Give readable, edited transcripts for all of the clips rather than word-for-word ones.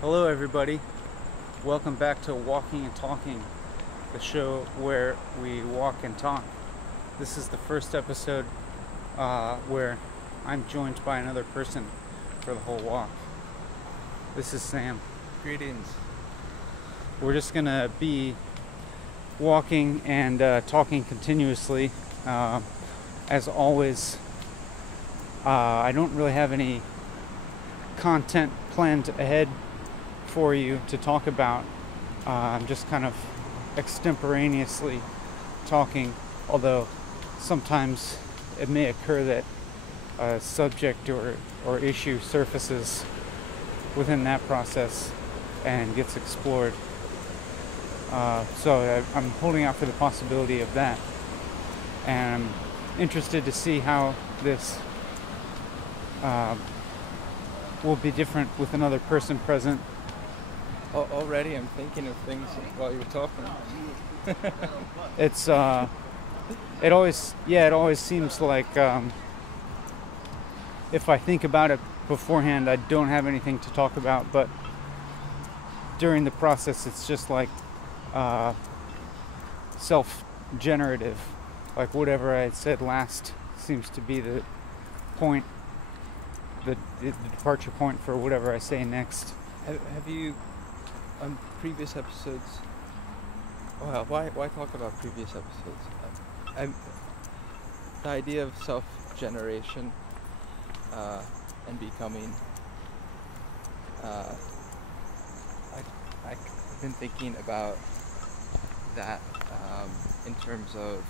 Hello, everybody. Welcome back to Walking and Talking, the show where we walk and talk. This is the first episode where I'm joined by another person for the whole walk. This is Sam. Greetings. We're just going to be walking and talking continuously. As always, I don't really have any content planned ahead for you to talk about. I'm just kind of extemporaneously talking, although sometimes it may occur that a subject or issue surfaces within that process and gets explored. So I'm holding out for the possibility of that, and I'm interested to see how this will be different with another person present. Already I'm thinking of things while you're talking. It's it always seems like if I think about it beforehand, I don't have anything to talk about, but during the process it's just like self-generative, like whatever I said last seems to be the point, the departure point for whatever I say next. Have you, on previous episodes, well, why talk about previous episodes? The idea of self-generation and becoming, I've been thinking about that in terms of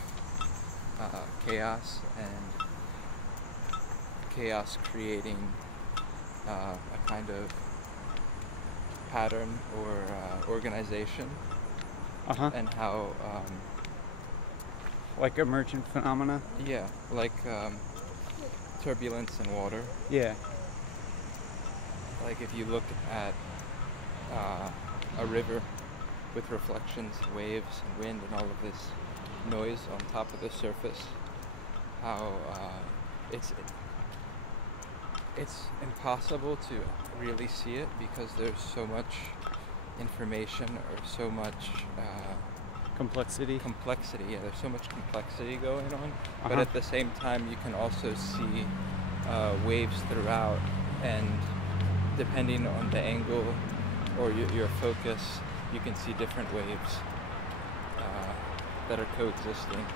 chaos and chaos creating a kind of pattern or organization, and how like emergent phenomena. like turbulence in water. Yeah. Like if you look at a river with reflections, waves, and wind, and all of this noise on top of the surface, how it's impossible to really see it because there's so much information or so much Complexity. Yeah, there's so much complexity going on. But at the same time, you can also see waves throughout, and depending on the angle or your focus, you can see different waves that are coexisting.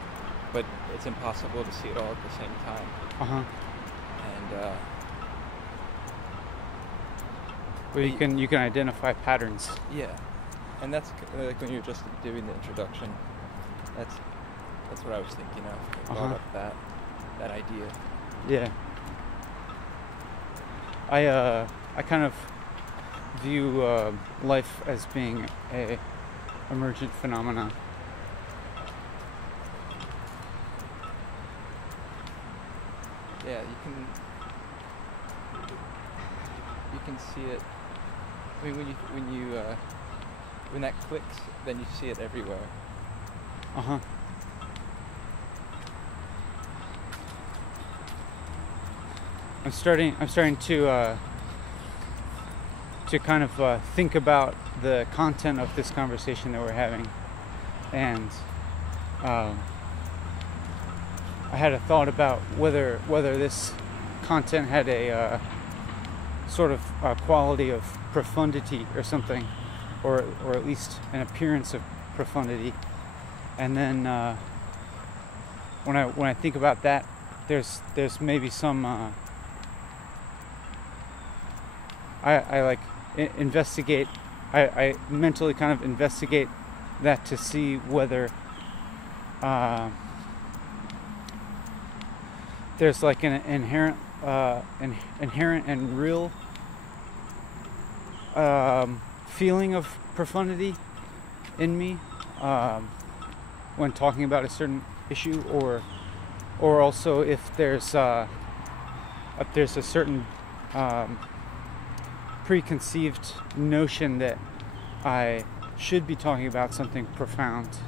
But it's impossible to see it all at the same time. And well, you can identify patterns. yeah, and that's like when you're just doing the introduction. That's what I was thinking of. I brought up that idea. Yeah. I kind of view life as being a emergent phenomena. Yeah, you can see it. I mean, when that clicks, then you see it everywhere. I'm starting to kind of think about the content of this conversation that we're having, and I had a thought about whether this content had a sort of quality of profundity or something, or at least an appearance of profundity. And then when I think about that, there's maybe some I like investigate. I mentally kind of investigate that to see whether there's like an inherent and real feeling of profundity in me when talking about a certain issue, or also if there's a certain preconceived notion that I should be talking about something profound.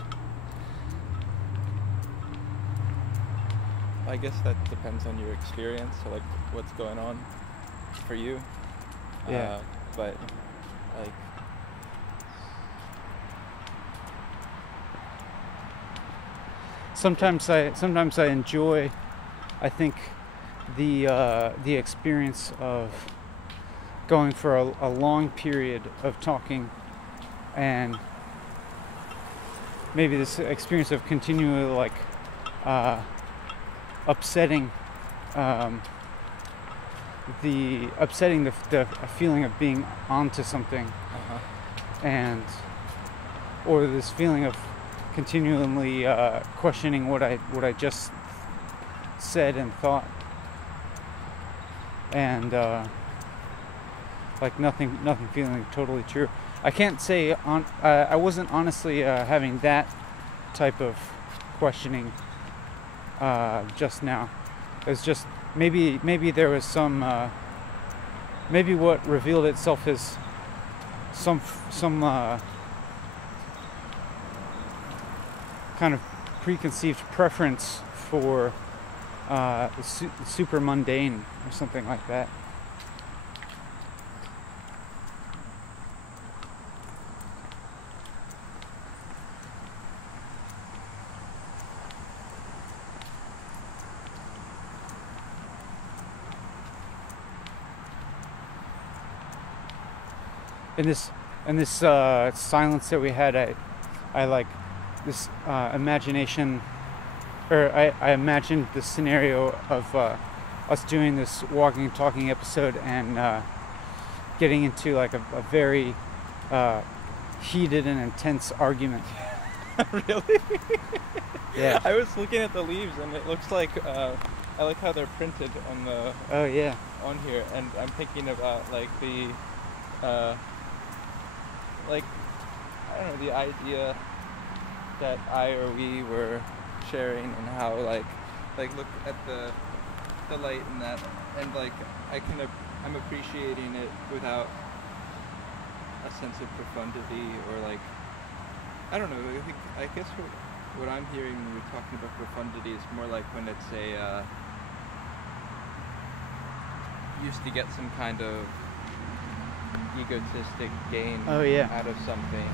I guess that depends on your experience, so like what's going on for you. Yeah. But Like, sometimes I enjoy, I think, the experience of going for a long period of talking, and maybe this experience of continually like upsetting the feeling of being onto something, and or this feeling of continually questioning what I just said and thought, and like nothing feeling totally true. I can't say I wasn't honestly having that type of questioning just now. It was just maybe there was some maybe what revealed itself as some kind of preconceived preference for super mundane or something like that. In this silence that we had, I like this imagination, or I imagined the scenario of us doing this walking and talking episode and getting into like a very heated and intense argument. Really? Yeah. I was looking at the leaves, and it looks like I like how they're printed on the on here, and I'm thinking about like the like, I don't know, the idea that I or we were sharing, and how like look at the light in that, and like I'm appreciating it without a sense of profundity, or like, I don't know, I guess what I'm hearing when we're talking about profundity is more like when it's used to get some kind of egotistic gain out of something,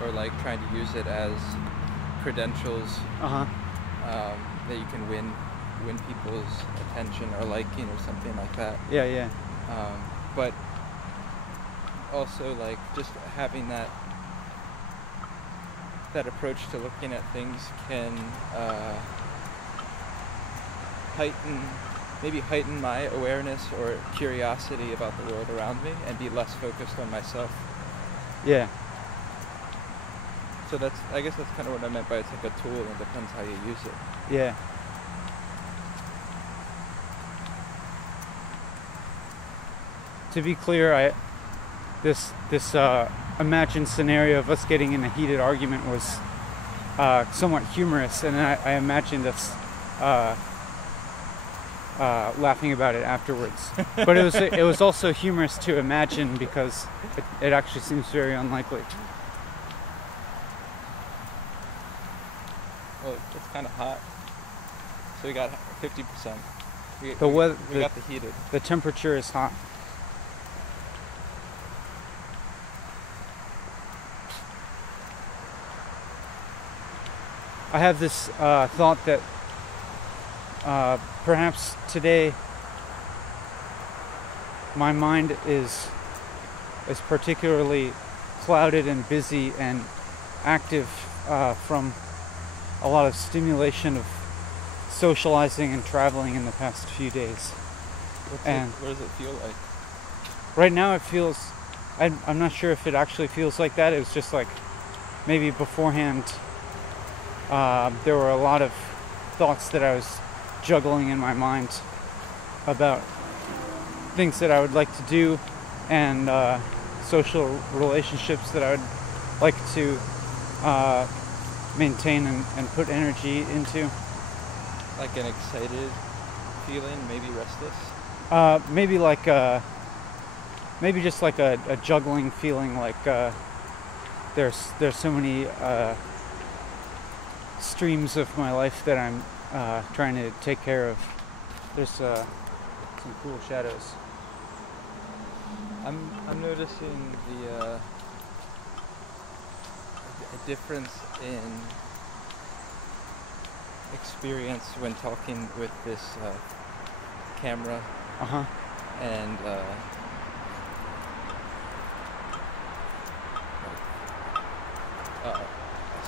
or like trying to use it as credentials that you can win people's attention or liking or something like that. But also like just having that approach to looking at things can heighten my awareness or curiosity about the world around me, and be less focused on myself. Yeah. So I guess that's kind of what I meant by it's like a tool, and it depends how you use it. Yeah. To be clear, this imagined scenario of us getting in a heated argument was somewhat humorous, and I imagined us laughing about it afterwards. But it was also humorous to imagine, because it actually seems very unlikely. Well, it's kind of hot, so we got 50%. We got the heated. The temperature is hot. I have this thought that perhaps today my mind is particularly clouded and busy and active from a lot of stimulation of socializing and traveling in the past few days. What does it feel like? Right now it feels, I'm not sure if it actually feels like that. It was just like maybe beforehand there were a lot of thoughts that I was juggling in my mind about things that I would like to do, and social relationships that I would like to maintain and put energy into. Like an excited feeling, maybe restless? Maybe like maybe just like a juggling feeling, like there's so many streams of my life that I'm trying to take care of. There's some cool shadows. I'm noticing a difference in experience when talking with this camera Uh-huh. and a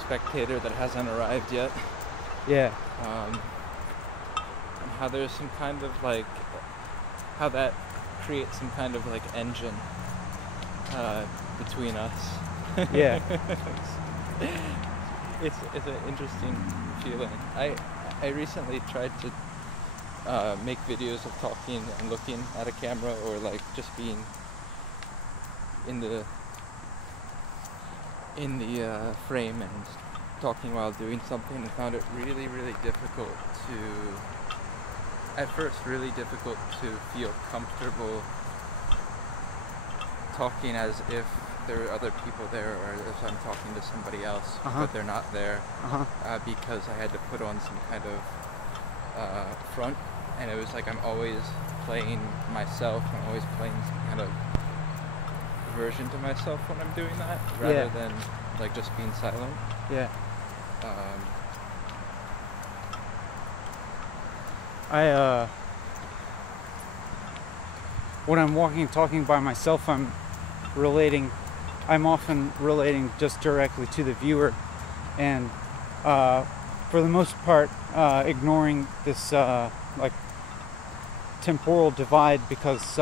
spectator that hasn't arrived yet. Yeah. And how there's some kind of like, how that creates some kind of like engine between us. Yeah. It's an interesting feeling. I recently tried to make videos of talking and looking at a camera, or like just being in the frame and talking while doing something, and found it really, really difficult to, at first really difficult to feel comfortable talking as if there are other people there, or if I'm talking to somebody else, but they're not there, because I had to put on some kind of front, and it was like I'm always playing myself, I'm always playing some kind of version to myself when I'm doing that, rather than like just being silent. Yeah. When I'm walking and talking by myself, I'm often relating just directly to the viewer, and for the most part ignoring this like temporal divide, because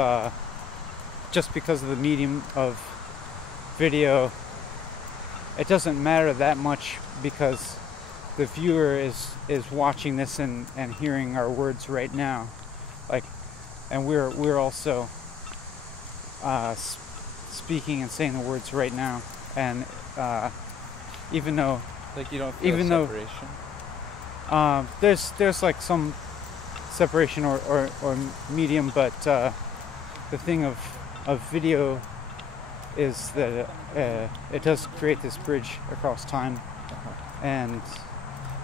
just because of the medium of video, it doesn't matter that much, because the viewer is watching this and hearing our words right now, like, and we're also speaking and saying the words right now, and even though, like, you don't feel separation. There's like some separation or medium, but the thing of video is that it does create this bridge across time, and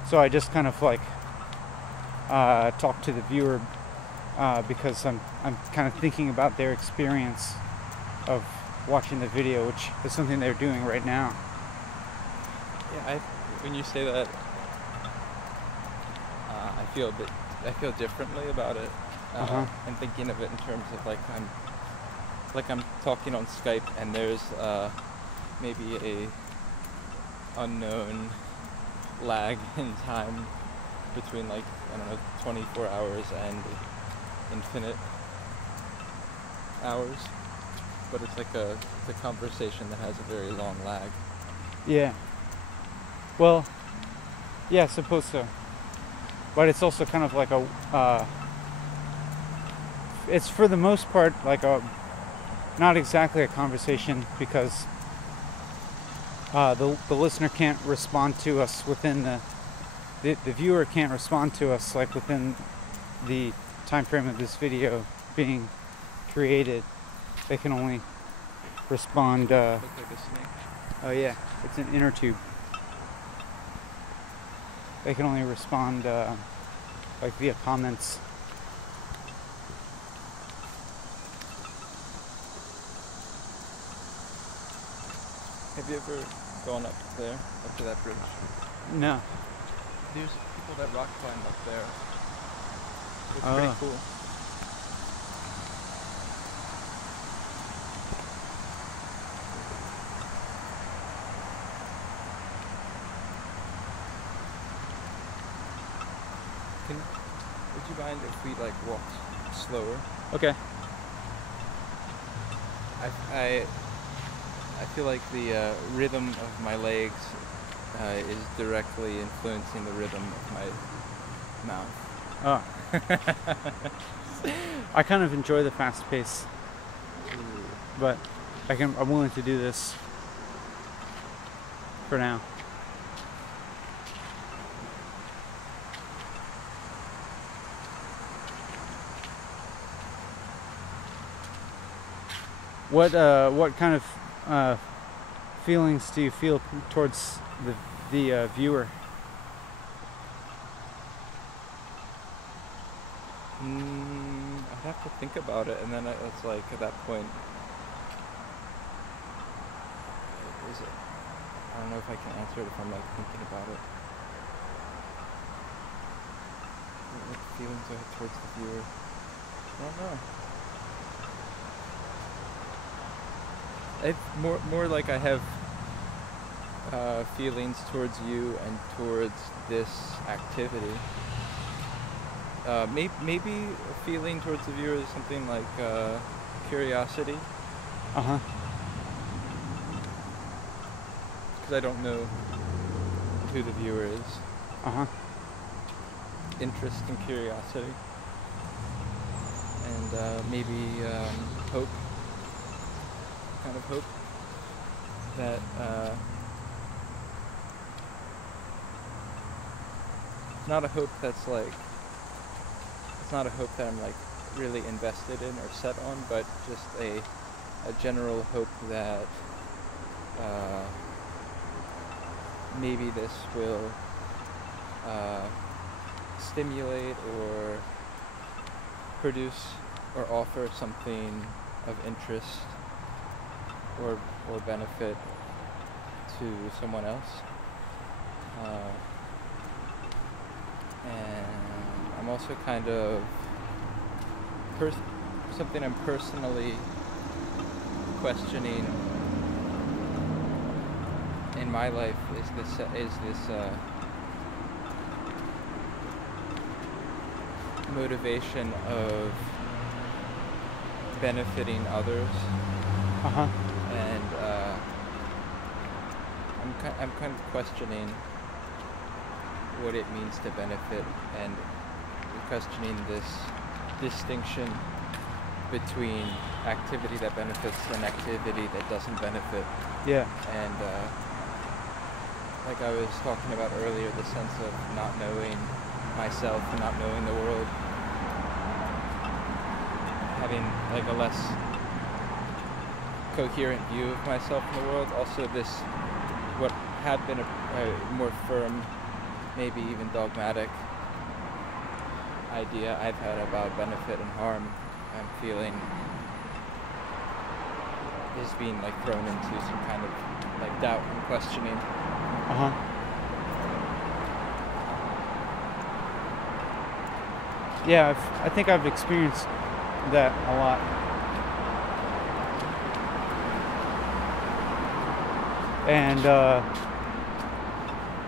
so I just kind of like talk to the viewer because I'm kind of thinking about their experience of watching the video, which is something they're doing right now. Yeah, when you say that, I feel differently about it, and thinking of it in terms of like I'm talking on Skype, and there's maybe a unknown lag in time between, like, I don't know, 24 hours and infinite hours, but it's like a conversation that has a very long lag. Yeah. Well, yeah, I suppose so. But it's also kind of like it's for the most part like not exactly a conversation, because the listener can't respond to us within the viewer can't respond to us like within the time frame of this video being created. They can only respond. Look like a snake. Oh yeah, it's an inner tube. They can only respond like via comments. Have you ever gone up there, up to that bridge? No. There's people that rock climb up there. It's pretty cool. Would you mind if we like walked slower? Okay. I feel like the rhythm of my legs is directly influencing the rhythm of my mouth. Oh. I kind of enjoy the fast pace, but I'm willing to do this for now. What kind of feelings do you feel towards the viewer? I'd have to think about it, and then it's like at that point, is it? I don't know if I can answer it if I'm like thinking about it. What feelings I have towards the viewer? I don't know. It's more like I have feelings towards you and towards this activity. Maybe a feeling towards the viewer is something like curiosity. Uh-huh. Because I don't know who the viewer is. Uh-huh. Interest and curiosity. And maybe hope. Kind of hope that not a hope that's like, it's not a hope that I'm like really invested in or set on, but just a general hope that maybe this will stimulate or produce or offer something of interest or benefit to someone else. And I'm also kind of something I'm personally questioning in my life is this motivation of benefiting others. Uh-huh. And I'm kind of questioning what it means to benefit, and questioning this distinction between activity that benefits and activity that doesn't benefit. Yeah. And like I was talking about earlier, the sense of not knowing myself and not knowing the world, having like a less coherent view of myself in the world. Also this, what had been a more firm, maybe even dogmatic idea I've had about benefit and harm, I'm feeling is being like thrown into some kind of like doubt and questioning. Uh-huh. Yeah, I think I've experienced that a lot. And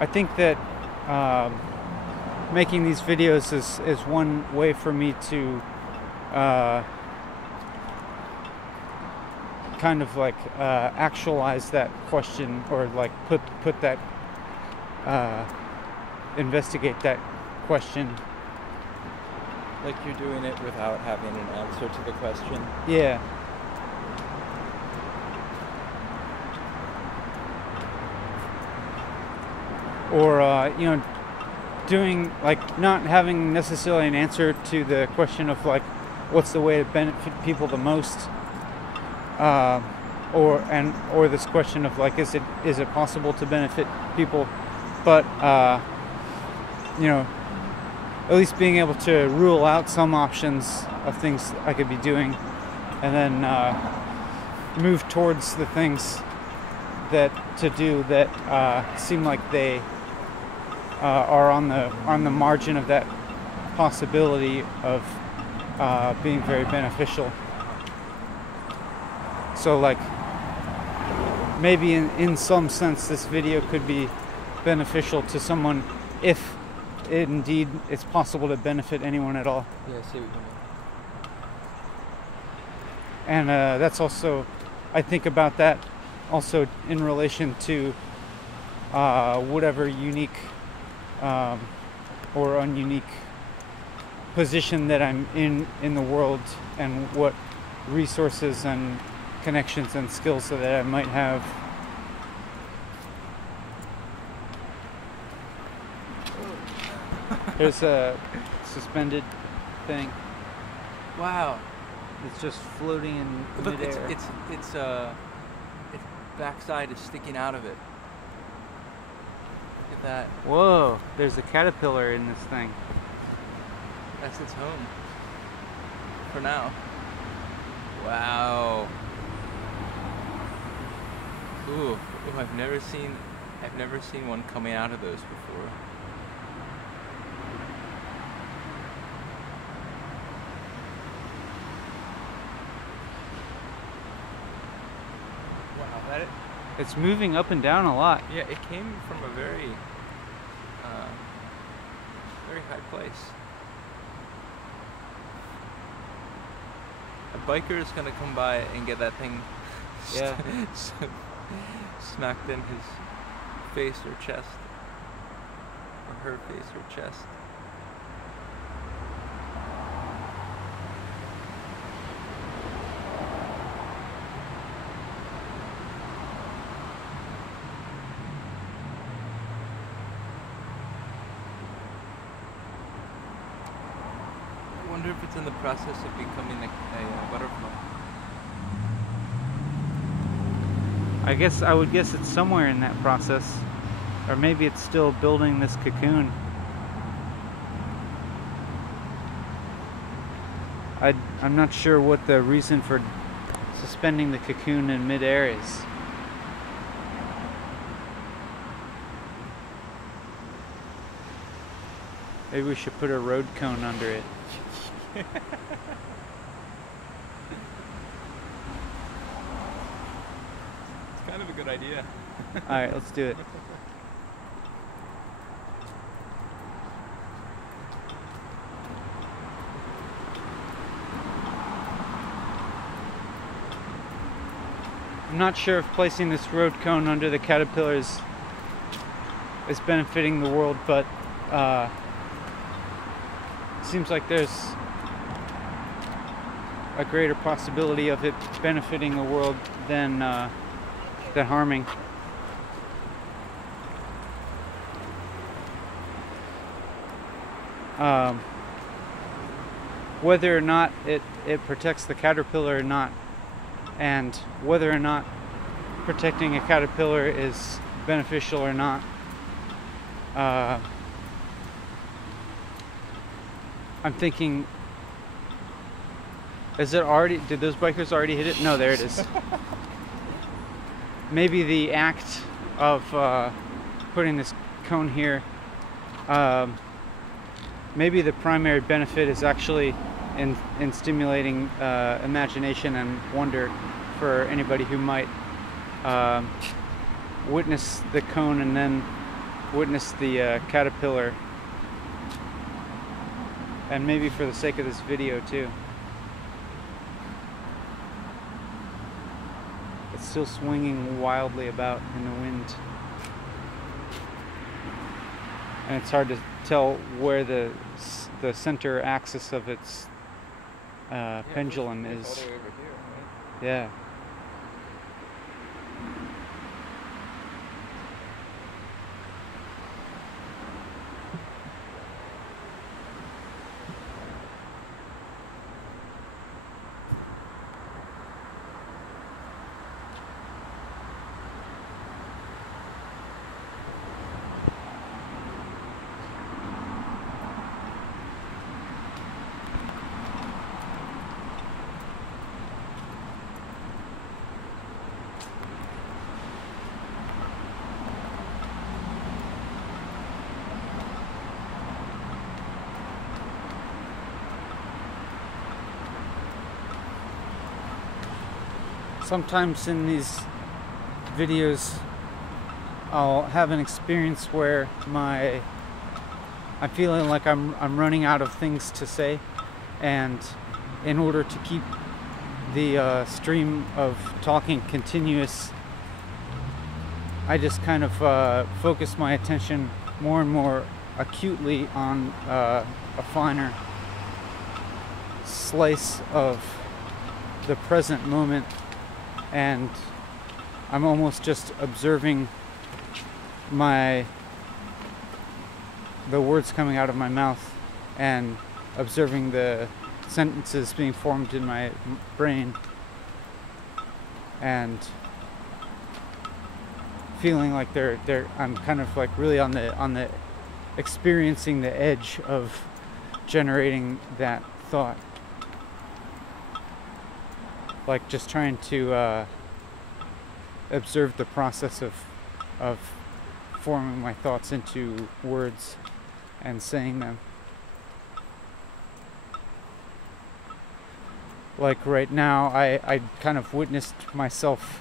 I think that making these videos is one way for me to kind of like actualize that question, or like put that investigate that question. Like you're doing it without having an answer to the question. Yeah. Or doing like not having necessarily an answer to the question of like what's the way to benefit people the most, or this question of like is it possible to benefit people, but at least being able to rule out some options of things I could be doing, and then move towards the things that seem like they are on the margin of that possibility of being very beneficial. So like maybe in some sense this video could be beneficial to someone if indeed it's possible to benefit anyone at all. Yeah, I see what you mean. And that's also, I think about that also in relation to whatever unique or ununique position that I'm in the world, and what resources and connections and skills that I might have. There's a suspended thing. Wow. It's just floating in Look, midair. its backside is sticking out of it. Look at that. Whoa, there's a caterpillar in this thing. That's its home. For now. Wow. Ooh. Oh, I've never seen one coming out of those before. Wow, it's moving up and down a lot. yeah, it came from a very high place. A biker is gonna come by and get that thing Yeah. smacked in his face or chest, or her face or chest. I wonder if it's in the process of becoming a butterfly. I would guess it's somewhere in that process. Or maybe it's still building this cocoon. I'm not sure what the reason for suspending the cocoon in midair is. Maybe we should put a road cone under it. It's kind of a good idea. Alright, let's do it. I'm not sure if placing this road cone under the caterpillars is benefiting the world, but it seems like there's a greater possibility of it benefiting the world than harming. Whether or not it protects the caterpillar or not, and whether or not protecting a caterpillar is beneficial or not, I'm thinking, did those bikers already hit it? No, there it is. Maybe the act of putting this cone here, maybe the primary benefit is actually in stimulating imagination and wonder for anybody who might witness the cone and then witness the caterpillar, and maybe for the sake of this video too. It's still swinging wildly about in the wind, and it's hard to tell where the center axis of its pendulum is. All the way over here, right? Yeah. Sometimes in these videos I'll have an experience where I'm feeling like I'm running out of things to say, and in order to keep the stream of talking continuous, I just kind of focus my attention more and more acutely on a finer slice of the present moment, and I'm almost just observing the words coming out of my mouth and observing the sentences being formed in my brain, and feeling like I'm kind of like really on the experiencing the edge of generating that thought, like just trying to observed the process of forming my thoughts into words and saying them. Like right now, I kind of witnessed myself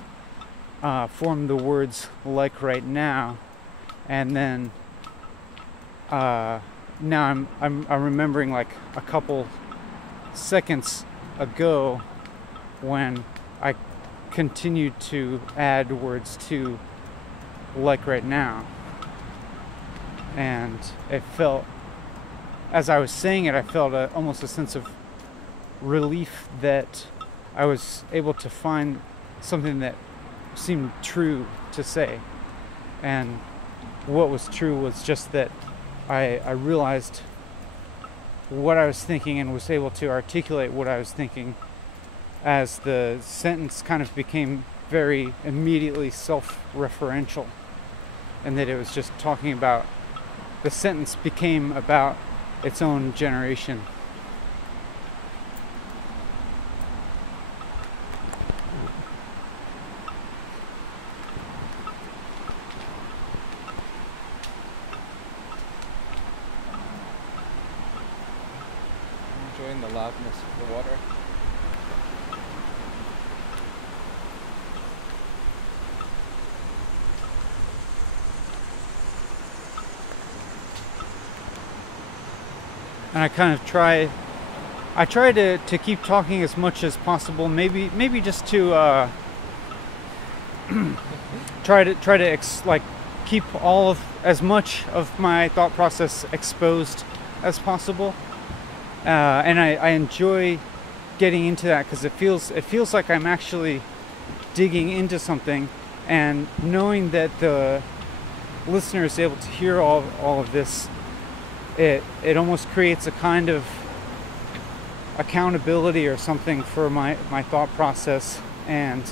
form the words "like right now," and then now I'm remembering like a couple seconds ago when I continued to add words to "like right now," and it felt, as I was saying it, I felt almost a sense of relief that I was able to find something that seemed true to say. And what was true was just that I realized what I was thinking and was able to articulate what I was thinking as the sentence kind of became very immediately self-referential, and that it was just talking about, the sentence became about its own generation. Enjoying the loudness of the water. And I kind of try to keep talking as much as possible. Maybe just to try to keep all of as much of my thought process exposed as possible. And I enjoy getting into that because it feels like I'm actually digging into something, and knowing that the listener is able to hear all of this, it almost creates a kind of accountability or something for my thought process, and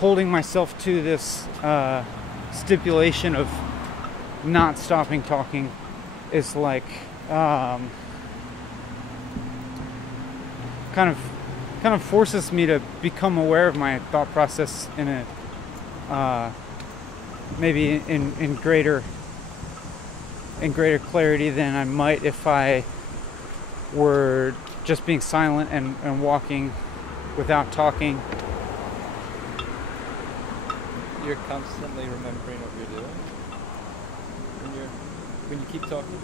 holding myself to this stipulation of not stopping talking is like kind of forces me to become aware of my thought process in a maybe in greater clarity than I might if I were just being silent and walking without talking. You're constantly remembering what you're doing when you keep talking?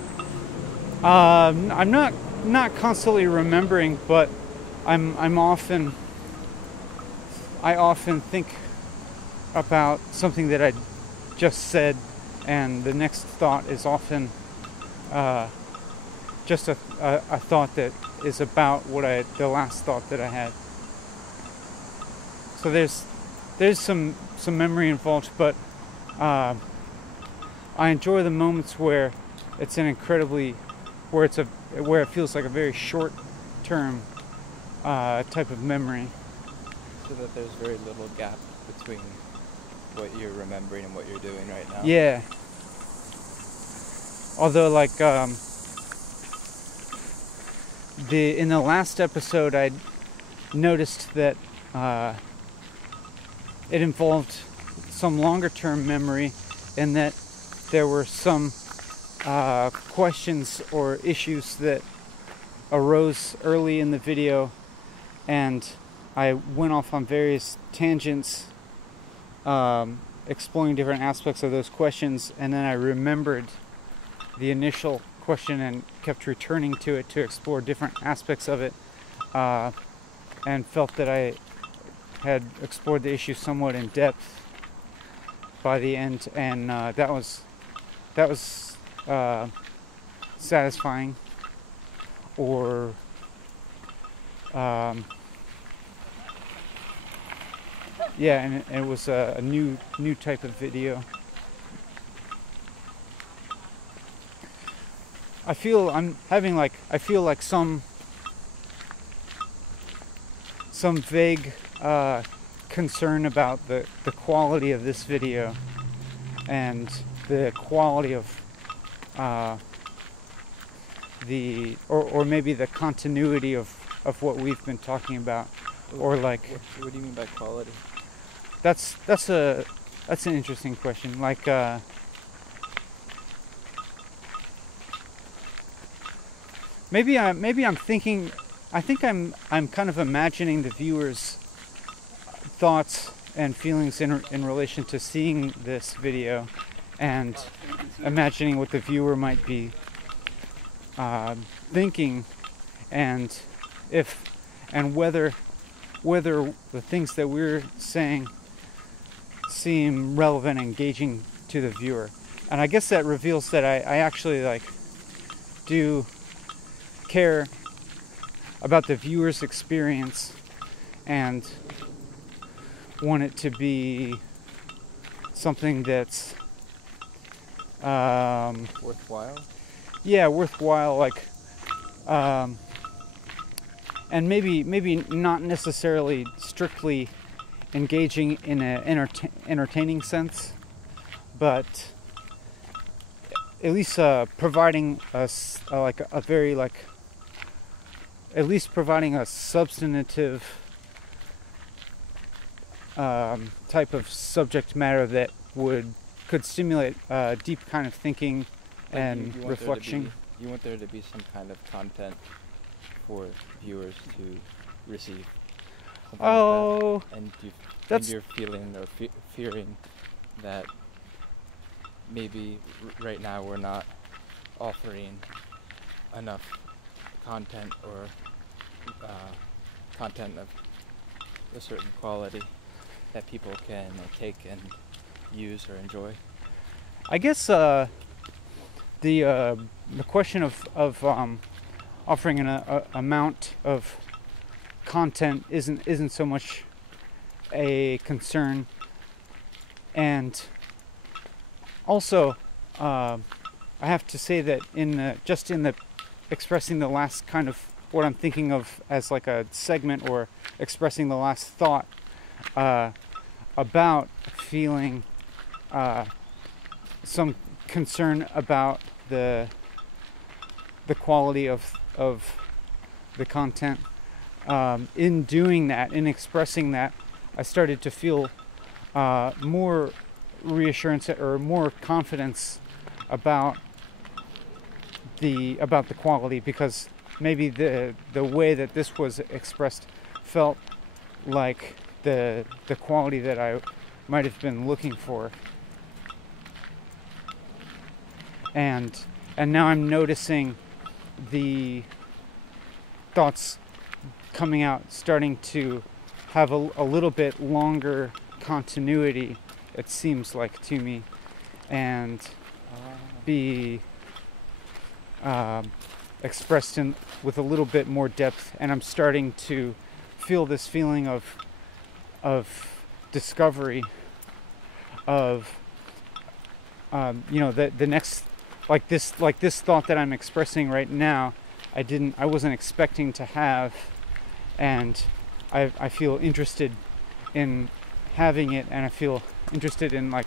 I'm not constantly remembering, but I often think about something that I just said, and the next thought is often just a thought that is about the last thought that I had. So there's some memory involved, but I enjoy the moments where it's where it feels like a very short term type of memory. So that there's very little gap between what you're remembering and what you're doing right now. Yeah. Although, like, in the last episode, I noticed that it involved some longer term memory, and that there were some questions or issues that arose early in the video, and I went off on various tangents exploring different aspects of those questions, and then I remembered the initial question and kept returning to it to explore different aspects of it, and felt that I had explored the issue somewhat in depth by the end, and that was satisfying, or yeah, and it was a new type of video. I feel like some vague concern about the quality of this video and the quality of or maybe the continuity of what we've been talking about or like What do you mean by quality? that's an interesting question. Like maybe I'm thinking. I think I'm kind of imagining the viewer's thoughts and feelings in relation to seeing this video, and imagining what the viewer might be thinking, and if and whether the things that we're saying seem relevant and engaging to the viewer. And I guess that reveals that I actually like do care about the viewer's experience and want it to be something that's Worthwhile? yeah, worthwhile, like and maybe not necessarily strictly engaging in an entertaining sense, but at least providing us like a very like at least providing a substantive type of subject matter that could stimulate deep kind of thinking Like and you want reflection. You want there to be some kind of content for viewers to receive. Something Oh, like that. And that's you're feeling or fearing that maybe right now we're not offering enough content or content of a certain quality that people can take and use or enjoy. I guess the question of offering an amount of content isn't so much a concern, and also I have to say that in the expressing the last kind of what I'm thinking of as like a segment, or expressing the last thought about feeling some concern about the quality of the content. In doing that, in expressing that, I started to feel more reassurance or more confidence about the quality, because maybe the way that this was expressed felt like the quality that I might have been looking for. And now I'm noticing the thoughts coming out starting to have a little bit longer continuity, it seems like to me, and be expressed with a little bit more depth. And I'm starting to feel this feeling of discovery, of the next, like this thought that I'm expressing right now, I wasn't expecting to have, and I feel interested in having it, and I feel interested in like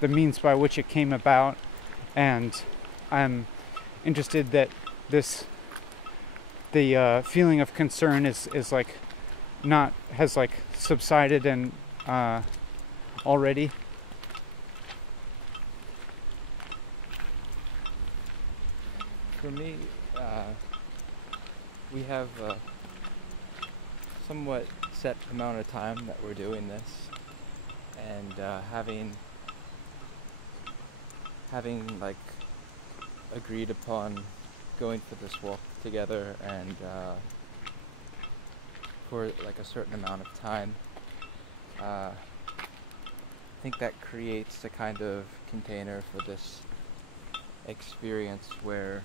the means by which it came about, and I'm interested that the feeling of concern is like has like subsided and already. For me, we have a somewhat set amount of time that we're doing this, and having like agreed upon going for this walk together, and for like a certain amount of time, I think that creates a kind of container for this experience where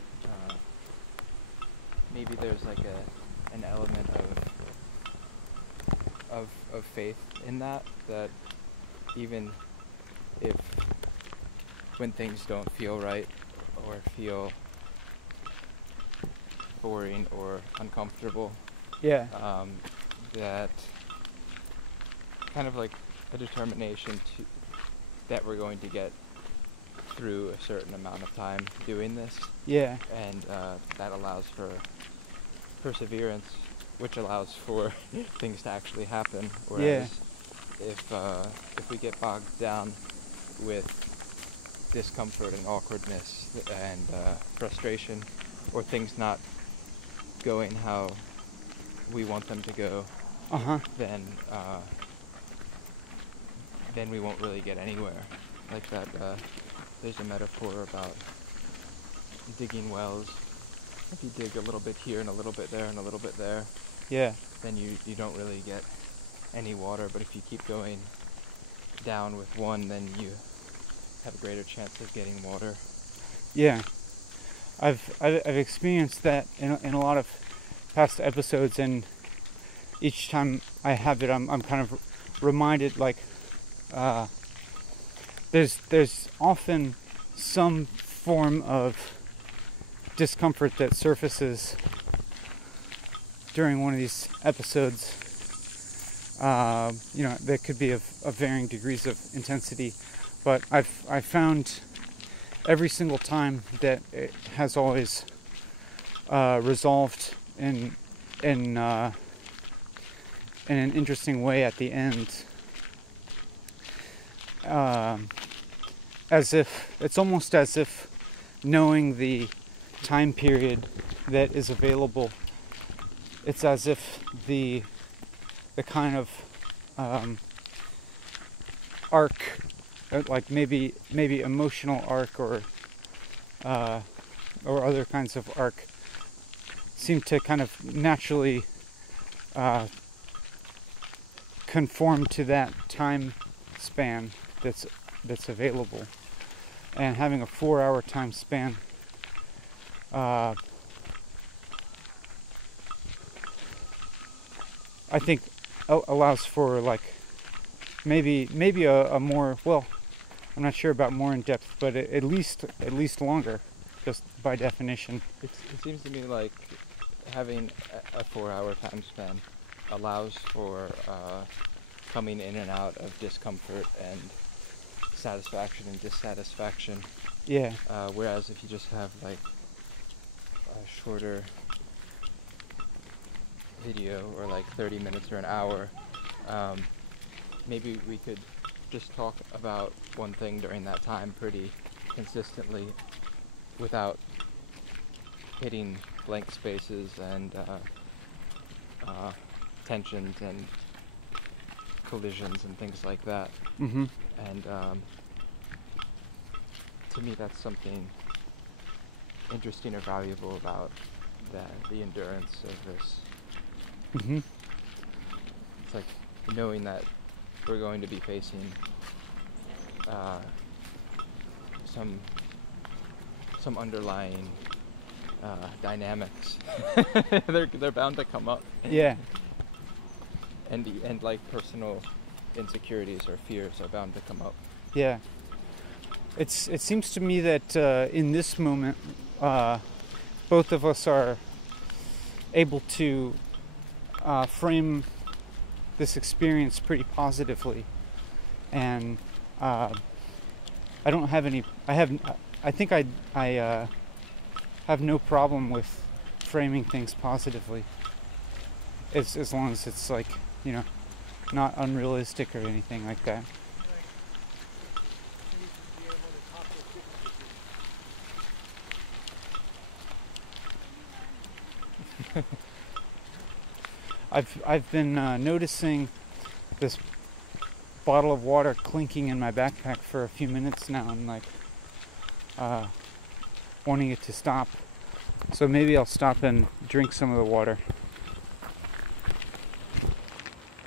maybe there's like an element of faith in that even if when things don't feel right or feel boring or uncomfortable, Yeah. that kind of like a determination that we're going to get through a certain amount of time doing this. Yeah. And that allows for perseverance which allows for things to actually happen. Yeah. Whereas if we get bogged down with discomfort and awkwardness and frustration, or things not going how we want them to go, then we won't really get anywhere. Like that, there's a metaphor about digging wells. If you dig a little bit here and a little bit there and a little bit there, Yeah. then you don't really get any water. But if you keep going down with one, then you have a greater chance of getting water. Yeah. I've experienced that in a lot of past episodes, and each time I have it, I'm kind of reminded, like, there's often some form of discomfort that surfaces during one of these episodes. That could be of varying degrees of intensity, but I've found every single time that it has always resolved in an interesting way at the end. It's almost as if knowing the time period that is available, it's as if the kind of arc, like maybe emotional arc or other kinds of arc, seem to kind of naturally conform to that time span that's available. And having a 4-hour time span I think allows for, like, maybe a more, well, I'm not sure about more in depth, but at least longer, just by definition. It seems to me like having a 4-hour time span allows for coming in and out of discomfort and satisfaction and dissatisfaction. Yeah. Whereas if you just have like a shorter video, or like 30 minutes or an hour, maybe we could just talk about one thing during that time pretty consistently without hitting blank spaces and tensions and collisions and things like that. Mm-hmm. And to me, that's something interesting or valuable about the endurance of this. Mm-hmm. It's like knowing that we're going to be facing some underlying dynamics. they're bound to come up. Yeah. And like personal insecurities or fears are bound to come up. Yeah. It seems to me that in this moment, both of us are able to frame this experience pretty positively, and I don't have any. I think I have no problem with framing things positively, as long as it's, like, not unrealistic or anything like that. I've been noticing this bottle of water clinking in my backpack for a few minutes now, and like wanting it to stop. So maybe I'll stop and drink some of the water.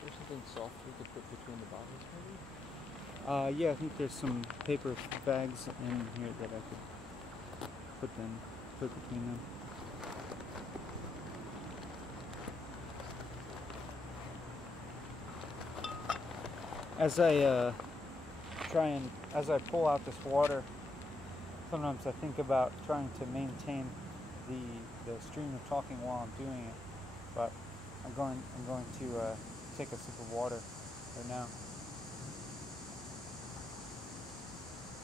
There's something soft we could put between the bottles, maybe? Yeah, I think there's some paper bags in here that I could put between them. As I pull out this water, sometimes I think about trying to maintain the stream of talking while I'm doing it, but I'm going to take a sip of water right now.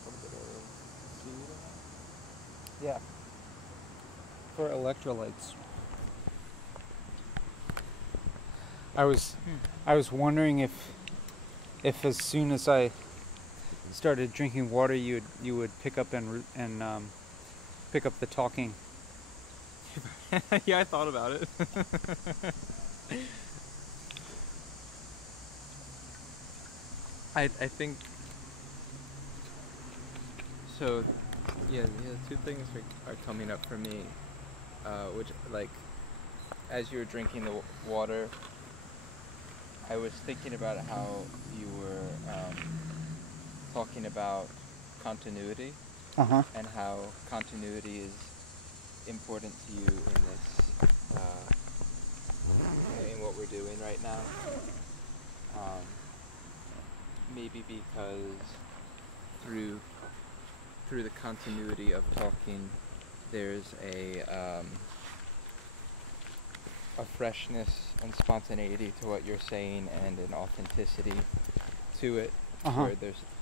A little bit of seaweed in Yeah. For electrolytes. I was wondering if as soon as I started drinking water, you would pick up and pick up the talking. Yeah, I thought about it. I think so. Yeah, two things are coming up for me, which like as you were drinking the water, I was thinking about how you were talking about continuity and how continuity is important to you in this, in what we're doing right now. Maybe because through the continuity of talking, there's a freshness and spontaneity to what you're saying, and an authenticity to it, where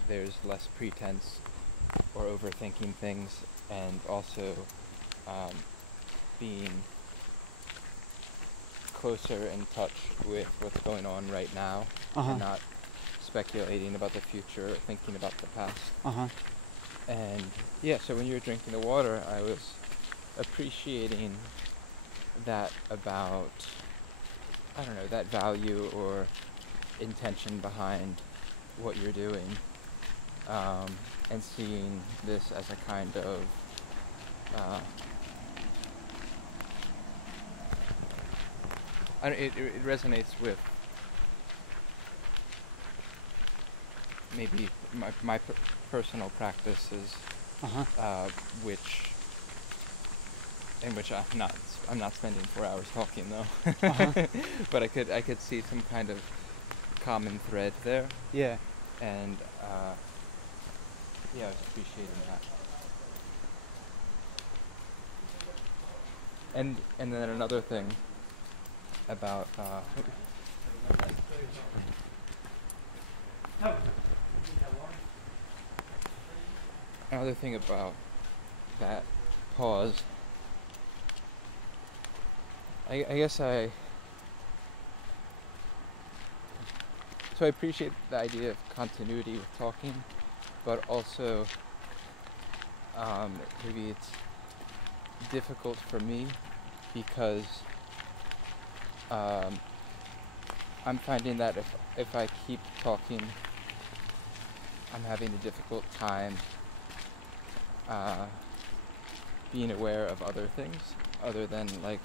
there's less pretense or overthinking things, and also being closer in touch with what's going on right now, and not speculating about the future or thinking about the past. And yeah, so when you were drinking the water, I was appreciating that about, I don't know, that value or intention behind what you're doing, and seeing this as a kind of it resonates with maybe my personal practices, in which I'm not spending 4 hours talking though, but I could see some kind of common thread there. Yeah. And yeah, I was appreciating that. And then another thing about another thing about that pause. I guess so I appreciate the idea of continuity with talking, but also maybe it's difficult for me because I'm finding that if I keep talking, I'm having a difficult time being aware of other things other than like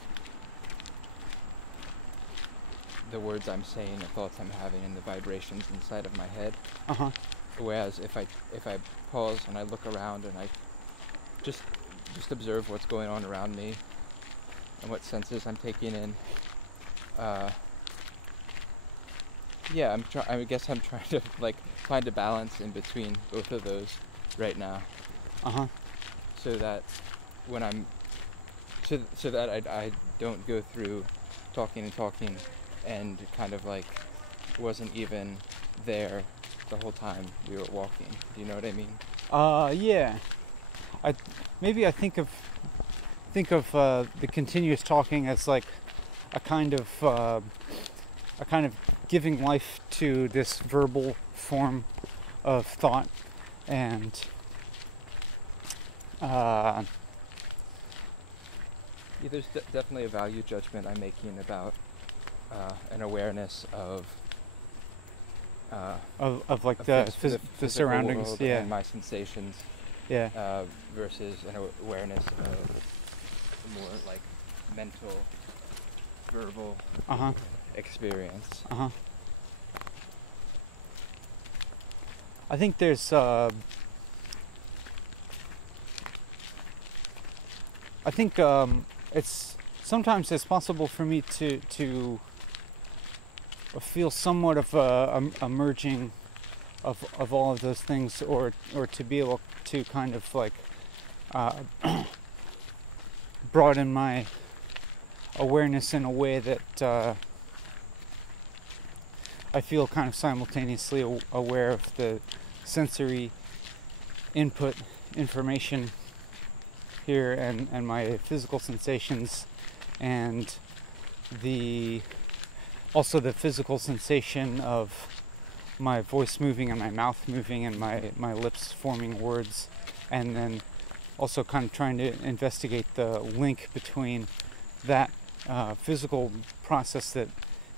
the words I'm saying, the thoughts I'm having, and the vibrations inside of my head. Whereas if I pause and I look around and I just observe what's going on around me and what senses I'm taking in, yeah, I guess I'm trying to like find a balance in between both of those right now. So that when I'm so that I don't go through talking and kind of like wasn't even there the whole time we were walking. Do you know what I mean? Yeah. I think of the continuous talking as like a kind of giving life to this verbal form of thought, and yeah, there's definitely a value judgment I'm making about an awareness of like the surroundings, world, yeah, and my sensations, yeah, versus an awareness of more like mental, verbal experience. I think there's I think it's sometimes it's possible for me to feel somewhat of a merging of all of those things, or to be able to kind of like broaden my awareness in a way that I feel kind of simultaneously aware of the sensory input information here and my physical sensations, and the also the physical sensation of my voice moving and my mouth moving and my lips forming words, and then also kind of trying to investigate the link between that physical process that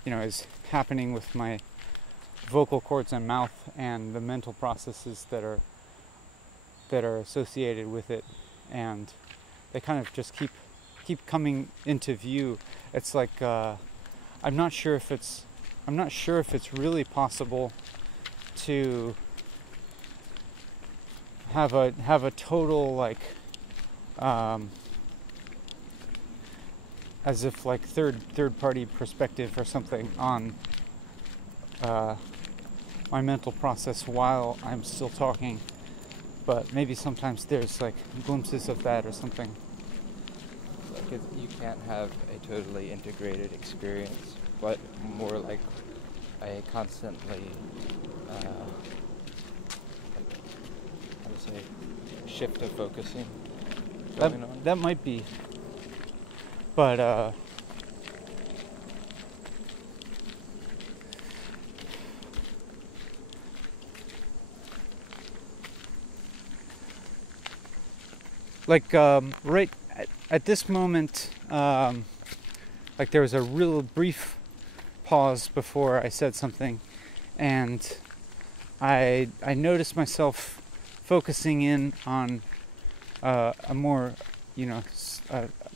is happening with my vocal cords and mouth and the mental processes that are associated with it, and they kind of just keep coming into view. It's like I'm not sure if it's really possible to have a total like as if like third party perspective or something on my mental process while I'm still talking, but maybe sometimes there's like glimpses of that or something. Like you can't have a totally integrated experience, but more like a constantly how to say, shift of focusing going on. That might be, but like right at this moment, like there was a real brief pause before I said something, and I noticed myself focusing in on a more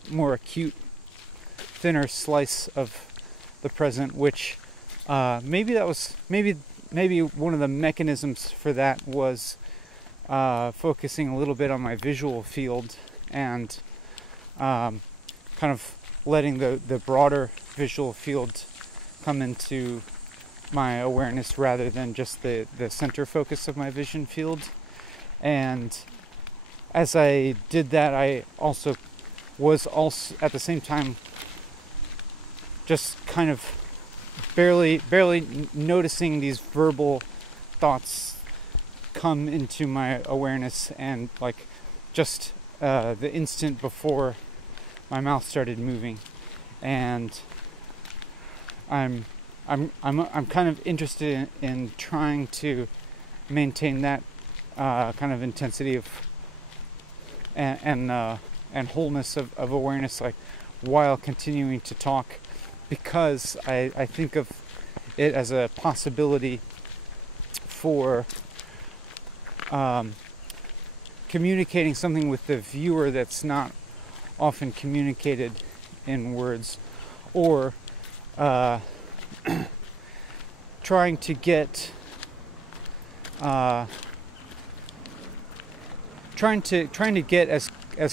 more acute, thinner slice of the present, which maybe one of the mechanisms for that was focusing a little bit on my visual field and kind of letting the broader visual field come into my awareness rather than just the center focus of my vision field. And as I did that, I was at the same time just kind of barely noticing these verbal thoughts come into my awareness, and like just the instant before my mouth started moving, and I'm kind of interested in trying to maintain that kind of intensity of and wholeness of awareness, like while continuing to talk, because I think of it as a possibility for communicating something with the viewer that's not often communicated in words, or trying to get as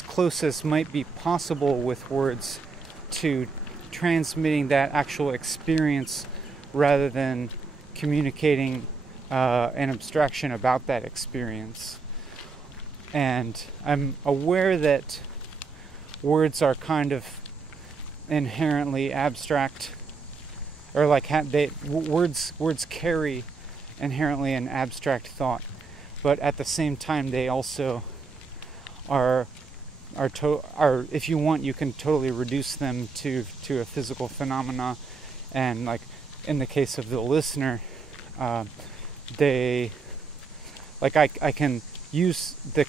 close as might be possible with words to transmitting that actual experience rather than communicating an abstraction about that experience. And I'm aware that words are kind of inherently abstract, or like words carry inherently an abstract thought, but at the same time they also are if you want, you can totally reduce them to a physical phenomena. And like in the case of the listener, they like I can use the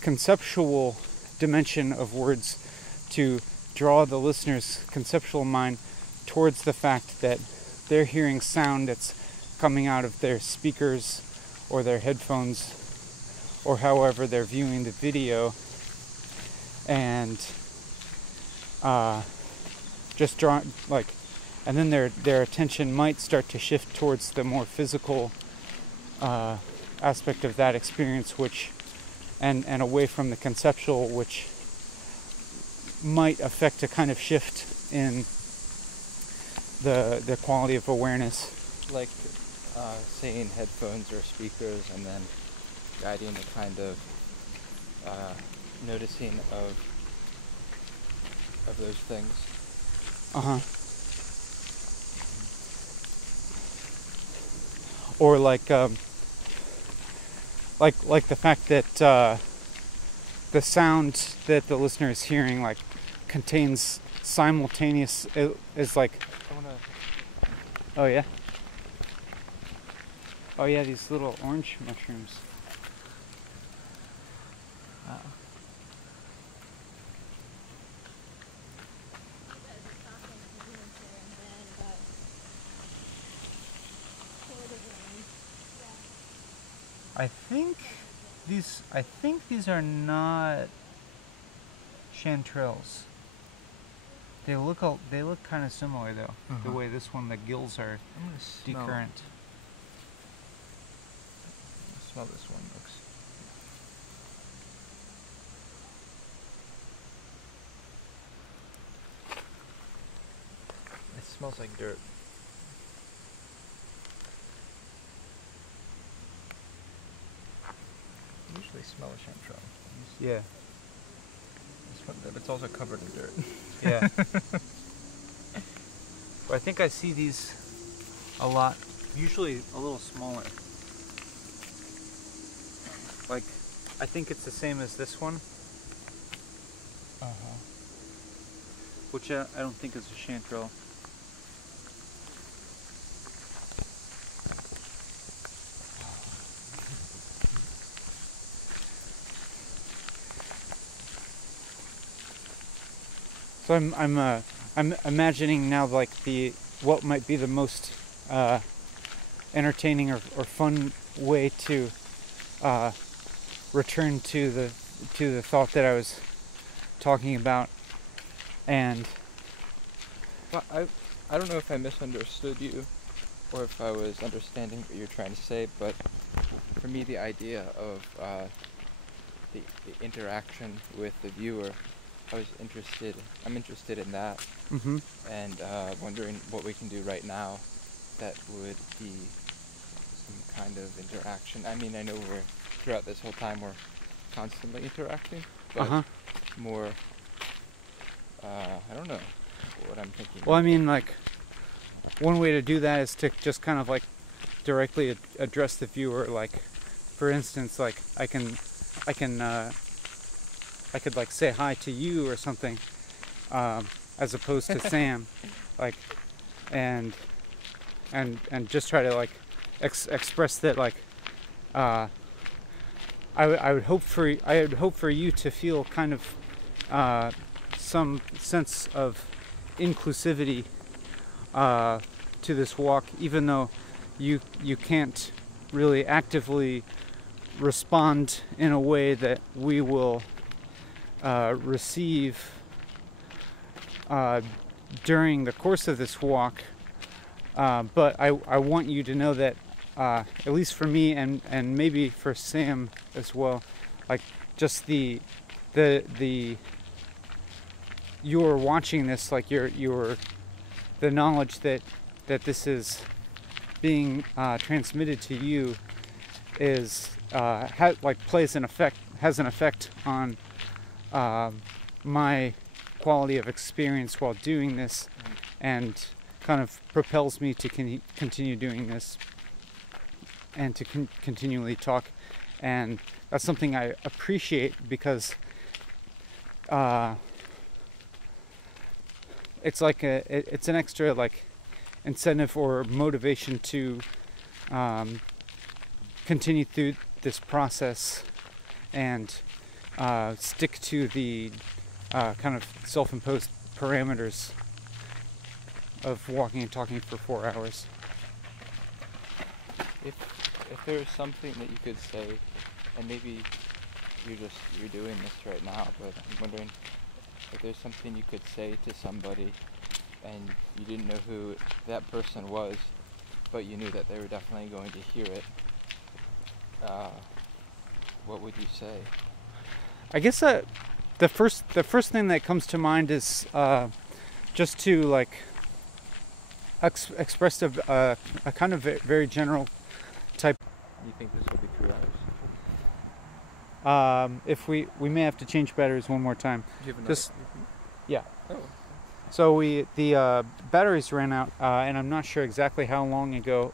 conceptual dimension of words to draw the listener's conceptual mind towards the fact that they're hearing sound that's coming out of their speakers or their headphones, or however they're viewing the video, and just draw like, and then their attention might start to shift towards the more physical aspect of that experience, which and away from the conceptual, which might affect a kind of shift in the quality of awareness. Like saying headphones or speakers, and then guiding a kind of noticing of those things. Or like the fact that the sound that the listener is hearing like contains simultaneous is like. I wanna. Oh yeah. Oh yeah, these little orange mushrooms. I think these are not chanterelles. They look kind of similar though. The way this one, the gills are decurrent. Smell this one. Looks. It smells like dirt. I usually smell a chanterelle. Yeah. But it's also covered in dirt. Yeah. But I think I see these a lot. Usually a little smaller. Like, I think it's the same as this one. Which I don't think is a chanterelle. So I'm imagining now like what might be the most entertaining or fun way to return to the thought that I was talking about, and well, I don't know if I misunderstood you or if I was understanding what you're trying to say, but for me the idea of the interaction with the viewer, I'm interested in that, and wondering what we can do right now that would be some kind of interaction. I mean, I know throughout this whole time we're constantly interacting, but more, I don't know what I'm thinking. Well, I mean, like, one way to do that is to just kind of like directly address the viewer. Like, for instance, like I could like say hi to you or something, as opposed to Sam, like, and just try to like express that, like, I would hope for you to feel kind of some sense of inclusivity to this walk, even though you can't really actively respond in a way that we will receive during the course of this walk, but I want you to know that at least for me and maybe for Sam as well, like just the you're watching this, like you're the knowledge that this is being transmitted to you is has an effect on my quality of experience while doing this, and kind of propels me to continue doing this and to continually talk. And that's something I appreciate, because it's like it's an extra like incentive or motivation to continue through this process and stick to the kind of self-imposed parameters of walking and talking for 4 hours. If there's something that you could say, and maybe you're doing this right now, but I'm wondering if there's something you could say to somebody and you didn't know who that person was, but you knew that they were definitely going to hear it, what would you say? I guess the first thing that comes to mind is just to like express a kind of very general type. You think this will be 2 hours? If we may have to change batteries one more time. Do you have Just yeah. Oh. So the batteries ran out, and I'm not sure exactly how long ago,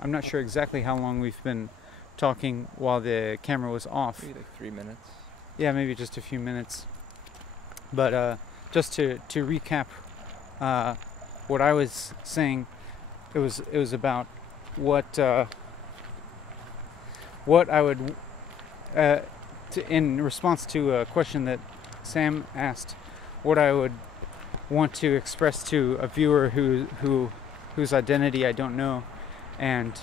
I'm not sure exactly how long we've been talking while the camera was off. Maybe like 3 minutes. Yeah, maybe just a few minutes. But just to recap what I was saying, it was about what I would in response to a question that Sam asked, what I would want to express to a viewer whose identity I don't know, and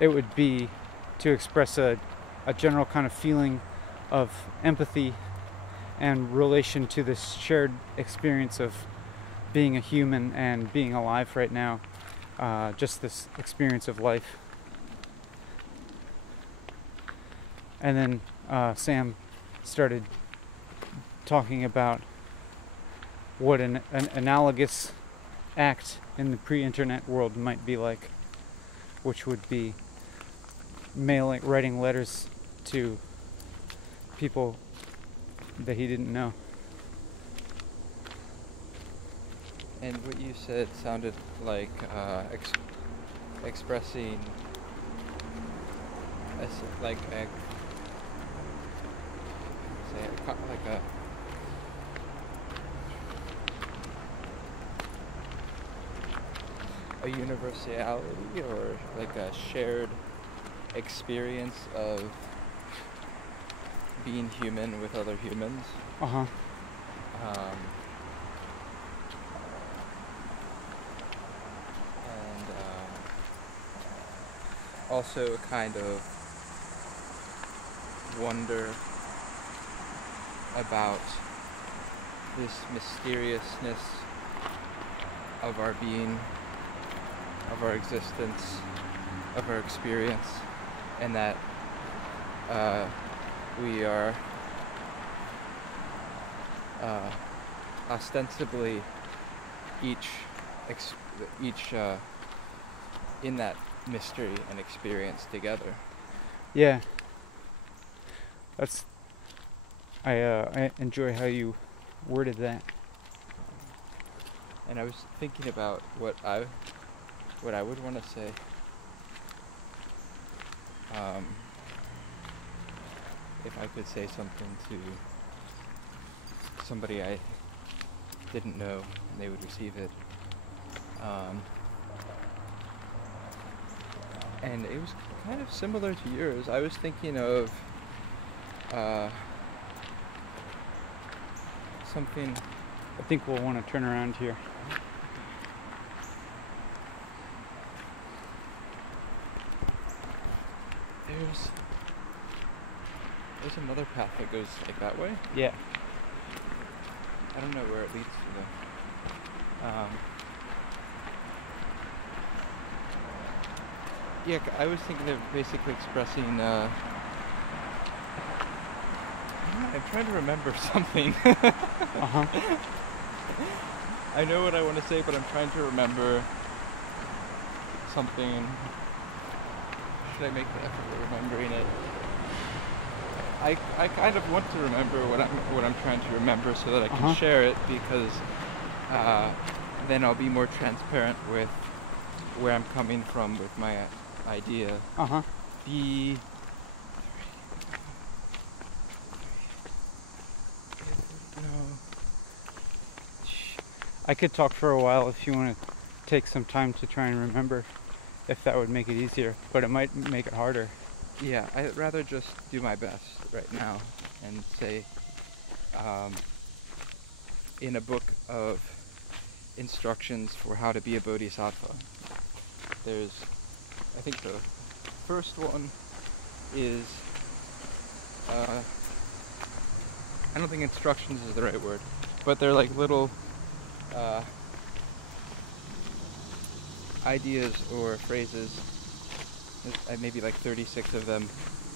it would be to express a general kind of feeling of empathy and relation to this shared experience of being a human and being alive right now, just this experience of life. And then Sam started talking about what an analogous act in the pre-internet world might be like, which would be writing letters to people that he didn't know. And what you said sounded like expressing like a universality, or like a shared experience of being human with other humans. Uh-huh. And also a kind of wonder about this mysteriousness of our being, of our existence, of our experience, and that we are ostensibly each in that mystery and experience together. Yeah. I enjoy how you worded that. And I was thinking about what I would want to say. If I could say something to somebody I didn't know and they would receive it. And it was kind of similar to yours. I was thinking of something. I think we'll want to turn around here. There's another path that goes like that way. Yeah. I don't know where it leads to though. Yeah, I was thinking of basically expressing. I'm trying to remember something. Uh-huh. I know what I want to say, but I'm trying to remember something. Should I make the effort of remembering it? I kind of want to remember what I'm trying to remember so that I can share it, because then I'll be more transparent with where I'm coming from with my idea. Uh-huh. I could talk for a while if you want to take some time to try and remember, if that would make it easier, but it might make it harder. Yeah, I'd rather just do my best right now and say, in a book of instructions for how to be a bodhisattva, there's, I think the first one is, I don't think instructions is the right word, but they're like little ideas or phrases. There's maybe like 36 of them,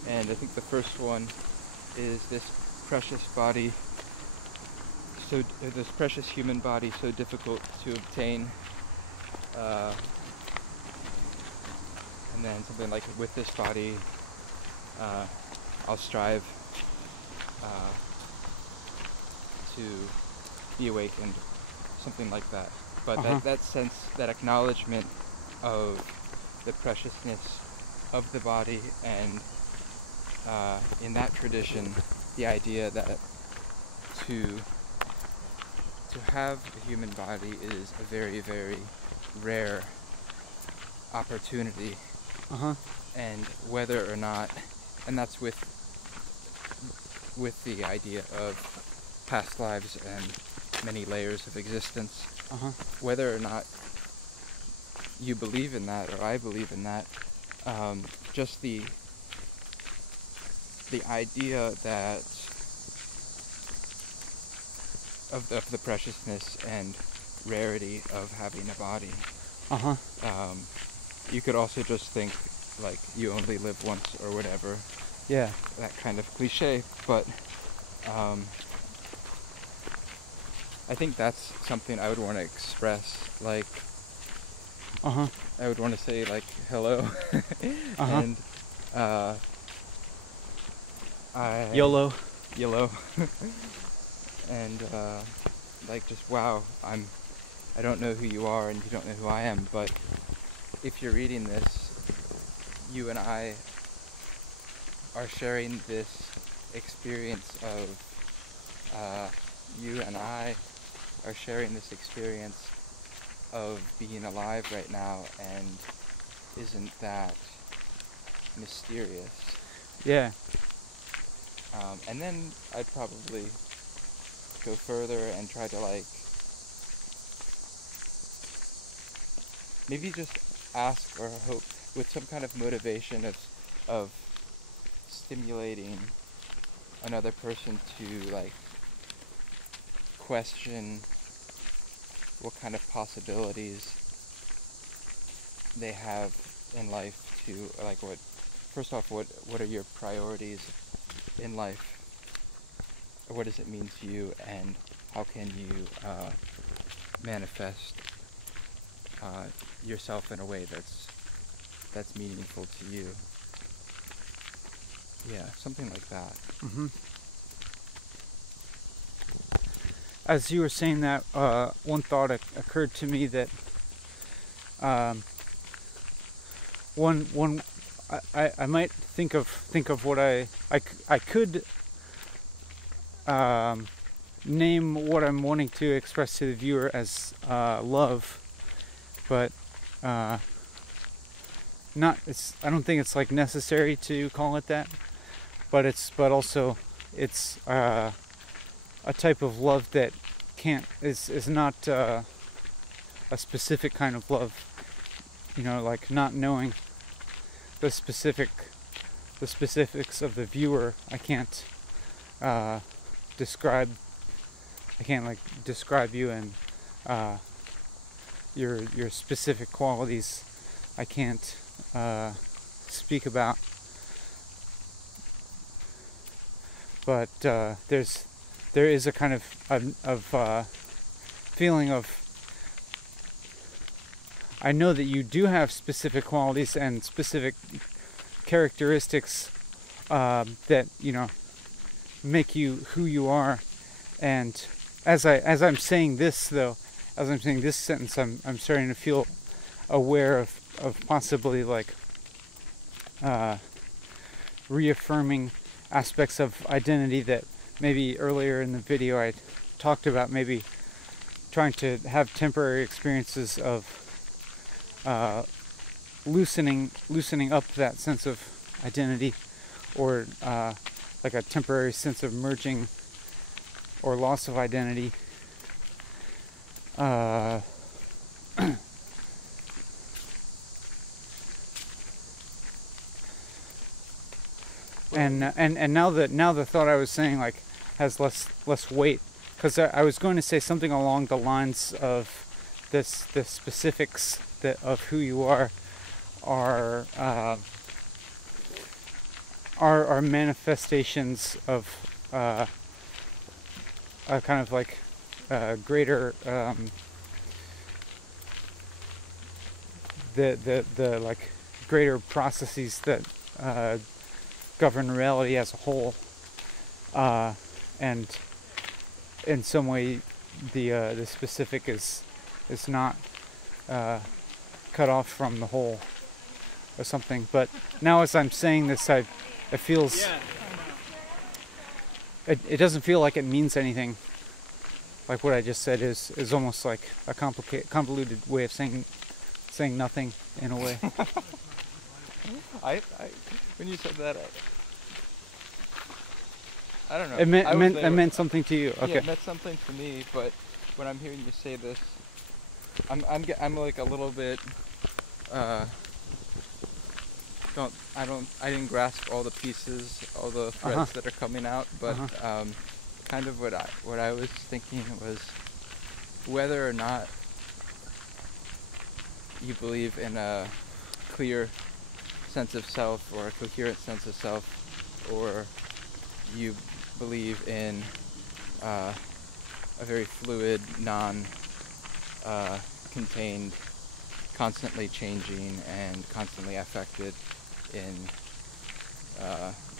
and I think the first one is this precious body, this precious human body, so difficult to obtain, and then something like, with this body I'll strive to be awakened, something like that. But that sense, that acknowledgement of the preciousness of the body, and in that tradition, the idea that to to have a human body is a very, very rare opportunity. And whether or not, and that's with the idea of past lives and many layers of existence, whether or not you believe in that or I believe in that, just the idea that of the preciousness and rarity of having a body. You could also just think like you only live once or whatever. Yeah. That kind of cliche, but I think that's something I would want to express. Like, I would want to say like hello, and YOLO. And like just wow, I don't know who you are and you don't know who I am, but if you're reading this, you and I are sharing this experience of you and I are sharing this experience of being alive right now, and isn't that mysterious? Yeah. And then I'd probably go further and try to like maybe just ask or hope with some kind of motivation of stimulating another person to like question what kind of possibilities they have in life, to like what are your priorities in life, what does it mean to you, and how can you manifest yourself in a way that's meaningful to you. Yeah, something like that. As you were saying that, one thought occurred to me that I might think of what I could name what I'm wanting to express to the viewer as love, but I don't think it's like necessary to call it that, but also it's a type of love that is not a specific kind of love, like not knowing the specifics of the viewer. I can't describe you and your specific qualities. I can't speak about, but there is a kind of feeling of, I know that you do have specific qualities and specific characteristics that make you who you are. And as I'm saying this sentence, I'm starting to feel aware of possibly like reaffirming aspects of identity that maybe earlier in the video I talked about, maybe trying to have temporary experiences of loosening up that sense of identity, or like a temporary sense of merging or loss of identity. And now the thought I was saying like has less weight, because I was going to say something along the lines of the specifics of who you are manifestations of a kind of like greater the like greater processes that govern reality as a whole, and in some way the specific is not cut off from the whole or something. But now as I'm saying this, it feels, it doesn't feel like it means anything. like what I just said is almost like a convoluted way of saying nothing in a way. I when you said that, I don't know. It meant something to you. Okay. Yeah, it meant something to me. But when I'm hearing you say this, I'm like a little bit. I didn't grasp all the pieces, all the threads that are coming out. But kind of what I was thinking was whether or not you believe in a clear sense of self or a coherent sense of self, or you believe in a very fluid, non-contained, constantly changing and constantly affected in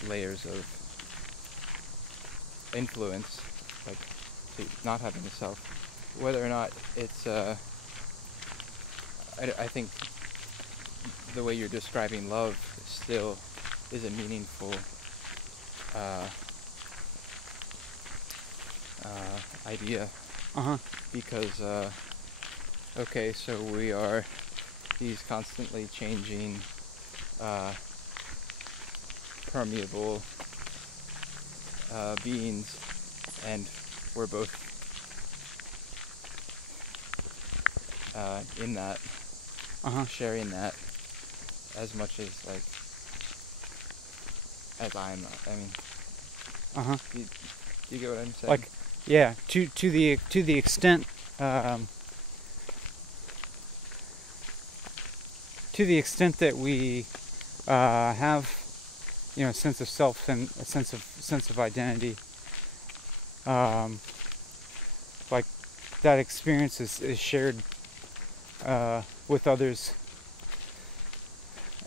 layers of influence, like not having a self. Whether or not it's I think the way you're describing love still is a meaningful idea. Because okay, so we are these constantly changing, permeable beings, and we're both in that, sharing that as much as like as I mean, do you get what I'm saying? Like, yeah, to the extent that we have, you know, a sense of self and a sense of identity, like that experience is shared with others,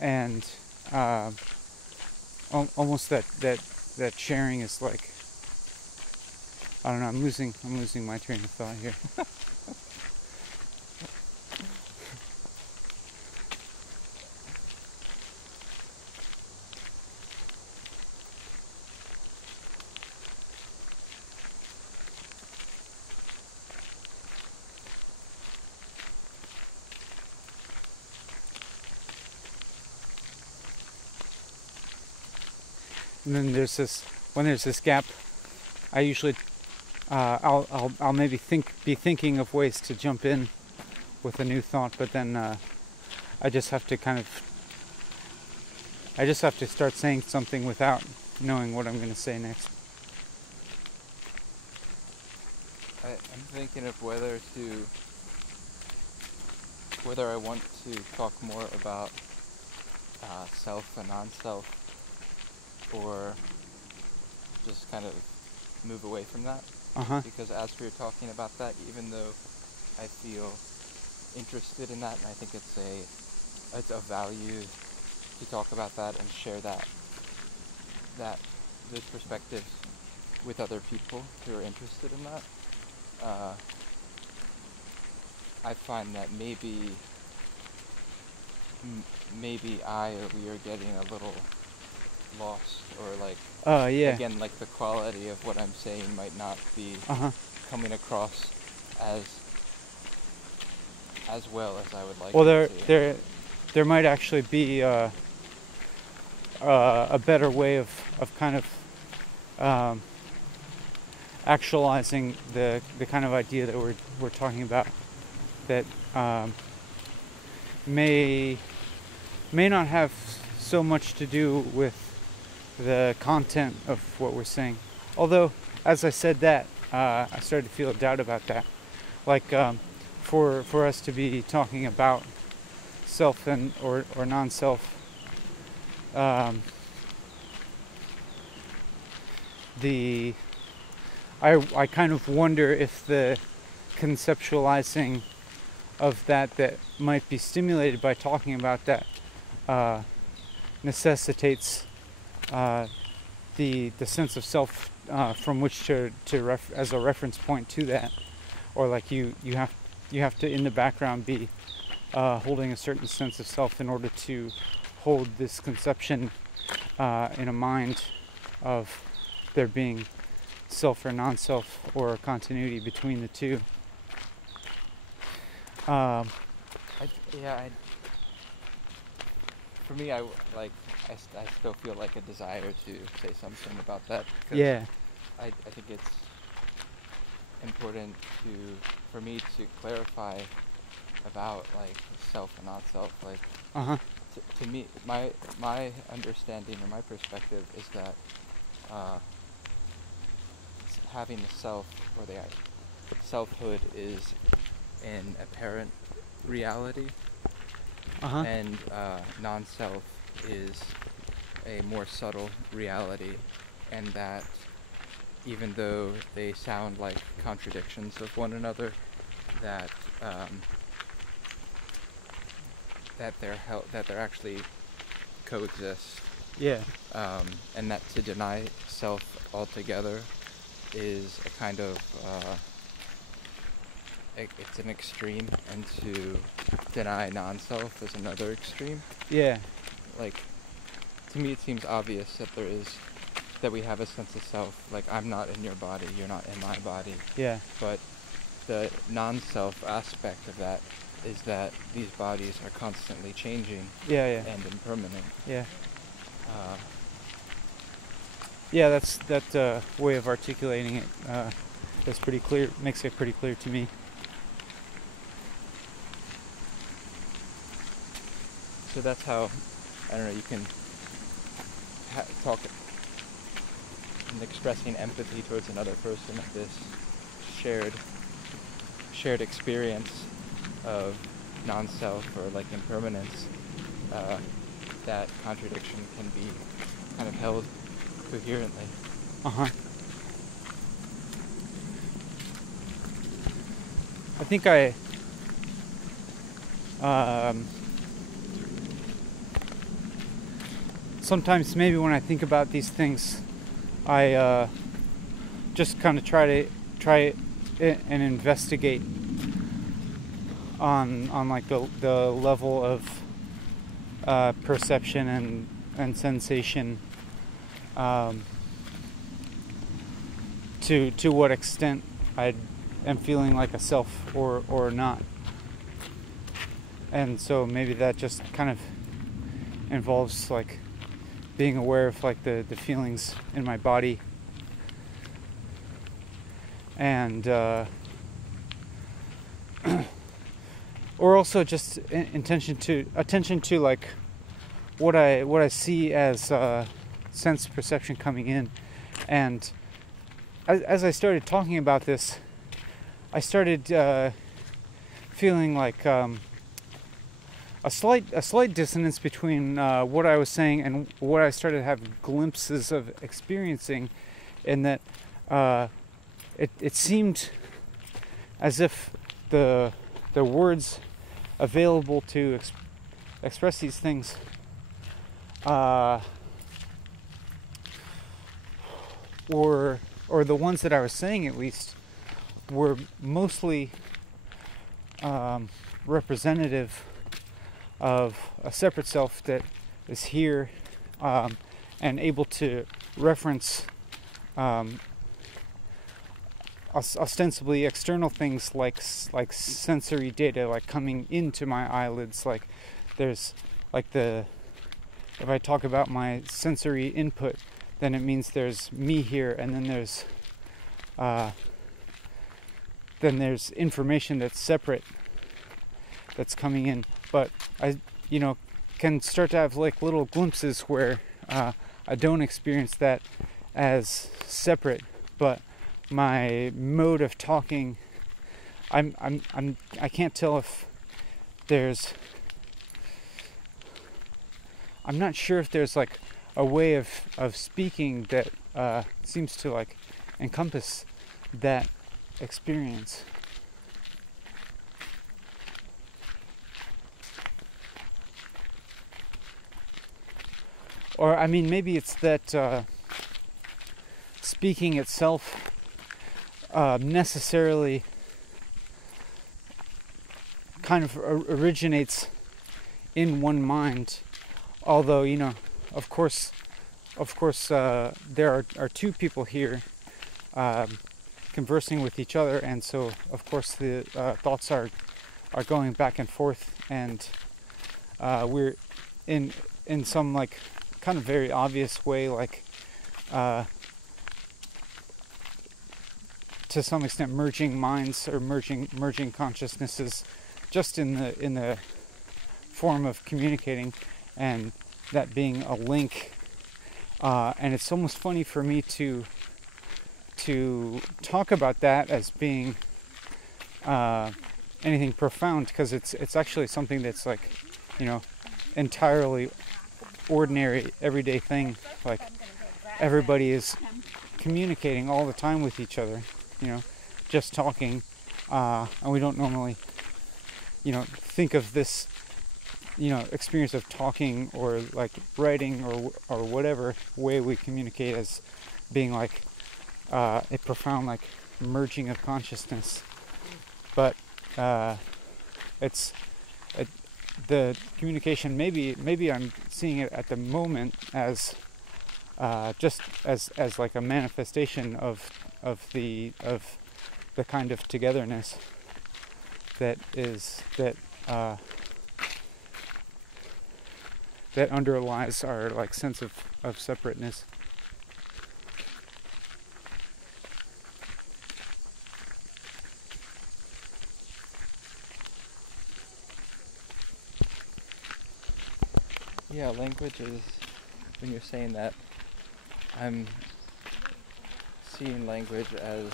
and almost that sharing is like, I don't know, I'm losing my train of thought here. And then when there's this gap, I usually I'll maybe be thinking of ways to jump in with a new thought, but then I just have to start saying something without knowing what I'm going to say next. I'm thinking of whether I want to talk more about self and non-self, or just kind of move away from that. Because as we were talking about that, even though I feel interested in that, and I think it's a value to talk about that and share those perspectives with other people who are interested in that, I find that maybe we are getting a little lost, or like again, like the quality of what I'm saying might not be coming across as well as I would like. Well, there might actually be a better way of kind of actualizing the kind of idea that we're talking about, that may not have so much to do with the content of what we're saying. Although, as I said that, I started to feel a doubt about that. Like, for us to be talking about self or non-self, I kind of wonder if the conceptualizing of that might be stimulated by talking about that necessitates the sense of self from which to as a reference point to that, or like you have to in the background be holding a certain sense of self in order to hold this conception in a mind of there being self or non-self, or continuity between the two. For me, I still feel like a desire to say something about that. Yeah. I think it's important for me to clarify about like self and not self. Like, to me, my understanding or my perspective is that having a self, or the selfhood, is an apparent reality, and non-self is a more subtle reality, and that even though they sound like contradictions of one another, that they're actually coexist. Yeah. And that to deny self altogether is a kind of it's an extreme, and to deny non-self is another extreme. Yeah. Like, to me, it seems obvious that we have a sense of self. Like, I'm not in your body, you're not in my body. Yeah. But the non-self aspect of that is that these bodies are constantly changing. Yeah. And impermanent. Yeah. Yeah, that way of articulating it. That's pretty clear. Makes it pretty clear to me. So that's how, I don't know, you can talk and expressing empathy towards another person, this shared experience of non-self or like impermanence. That contradiction can be kind of held coherently. I think sometimes maybe when I think about these things, I just kind of try it and investigate on like the level of perception and sensation, to what extent I am feeling like a self or not. And so maybe that just kind of involves like being aware of like the feelings in my body, and or also just attention to like what I see as sense perception coming in. And as I started talking about this, I started feeling like a slight dissonance between what I was saying and what I started to have glimpses of experiencing, in that it seemed as if the words available to express these things or the ones that I was saying, at least, were mostly representative of a separate self that is here, and able to reference ostensibly external things like sensory data, like coming into my eyelids. Like there's like if I talk about my sensory input, then it means there's me here, and then there's information that's separate that's coming in. But I can start to have like little glimpses where I don't experience that as separate, but my mode of talking, I can't tell if there's, I'm not sure if there's like a way of speaking that seems to like encompass that experience. Or I mean, maybe it's that speaking itself necessarily kind of originates in one mind, although of course there are two people here, conversing with each other, and so of course the thoughts are going back and forth, and we're in some like kind of very obvious way, like to some extent merging minds or merging consciousnesses just in the form of communicating, and that being a link. And it's almost funny for me to talk about that as being anything profound, because it's actually something that's like, entirely ordinary, everyday thing. Like, everybody is communicating all the time with each other, just talking, and we don't normally, think of this, experience of talking or like writing or whatever way we communicate as being like a profound like merging of consciousness. But the communication, maybe I'm seeing it at the moment as just as like a manifestation of the kind of togetherness that underlies our like sense of separateness. Yeah, language is, when you're saying that, I'm seeing language as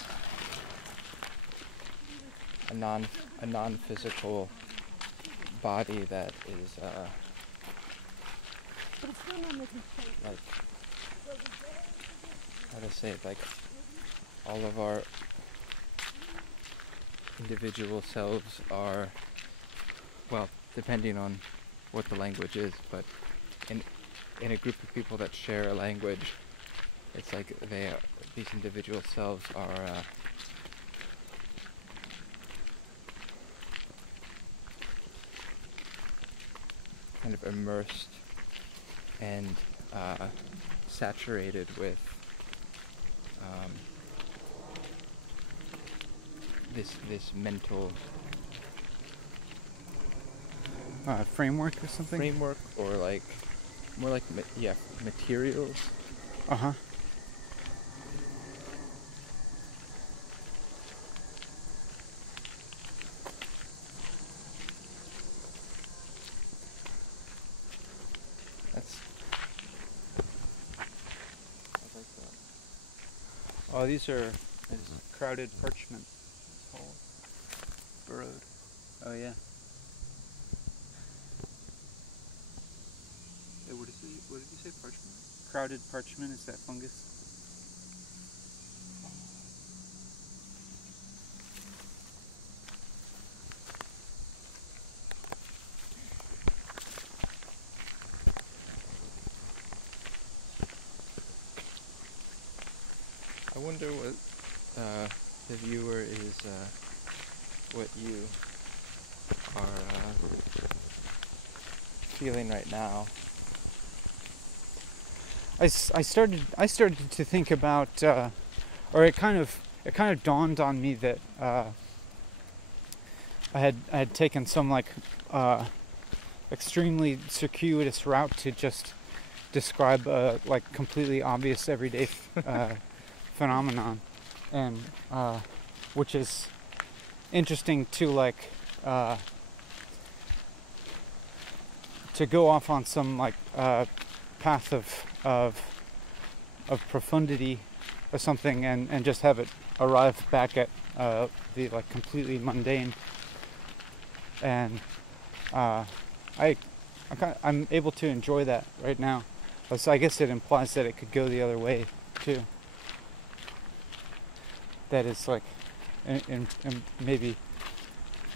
a non-physical body that is like, how to say it, like all of our individual selves are, well, depending on what the language is, but in a group of people that share a language, it's like these individual selves are kind of immersed and saturated with this mental framework or something? Framework, or like more like materials. Uh-huh. I like that. Oh, these are crowded parchment. It's called burrowed. Oh yeah. What did you say? Parchment? Crowded parchment, is that fungus? I wonder what the viewer is, what you are feeling right now. I started to think about, or it kind of dawned on me that I had taken some like extremely circuitous route to just describe a like completely obvious everyday phenomenon, and which is interesting to like to go off on some like path of profundity or something, and just have it arrive back at the like completely mundane. And I'm able to enjoy that right now. So I guess it implies that it could go the other way too. That is like, and maybe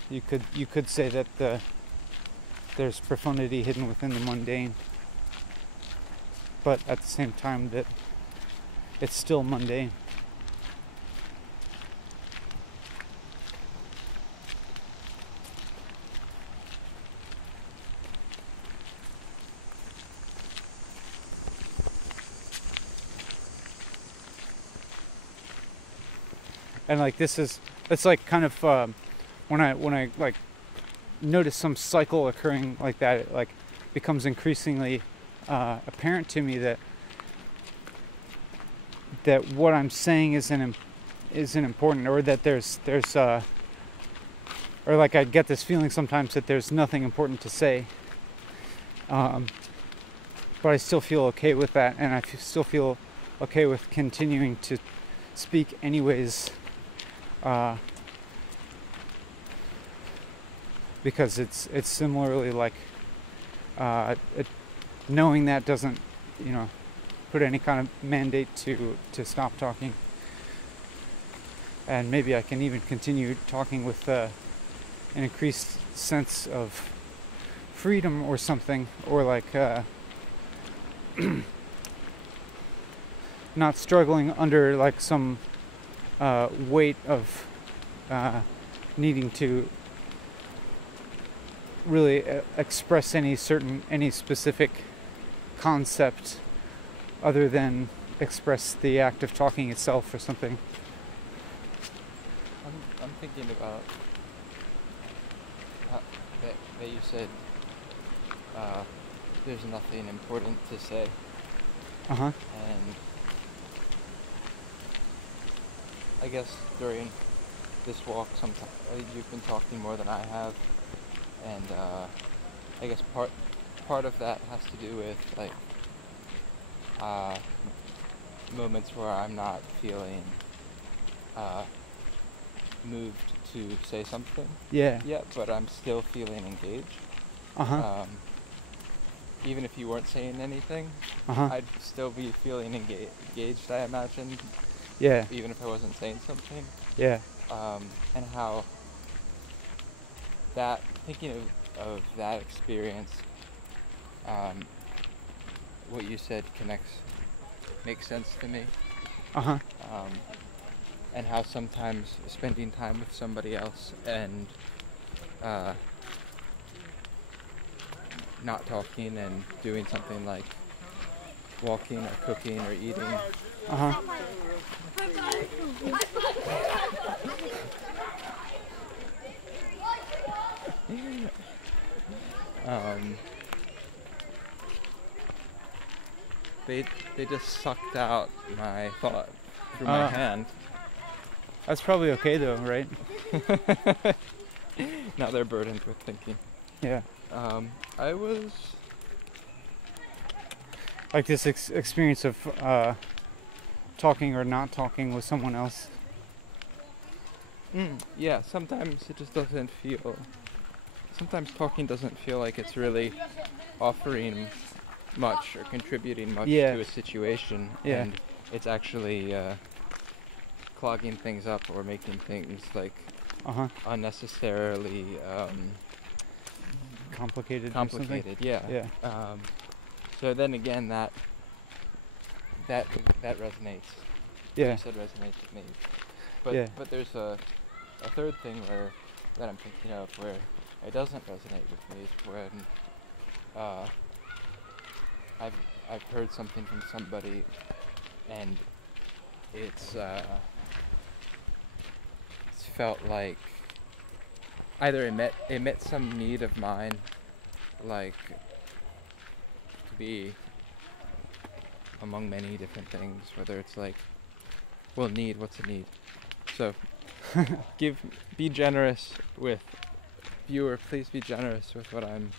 you could say that there's profundity hidden within the mundane, but at the same time that it's still mundane. And like it's like kind of when I like notice some cycle occurring like that, it like becomes increasingly apparent to me that what I'm saying isn't important, or that there's or like I get this feeling sometimes that there's nothing important to say, but I still feel okay with that, and I still feel okay with continuing to speak anyways, because it's similarly like knowing that doesn't, put any kind of mandate to stop talking, and maybe I can even continue talking with an increased sense of freedom or something, or like not struggling under like some weight of needing to really express any specific concept other than express the act of talking itself or something. I'm thinking about that you said there's nothing important to say. Uh-huh. And I guess during this walk, sometimes you've been talking more than I have, and I guess part of that has to do with like moments where I'm not feeling moved to say something. Yeah. But I'm still feeling engaged. Uh-huh. Even if you weren't saying anything, Uh-huh. I'd still be feeling engaged, I imagine. Yeah. Even if I wasn't saying something. Yeah. And how that, thinking of that experience, what you said makes sense to me. Uh-huh. And how sometimes spending time with somebody else and not talking and doing something like walking or cooking or eating. Uh-huh. They just sucked out my thought through my hand. That's probably okay though, right? Now they're burdened with thinking. Yeah. I was like this experience of talking or not talking with someone else. Yeah, sometimes it just doesn't feel. Sometimes talking doesn't feel like it's really offering much or contributing much to a situation, and it's actually clogging things up or making things like unnecessarily complicated. Yeah. So then again, that resonates. Yeah. You said resonates with me. But there's a third thing that I'm thinking of where it doesn't resonate with me is when I've heard something from somebody and it's felt like either it met some need of mine, like to be among many different things, whether it's like, well, what's a need? So be generous with viewer, please be generous with what I'm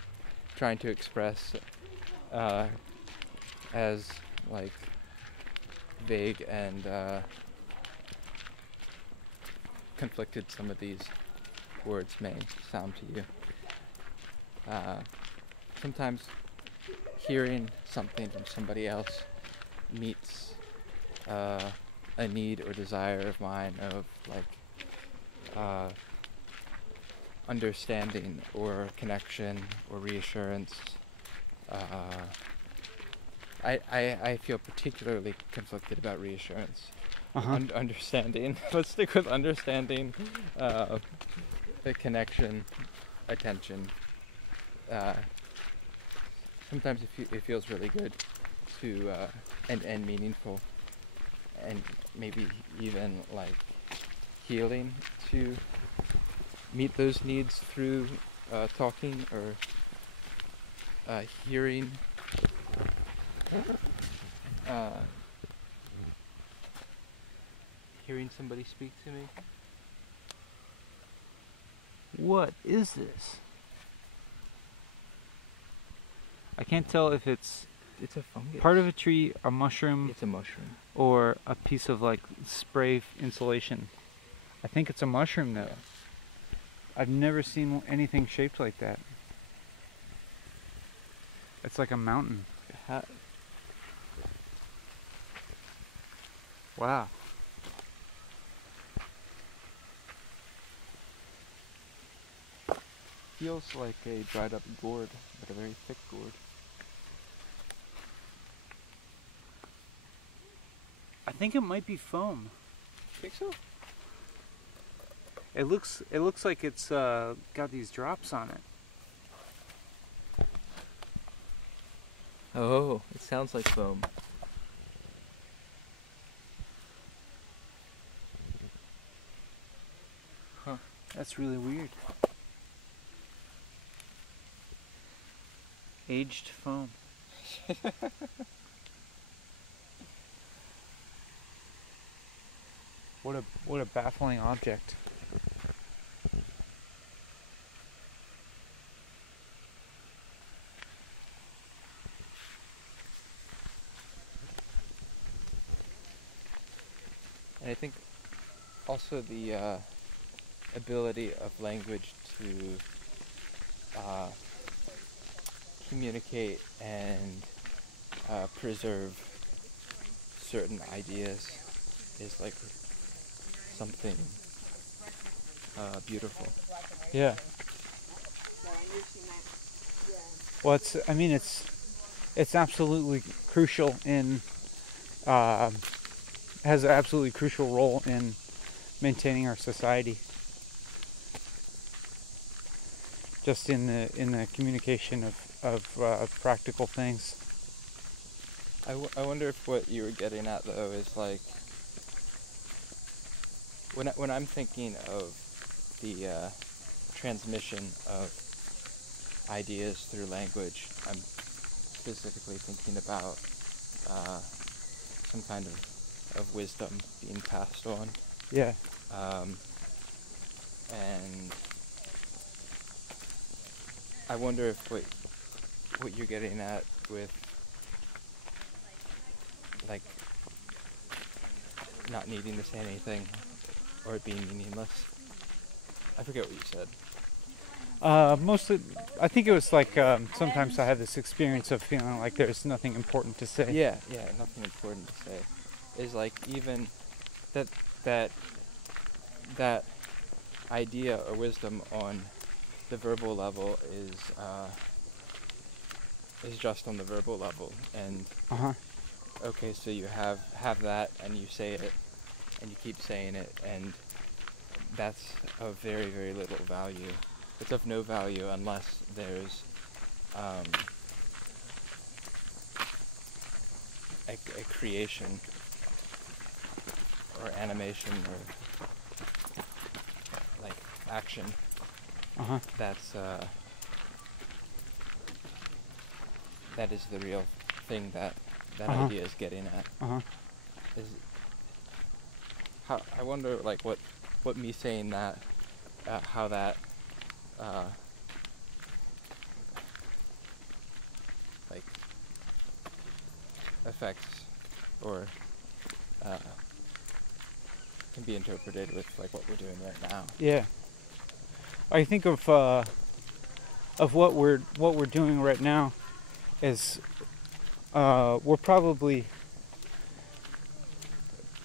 trying to express as like vague and conflicted some of these words may sound to you. Sometimes hearing something from somebody else meets a need or desire of mine of like understanding or connection or reassurance. I feel particularly conflicted about reassurance. Understanding. Let's stick with understanding. The connection, attention. Sometimes it feels really good to and meaningful, and maybe even like healing to meet those needs through talking or hearing. Hearing somebody speak to me. What is this? I can't tell if it's a fungus. part of a tree, a mushroom. It's a mushroom. Or a piece of like spray insulation. I think it's a mushroom though. Yeah. I've never seen anything shaped like that. It's like a mountain. Wow. Feels like a dried up gourd, but a very thick gourd. I think it might be foam. Think so? It looks like it's got these drops on it. Oh, it sounds like foam. Huh. That's really weird. Aged foam. What a baffling object. And I think also the ability of language to communicate and preserve certain ideas is like something beautiful. Yeah. Well, it's absolutely crucial in has an absolutely crucial role in maintaining our society. Just in the communication of practical things. I wonder if what you were getting at though is like when I'm thinking of the transmission of ideas through language, I'm specifically thinking about some kind of wisdom being passed on. Yeah. And I wonder if what you're getting at with like not needing to say anything or it being meaningless. I forget what you said. Mostly, I think it was like sometimes I have this experience of feeling like there's nothing important to say. Yeah, nothing important to say. Is like even that idea or wisdom on the verbal level is just on the verbal level, and okay, so you have that and you say it and you keep saying it, and that's of very, very little value. It's of no value unless there's a creation or animation or like action that's that is the real thing that idea is getting at. Is how I wonder like what me saying that how that like affects or can be interpreted with like what we're doing right now. Yeah. I think of what we're doing right now is we're probably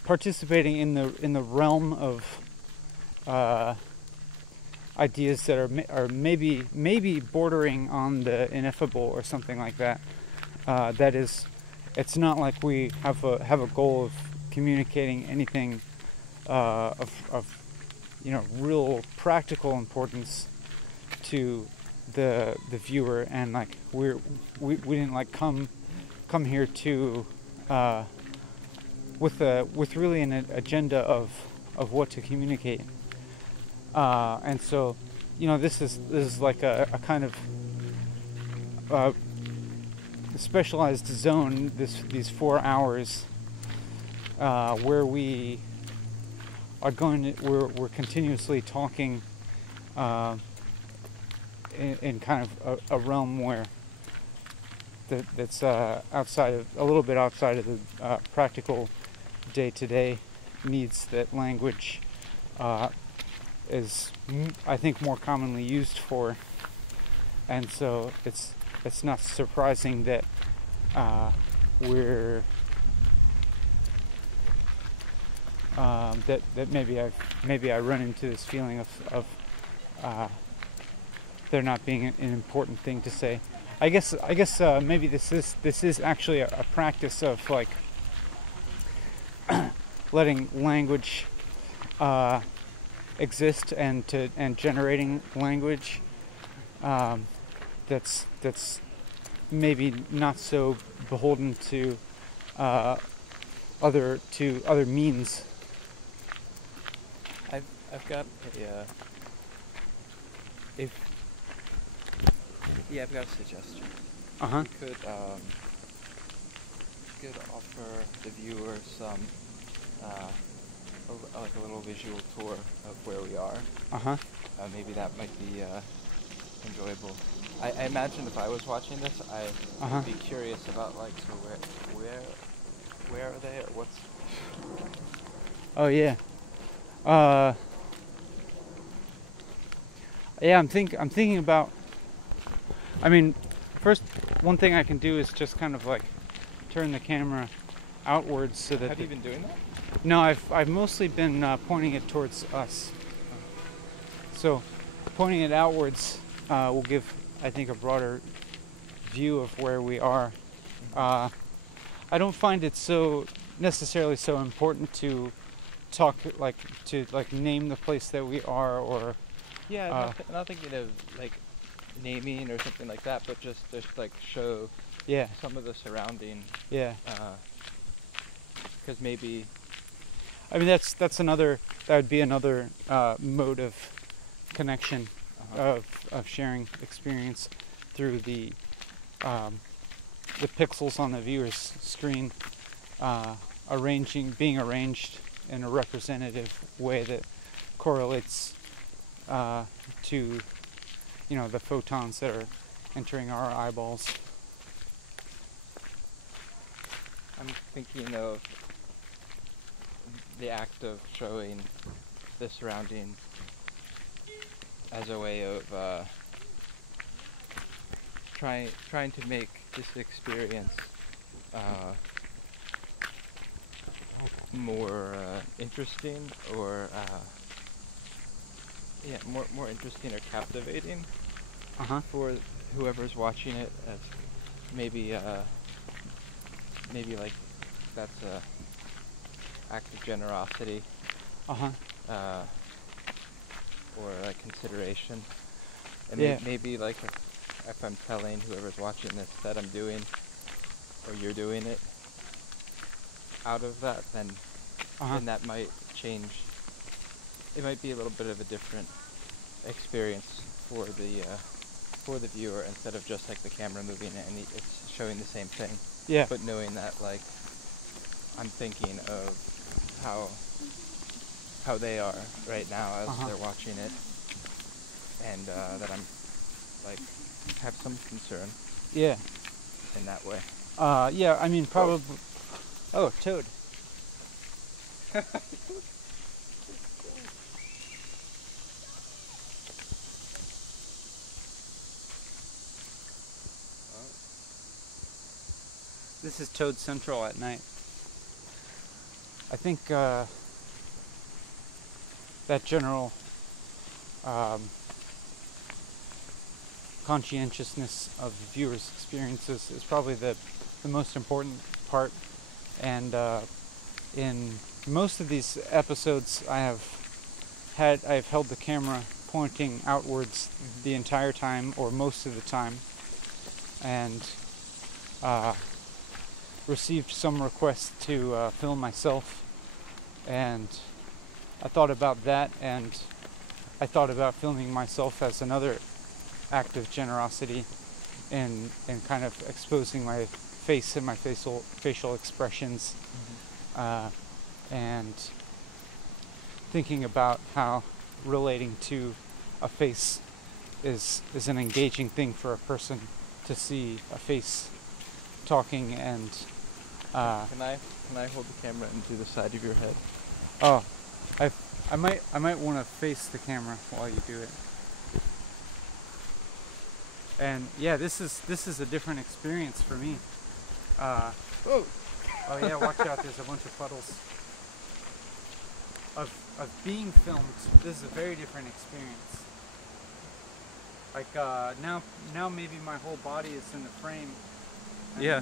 participating in the realm of ideas that are maybe bordering on the ineffable or something like that. That is, it's not like we have a goal of communicating anything of real practical importance to the viewer, and like we didn't like come here to with really an agenda of what to communicate. And so, this is like a kind of specialized zone. These 4 hours where we are we're continuously talking in kind of a realm where that's a little bit outside of the practical day-to-day needs that language is, I think, more commonly used for. And so it's not surprising that we're that maybe I run into this feeling of there not being an important thing to say. I guess maybe this is actually a practice of like letting language exist and generating language that's maybe not so beholden to other means. I've got I've got a suggestion. Uh-huh. You could offer the viewer some like a little visual tour of where we are. Uh-huh. Maybe that might be enjoyable. I imagine if I was watching this, I would be curious about like, so where are they, or what's? Oh yeah. Yeah, I'm thinking about. I mean, first, one thing I can do is just kind of like turn the camera outwards so that. Have you been doing that? No, I've mostly been pointing it towards us. So, pointing it outwards will give, I think, a broader view of where we are. I don't find it necessarily so important to talk to name the place that we are, or. Yeah, not thinking of like naming or something like that, but just like show some of the surrounding. Yeah. Because maybe. I mean, that would be another mode of connection, of sharing experience through the pixels on the viewer's screen, being arranged in a representative way that correlates to the photons that are entering our eyeballs. I'm thinking of the act of showing the surroundings as a way of trying to make this experience more interesting, or more interesting or captivating for whoever's watching it. As maybe like that's a act of generosity, or like consideration, and maybe like if I'm telling whoever's watching this that I'm doing, or you're doing it out of that, then that might change. It might be a little bit of a different experience for the viewer, instead of just like the camera moving and it's showing the same thing. Yeah. But knowing that like I'm thinking of how they are right now as they're watching it, and that I'm like have some concern. Yeah. In that way. Yeah. I mean, probably. Oh, toad. This is Toad Central at night. I think that general conscientiousness of the viewer's experiences is probably the most important part. And in most of these episodes, I've held the camera pointing outwards the entire time, or most of the time, and received some requests to film myself, and I thought about that, and I thought about filming myself as another act of generosity, and kind of exposing my face and my facial expressions, and thinking about how relating to a face is an engaging thing for a person to see a face talking. And can I hold the camera and do the side of your head? oh, I might want to face the camera while you do it. And yeah, this is a different experience for me. Oh yeah, watch out! There's a bunch of puddles. Of being filmed, this is a very different experience. Like now maybe my whole body is in the frame. And, yeah,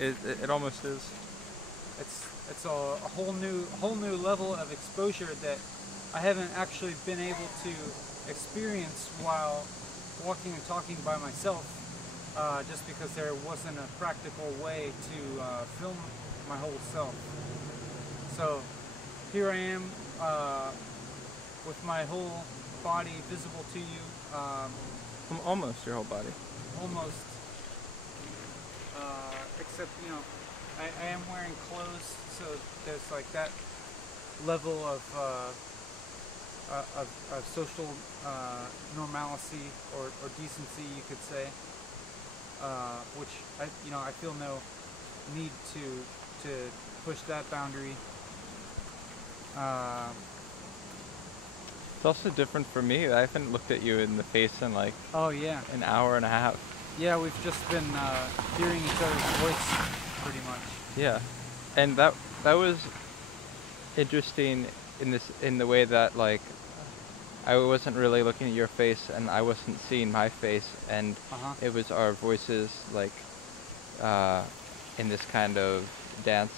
it almost is. It's a whole new level of exposure that I haven't actually been able to experience while walking and talking by myself, just because there wasn't a practical way to film my whole self. So here I am with my whole body visible to you. Almost your whole body. Almost. Except, I am wearing clothes, so there's like that level of social normalcy or decency, you could say, which I feel no need to push that boundary. It's also different for me. I haven't looked at you in the face in like an hour and a half. Yeah, we've just been hearing each other's voice pretty much. Yeah, and that was interesting in the way that like I wasn't really looking at your face and I wasn't seeing my face, and it was our voices like in this kind of dance,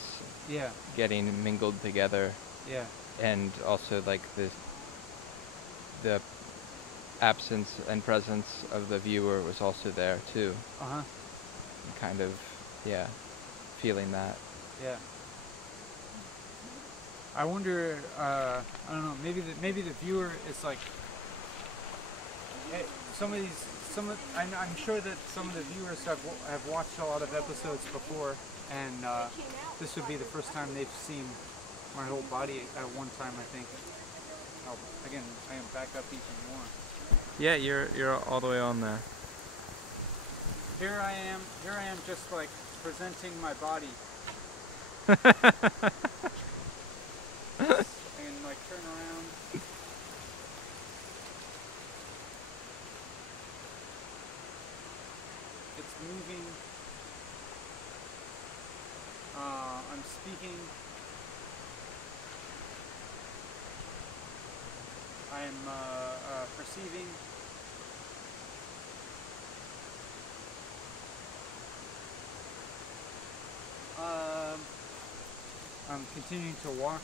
getting mingled together. Yeah. And also like the absence and presence of the viewer was also there too. Kind of, feeling that. Yeah. I wonder. I don't know. Maybe the viewer is like. I'm sure that some of the viewers have watched a lot of episodes before, and this would be the first time they've seen my whole body at one time, I think. Oh, again, I am back up even more. Yeah, you're all the way on there. Here I am just like presenting my body. And like turn around. It's moving. I'm speaking. I'm perceiving. I'm continuing to walk.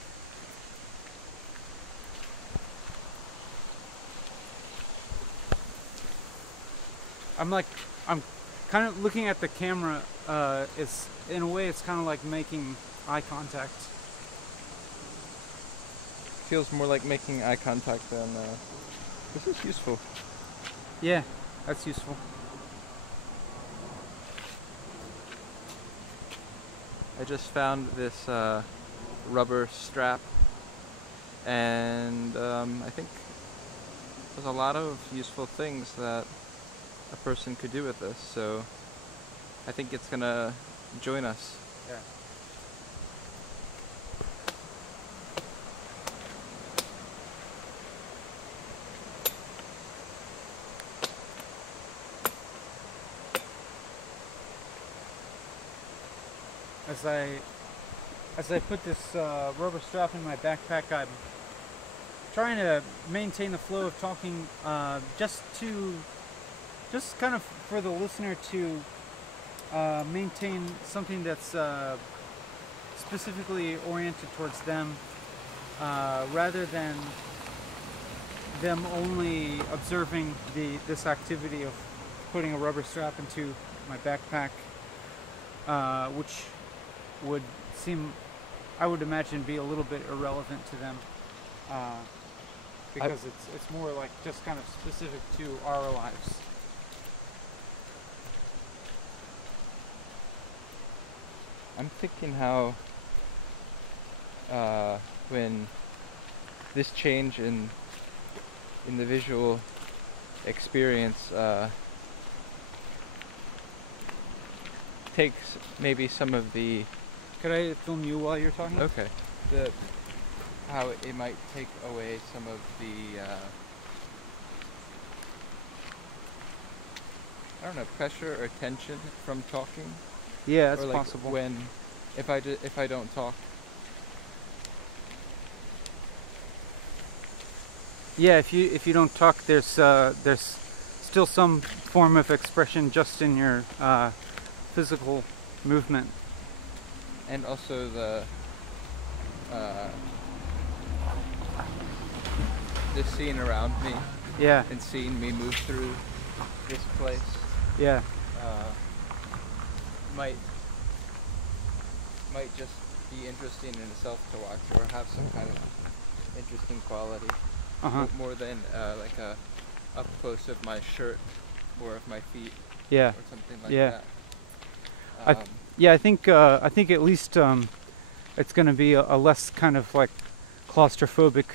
I'm kind of looking at the camera. It's in a way, it's kind of like making eye contact. Feels more like making eye contact than. This is useful. Yeah, that's useful. I just found this rubber strap, and I think there's a lot of useful things that a person could do with this, so I think it's gonna join us. Yeah. As I put this rubber strap in my backpack, I'm trying to maintain the flow of talking, just kind of for the listener to maintain something that's specifically oriented towards them, rather than them only observing this activity of putting a rubber strap into my backpack, which would seem, I would imagine, be a little bit irrelevant to them. because it's more like just kind of specific to our lives. I'm thinking how when this change in the visual experience takes maybe some of the Could I film you while you're talking? okay how it might take away some of the I don't know, pressure or tension from talking. Yeah, that's or like possible. When if I don't talk. Yeah, if you don't talk, there's still some form of expression just in your physical movement. And also the scene around me. Yeah. And seeing me move through this place. Yeah. Might just be interesting in itself to watch, or have some kind of interesting quality. More than like a up close of my shirt or of my feet. Yeah. Or something like that. I think at least it's going to be a less kind of like claustrophobic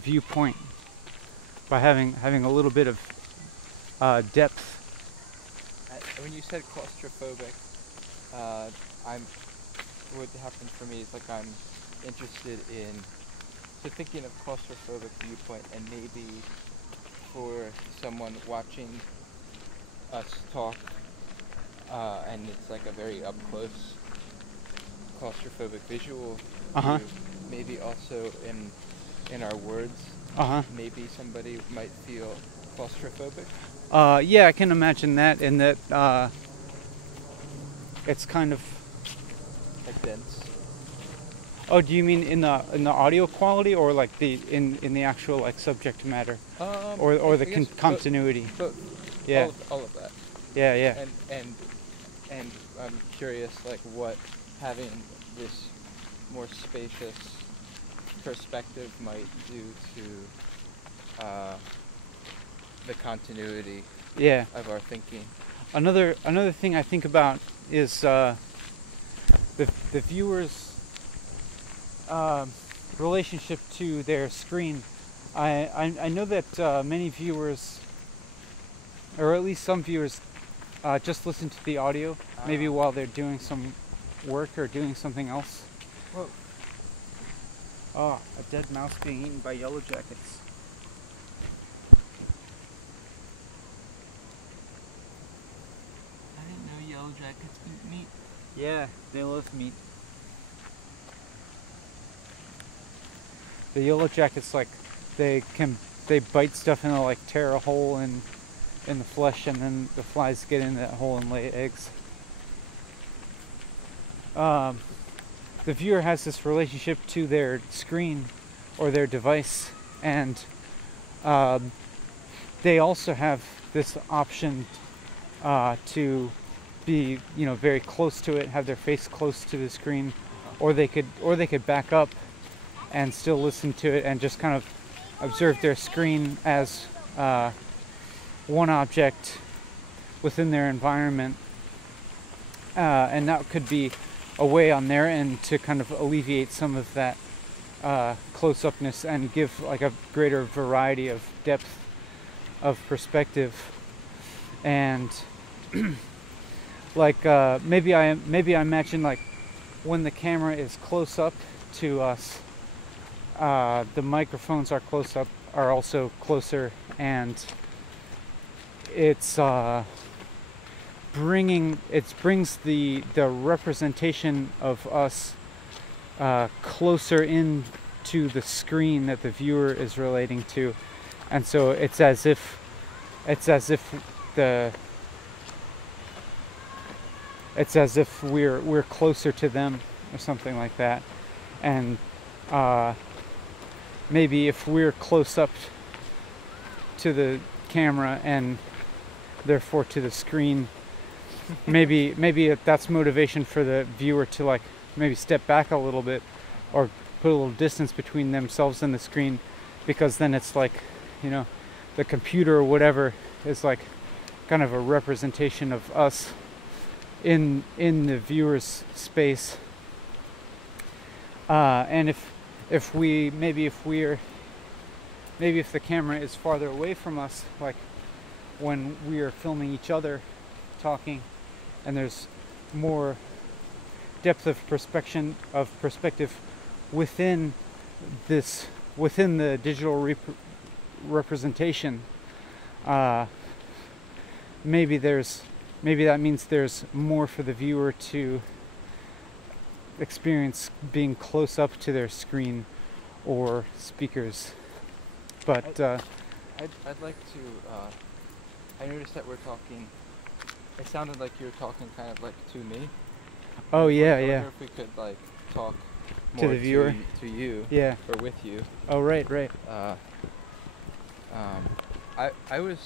viewpoint by having a little bit of depth. When you said claustrophobic, what happened for me is like I'm interested in thinking of claustrophobic viewpoint, and maybe for someone watching us talk, and it's like a very up close claustrophobic visual view. Maybe also in our words. Maybe somebody might feel claustrophobic. Yeah, I can imagine that, in that it's kind of like dense. Oh, do you mean in the audio quality, or like in the actual like subject matter, or the continuity? Yeah. All of that. Yeah, yeah. And I'm curious, like, what having this more spacious perspective might do to the continuity. Yeah. Of our thinking. Another thing I think about is the viewer's relationship to their screen. I know that many viewers, or at least some viewers, just listen to the audio, maybe while they're doing some work or doing something else. Whoa. Oh, a dead mouse being eaten by yellow jackets. I didn't know yellow jackets eat meat. Yeah, they love meat. The yellow jackets, like, they bite stuff and they'll like tear a hole in the flesh, and then the flies get in that hole and lay eggs. The viewer has this relationship to their screen or their device, and they also have this option to be, very close to it, have their face close to the screen, or they could back up and still listen to it and just kind of observe their screen as one object within their environment, and that could be a way on their end to kind of alleviate some of that close-upness and give like a greater variety of depth of perspective. And like maybe I imagine, like, when the camera is close up to us, the microphones are also closer, and brings the representation of us closer in to the screen that the viewer is relating to, and so it's as if we're closer to them or something like that. And maybe if we're close up to the camera and therefore to the screen, maybe that's motivation for the viewer to like maybe step back a little bit, or put a little distance between themselves and the screen, because then it's like, you know, the computer or whatever is like kind of a representation of us in the viewer's space. And if the camera is farther away from us, like when we are filming each other talking, and there's more depth of perspective within the digital representation, maybe that means there's more for the viewer to experience being close up to their screen or speakers. But I'd like to. I noticed that we're talking. It sounded like you were talking kind of like to me. Oh yeah, I yeah. wonder if we could like talk more To the viewer? to you, Yeah. or with you. Oh right. I was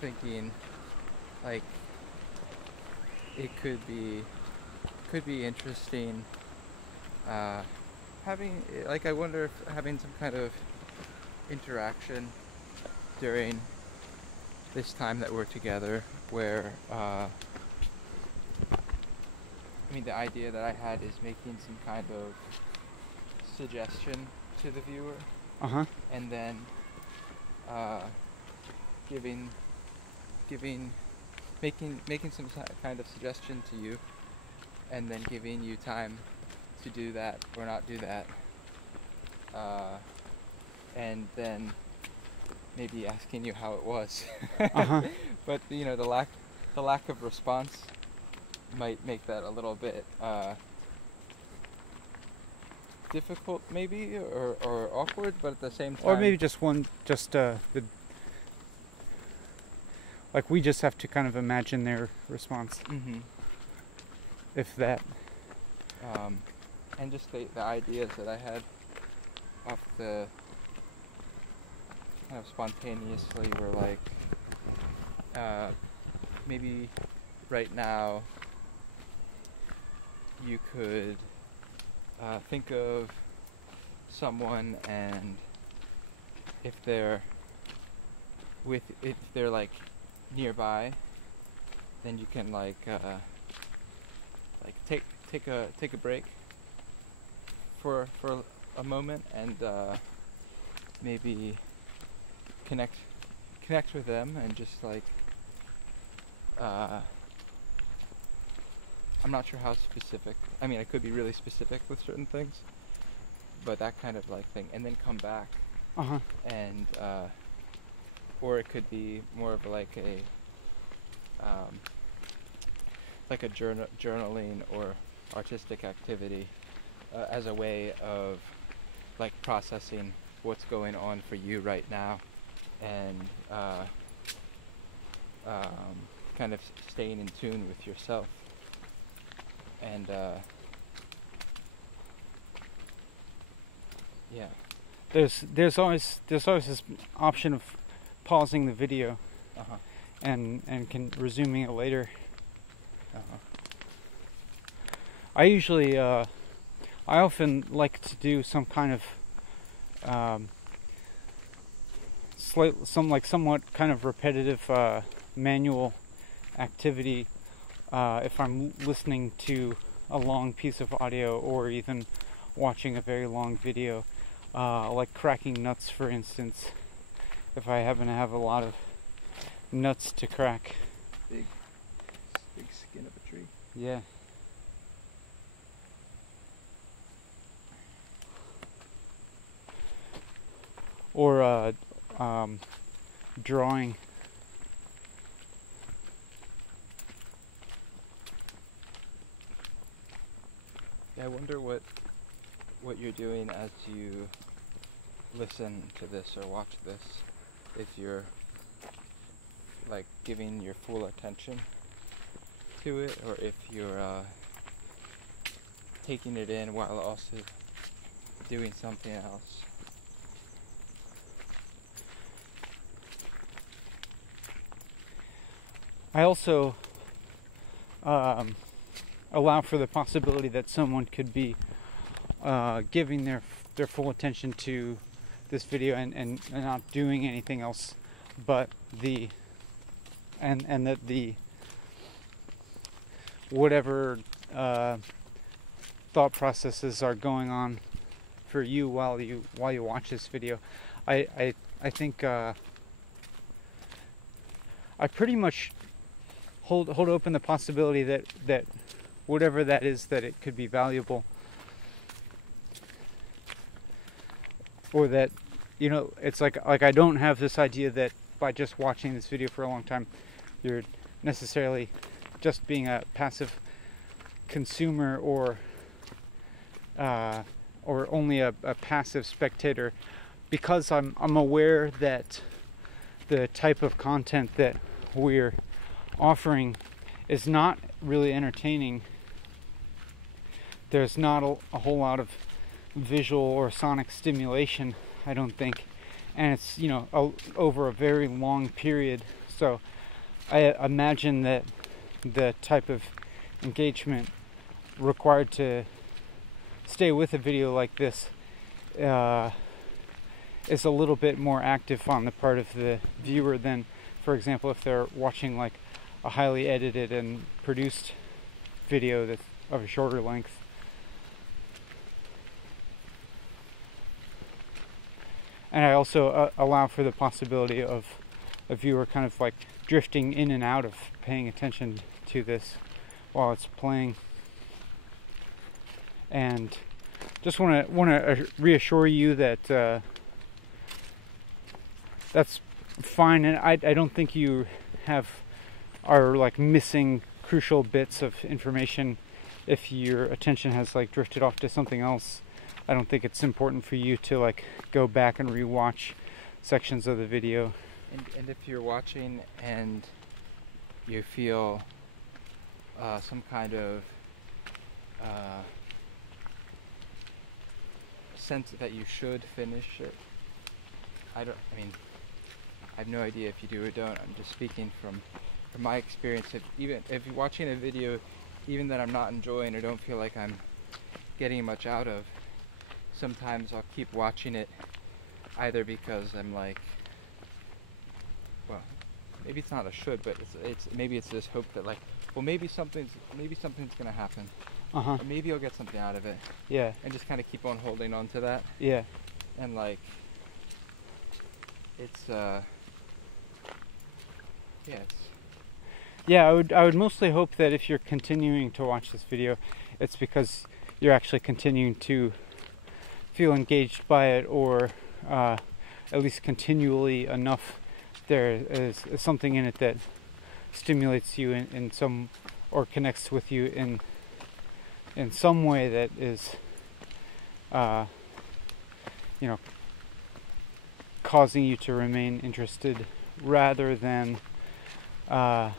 thinking, like, it could be interesting. Having, like, I wonder if having some kind of interaction during this time that we're together, where I mean, the idea that I had is making some kind of suggestion to the viewer, and then making some kind of suggestion to you, and then giving you time to do that or not do that, and then maybe asking you how it was. But you know, the lack of response might make that a little bit difficult, maybe, or awkward, but at the same time, Or maybe like we just have to kind of imagine their response, if that. And just the ideas that I had off the kind of spontaneously were like, maybe right now you could think of someone, and if they're like nearby, then you can like take a break for a moment, and maybe connect with them, and just like I'm not sure how specific. I mean, I could be really specific with certain things, but that kind of like thing, and then come back, and or it could be more of like a journaling or artistic activity, as a way of like processing what's going on for you right now, and kind of staying in tune with yourself. And yeah, there's always this option of pausing the video, and resuming it later. I often like to do some kind of somewhat kind of repetitive manual activity if I'm listening to a long piece of audio, or even watching a very long video, like cracking nuts, for instance. If I happen to have a lot of nuts to crack. Big skin of a tree. Yeah. Or drawing. I wonder what you're doing as you listen to this or watch this. If you're like giving your full attention to it, or if you're taking it in while also doing something else. I also allow for the possibility that someone could be giving their full attention to this video and not doing anything else but and that the whatever thought processes are going on for you while you watch this video. I think I pretty much hold open the possibility that whatever that is, that it could be valuable, or that, you know, it's like I don't have this idea that by just watching this video for a long time you're necessarily just being a passive consumer or only a passive spectator, because I'm aware that the type of content that we're offering is not really entertaining. There's not a whole lot of visual or sonic stimulation, I don't think, and it's, you know, over a very long period. So I imagine that the type of engagement required to stay with a video like this is a little bit more active on the part of the viewer than, for example, if they're watching like a highly edited and produced video that's of a shorter length. And I also allow for the possibility of a viewer kind of like drifting in and out of paying attention to this while it's playing. And just want to reassure you that that's fine, and I don't think you are like missing crucial bits of information if your attention has like drifted off to something else. I don't think it's important for you to like go back and rewatch sections of the video. And if you're watching and you feel some kind of sense that you should finish it, I have no idea if you do or don't. I'm just speaking from my experience. If you're watching a video, even that I'm not enjoying or don't feel like I'm getting much out of, sometimes I'll keep watching it, either because I'm like, well, maybe it's not a should, but maybe it's this hope that like, well, maybe something's gonna happen. Or maybe I'll get something out of it. Yeah. And just kind of keep on holding on to that. Yeah. And like, it's yeah, I would mostly hope that if you're continuing to watch this video, it's because you're actually continuing to feel engaged by it, or at least continually enough. There is something in it that stimulates you in some, or connects with you in some way that is, you know, causing you to remain interested, rather than, well,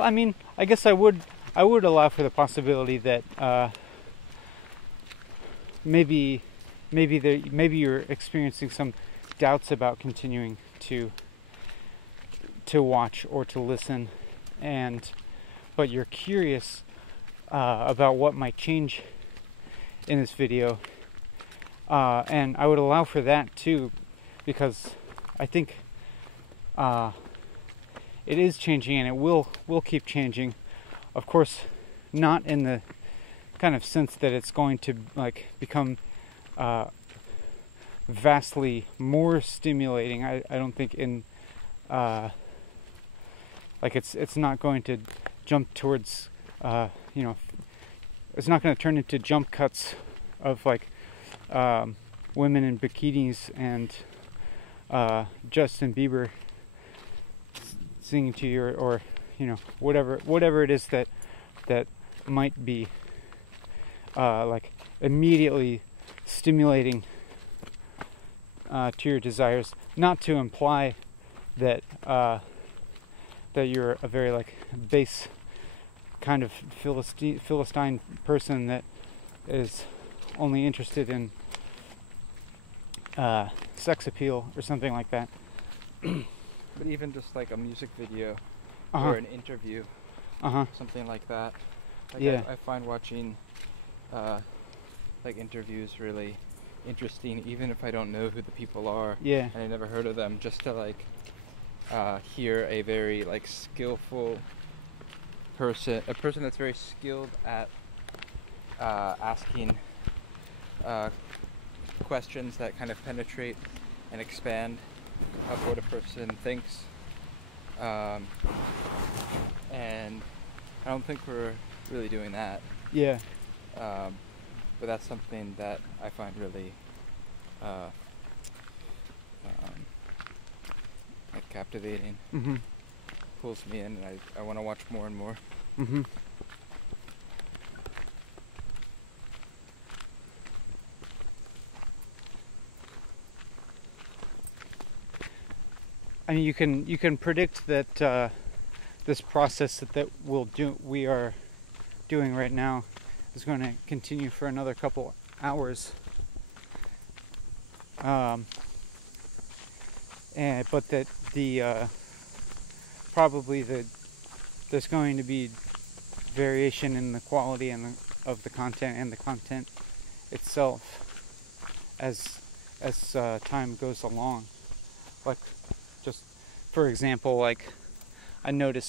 I mean, I guess I would allow for the possibility that maybe you're experiencing some doubts about continuing to watch or to listen, but you're curious about what might change in this video, and I would allow for that too, because I think it is changing, and it will keep changing. Of course, not in the kind of sense that it's going to like become vastly more stimulating. I don't think in like it's not going to jump towards you know, it's not going to turn into jump cuts of like women in bikinis and Justin Bieber singing to you, or you know, whatever it is that might be like immediately stimulating to your desires. Not to imply that that you're a very like base kind of Philistine person that is only interested in sex appeal or something like that. But even just like a music video or an interview, something like that. Like yeah. I find watching like interviews really interesting, even if I don't know who the people are. Yeah. And I never heard of them, just to like hear a very like skillful person, a person that's very skilled at asking questions that kind of penetrate and expand of what a person thinks. And I don't think we're really doing that. Yeah. But that's something that I find really like captivating. Mm-hmm. Pulls me in, and I want to watch more and more. Mm-hmm. I mean, you can predict that this process that we are doing right now is going to continue for another couple hours. But that there's going to be variation in the quality of the content and the content itself as time goes along. Like, just for example, like I'm maybe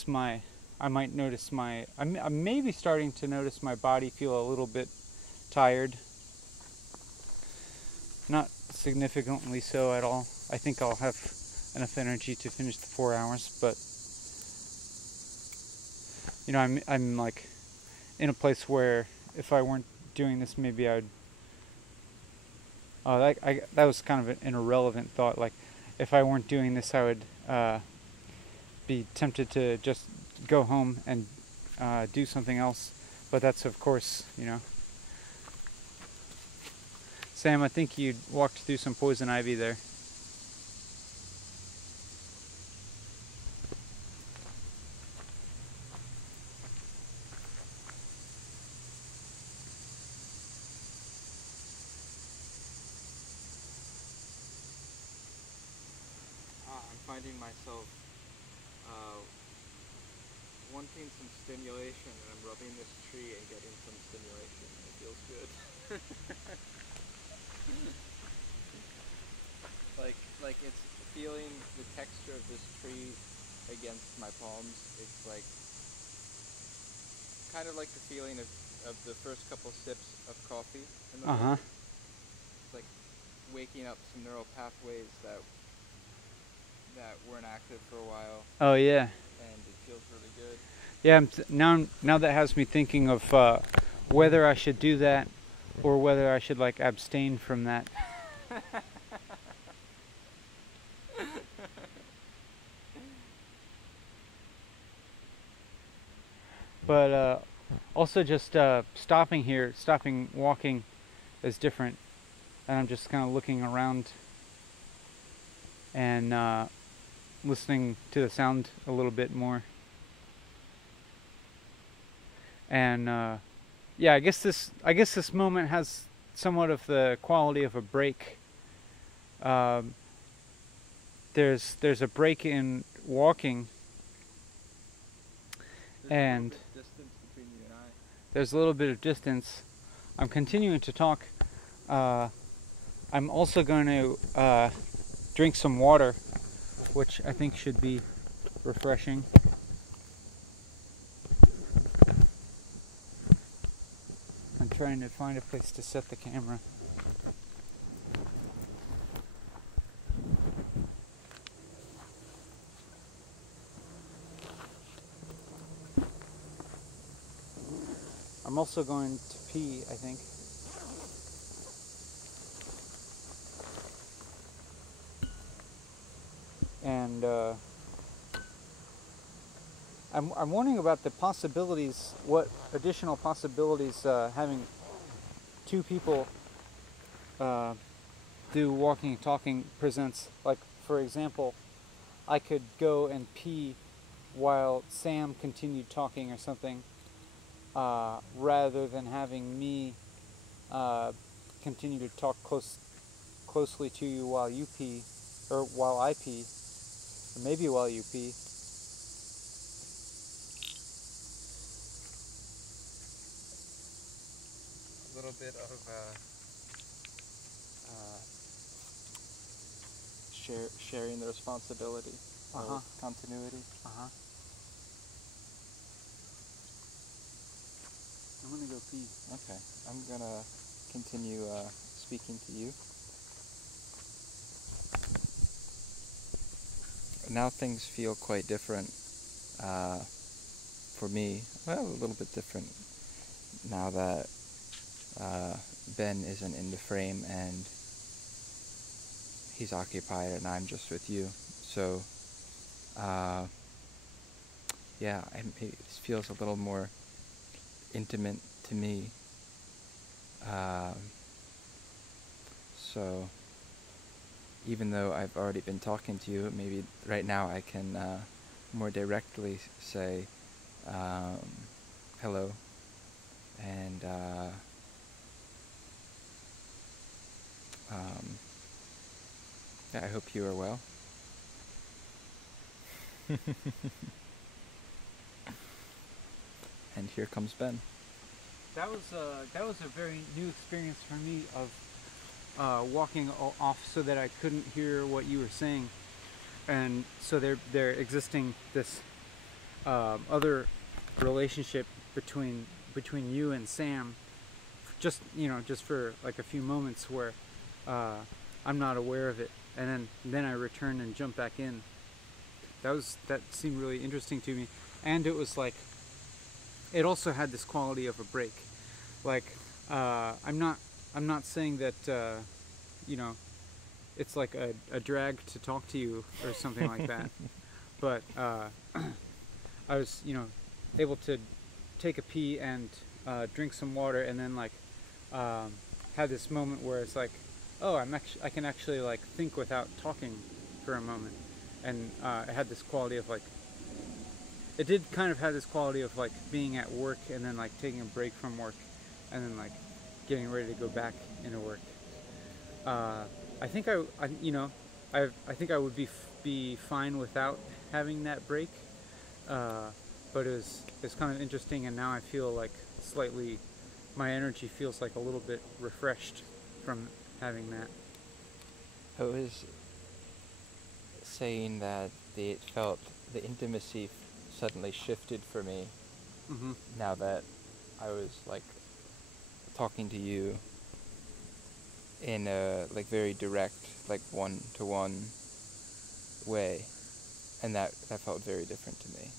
starting to notice my body feel a little bit tired. Not significantly so at all. I think I'll have enough energy to finish the 4 hours, but you know, I'm like in a place where if I weren't doing this, maybe I'd. Oh, that was kind of an irrelevant thought. Like, if I weren't doing this, I would be tempted to just go home and do something else. But that's, of course, you know. Sam, I think you walked through some poison ivy there. I'm finding myself wanting some stimulation, and I'm rubbing this tree and getting some stimulation. It feels good. like it's feeling the texture of this tree against my palms. It's like kind of like the feeling of the first couple sips of coffee in the morning. It's like waking up some neural pathways that weren't active for a while. Oh yeah. And it feels really good. Yeah, now that has me thinking of whether I should do that or whether I should like abstain from that. But also just stopping walking is different, and I'm just kind of looking around and listening to the sound a little bit more. And yeah, I guess this moment has somewhat of the quality of a break. There's a break in walking, and there's a little bit of distance. I'm continuing to talk. I'm also going to drink some water, which I think should be refreshing. I'm trying to find a place to set the camera. I'm also going to pee, I think. And I'm wondering about the possibilities, what additional possibilities having two people do walking and talking presents. Like, for example, I could go and pee while Sam continued talking or something, rather than having me continue to talk closely to you while you pee, or while I pee, or maybe while you pee. A little little bit of sharing the responsibility of continuity. I'm gonna go pee. Okay, I'm gonna continue speaking to you. Now things feel quite different for me. Well, a little bit different now that Ben isn't in the frame and he's occupied and I'm just with you. So, yeah, it feels a little more intimate to me. So, even though I've already been talking to you, maybe right now I can more directly say hello and I hope you are well. And here comes Ben. That was a very new experience for me of walking off so that I couldn't hear what you were saying, and so there existing this other relationship between you and Sam, just for like a few moments where I'm not aware of it, and then I return and jump back in. That seemed really interesting to me, and it was like it also had this quality of a break. Like I'm not saying that it's like a drag to talk to you or something like that, but I was able to take a pee and drink some water, and then like had this moment where it's like, oh, I can actually like think without talking for a moment, and it had this quality of like, it did kind of have this quality of like being at work and then like taking a break from work and then like getting ready to go back into work. I think I think I would be fine without having that break, but it's kind of interesting, and now I feel like slightly, my energy feels like a little bit refreshed from having that. I was saying that it felt the intimacy suddenly shifted for me now that I was like talking to you in a like very direct, like one-to-one way, and that felt very different to me.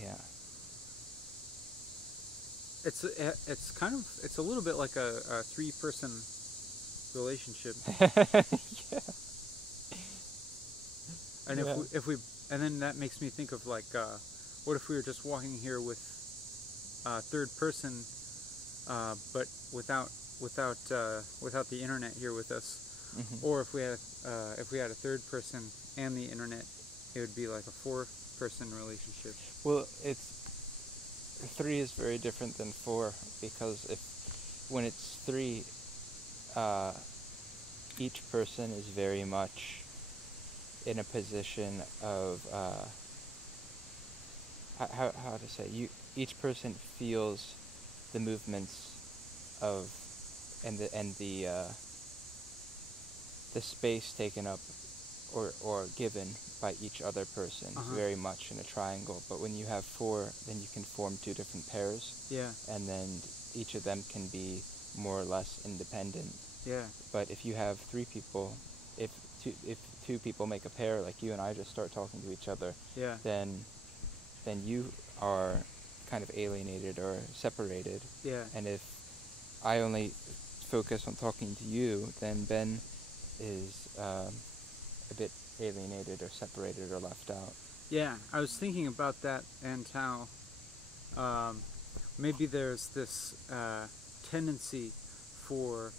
Yeah. It's a little bit like a three-person relationship. Yeah. And if we and then that makes me think of like, what if we were just walking here with third person, but without the internet here with us, or if we had a third person and the internet, it would be like a four-person relationship. Well, three is very different than four, because when it's three, each person is very much in a position of how to say, each person feels the movements of and the space taken up or given by each other person very much in a triangle. But when you have four, then you can form two different pairs. Yeah. And then each of them can be more or less independent. Yeah. But if you have three people, if two people make a pair, like you and I just start talking to each other, yeah, then you are kind of alienated or separated. Yeah. And if I only focus on talking to you, then Ben is a bit alienated or separated or left out. Yeah, I was thinking about that, and how maybe there's this tendency for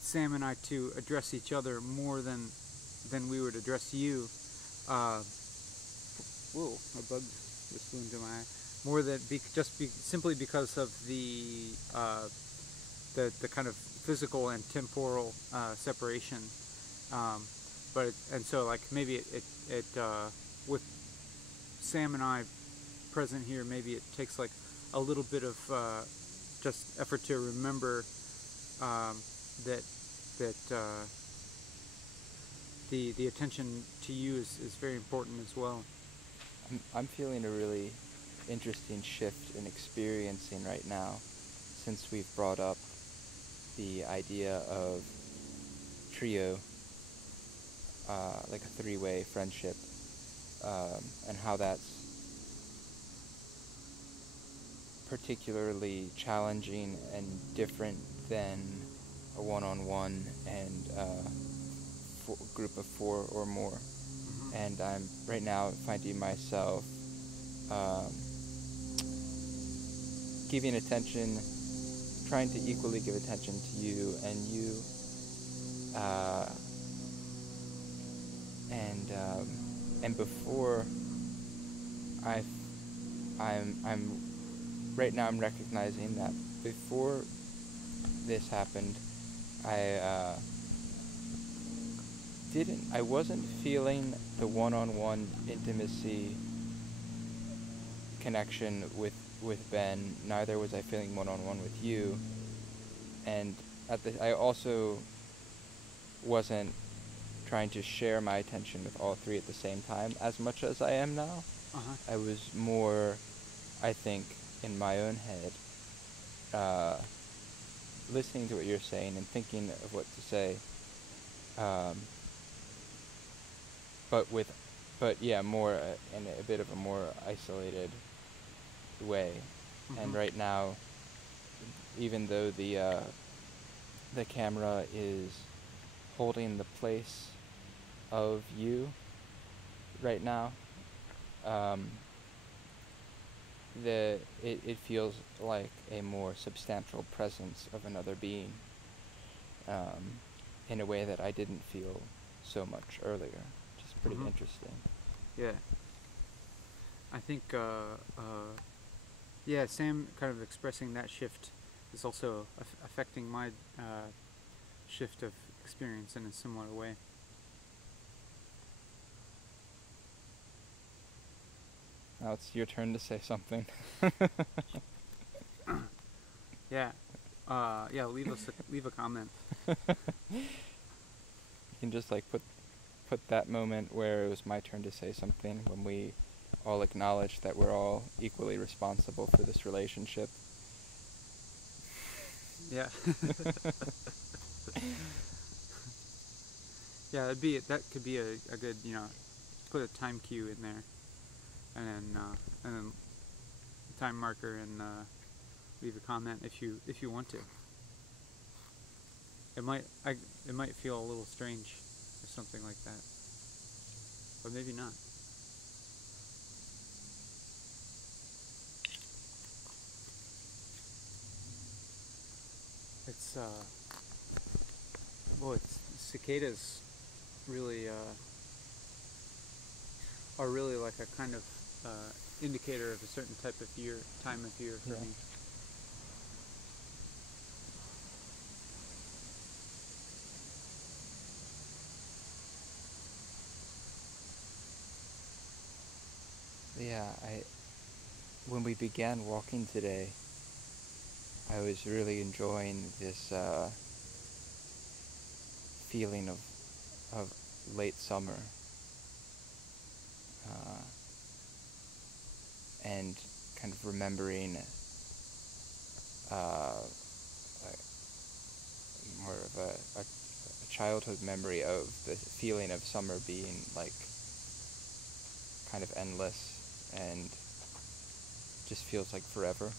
Sam and I to address each other more than we would address you. Whoa, a bug just flew into my eye. More than simply because of the kind of physical and temporal separation. So like maybe it with Sam and I present here, maybe it takes like a little bit of just effort to remember that the attention to you is very important as well. I'm feeling a really interesting shift in experiencing right now, since we've brought up the idea of trio, like a three-way friendship, and how that's particularly challenging and different than a one-on-one and group of four or more. Mm-hmm. And I'm right now finding myself giving attention, trying to equally give attention to you and you, and before I'm right now I'm recognizing that before this happened, I wasn't feeling the one-on-one intimacy connection with Ben. Neither was I feeling one-on-one with you, and I also wasn't trying to share my attention with all three at the same time as much as I am now. Uh-huh. I was more, I think, in my own head, listening to what you're saying and thinking of what to say, but yeah, more in a bit of a more isolated way. Mm-hmm. And right now, even though the camera is holding the place of you right now, it feels like a more substantial presence of another being, in a way that I didn't feel so much earlier, which is pretty Mm-hmm. interesting. Yeah. I think, yeah, Sam kind of expressing that shift is also affecting my shift of experience in a similar way. Now it's your turn to say something. Yeah. Yeah, leave a comment. You can just like put that moment where it was my turn to say something, when we all acknowledge that we're all equally responsible for this relationship. Yeah. Yeah, that could be a good, put a time cue in there, and then time marker, and leave a comment if you want to. It might feel a little strange or something like that, but maybe not. It's cicadas really are really like a kind of indicator of a certain time of year for Yeah. me. Yeah, when we began walking today, I was really enjoying this feeling of late summer, and kind of remembering more of a childhood memory of the feeling of summer being like kind of endless and just feels like forever.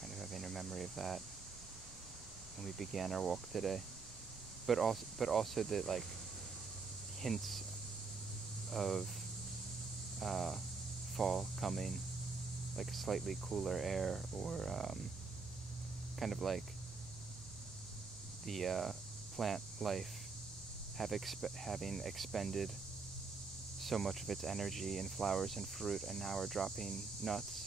Kind of having a memory of that when we began our walk today, but also the like hints of fall coming, like a slightly cooler air, or kind of like the plant life having expended so much of its energy in flowers and fruit, and now are dropping nuts.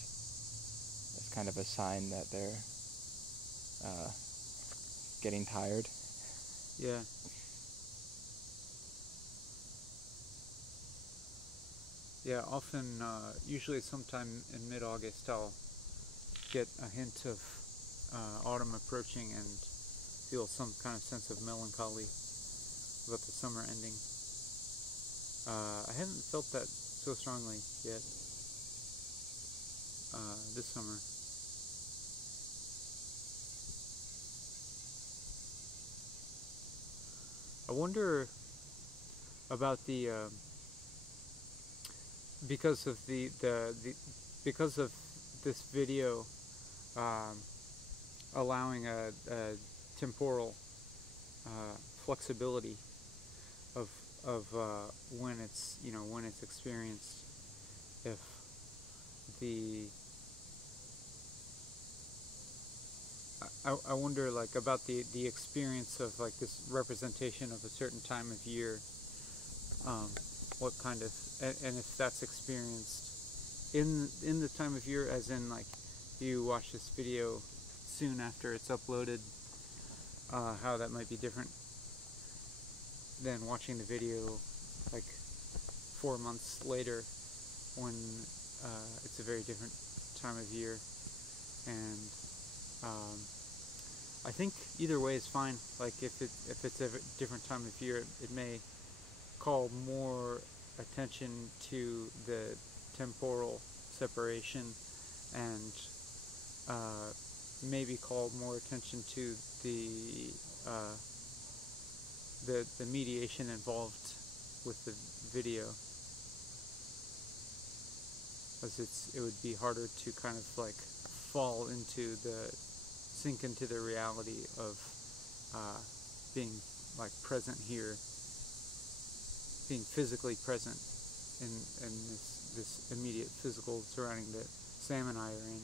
It's kind of a sign that they're getting tired. Yeah. Yeah, often, usually sometime in mid-August, I'll get a hint of autumn approaching and feel some kind of sense of melancholy about the summer ending. I haven't felt that so strongly yet this summer. I wonder about the because of the because of this video um, allowing a temporal flexibility of when it's when it's experienced. If the I wonder like about the experience of like this representation of a certain time of year, what kind of and if that's experienced in the time of year, as in like you watch this video soon after it's uploaded, how that might be different than watching the video like 4 months later when it's a very different time of year. And I think either way is fine. Like if it's a different time of year, it may call more attention to the temporal separation, and maybe call more attention to the mediation involved with the video, as it would be harder to kind of like sink into the reality of being like present here, being physically present in this immediate physical surrounding that Sam and I are in.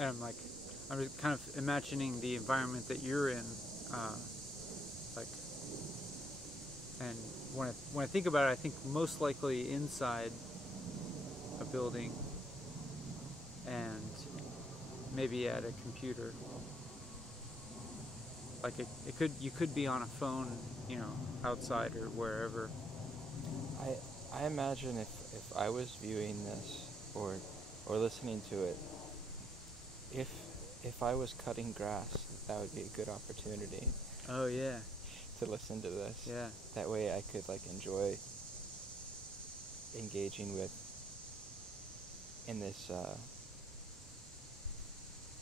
And I'm just kind of imagining the environment that you're in, like, and when I think about it, I think most likely inside a building, and maybe at a computer. Like you could be on a phone, outside or wherever. I imagine if I was viewing this or listening to it, if I was cutting grass, that would be a good opportunity. Oh yeah. To listen to this. Yeah. That way I could like enjoy engaging in this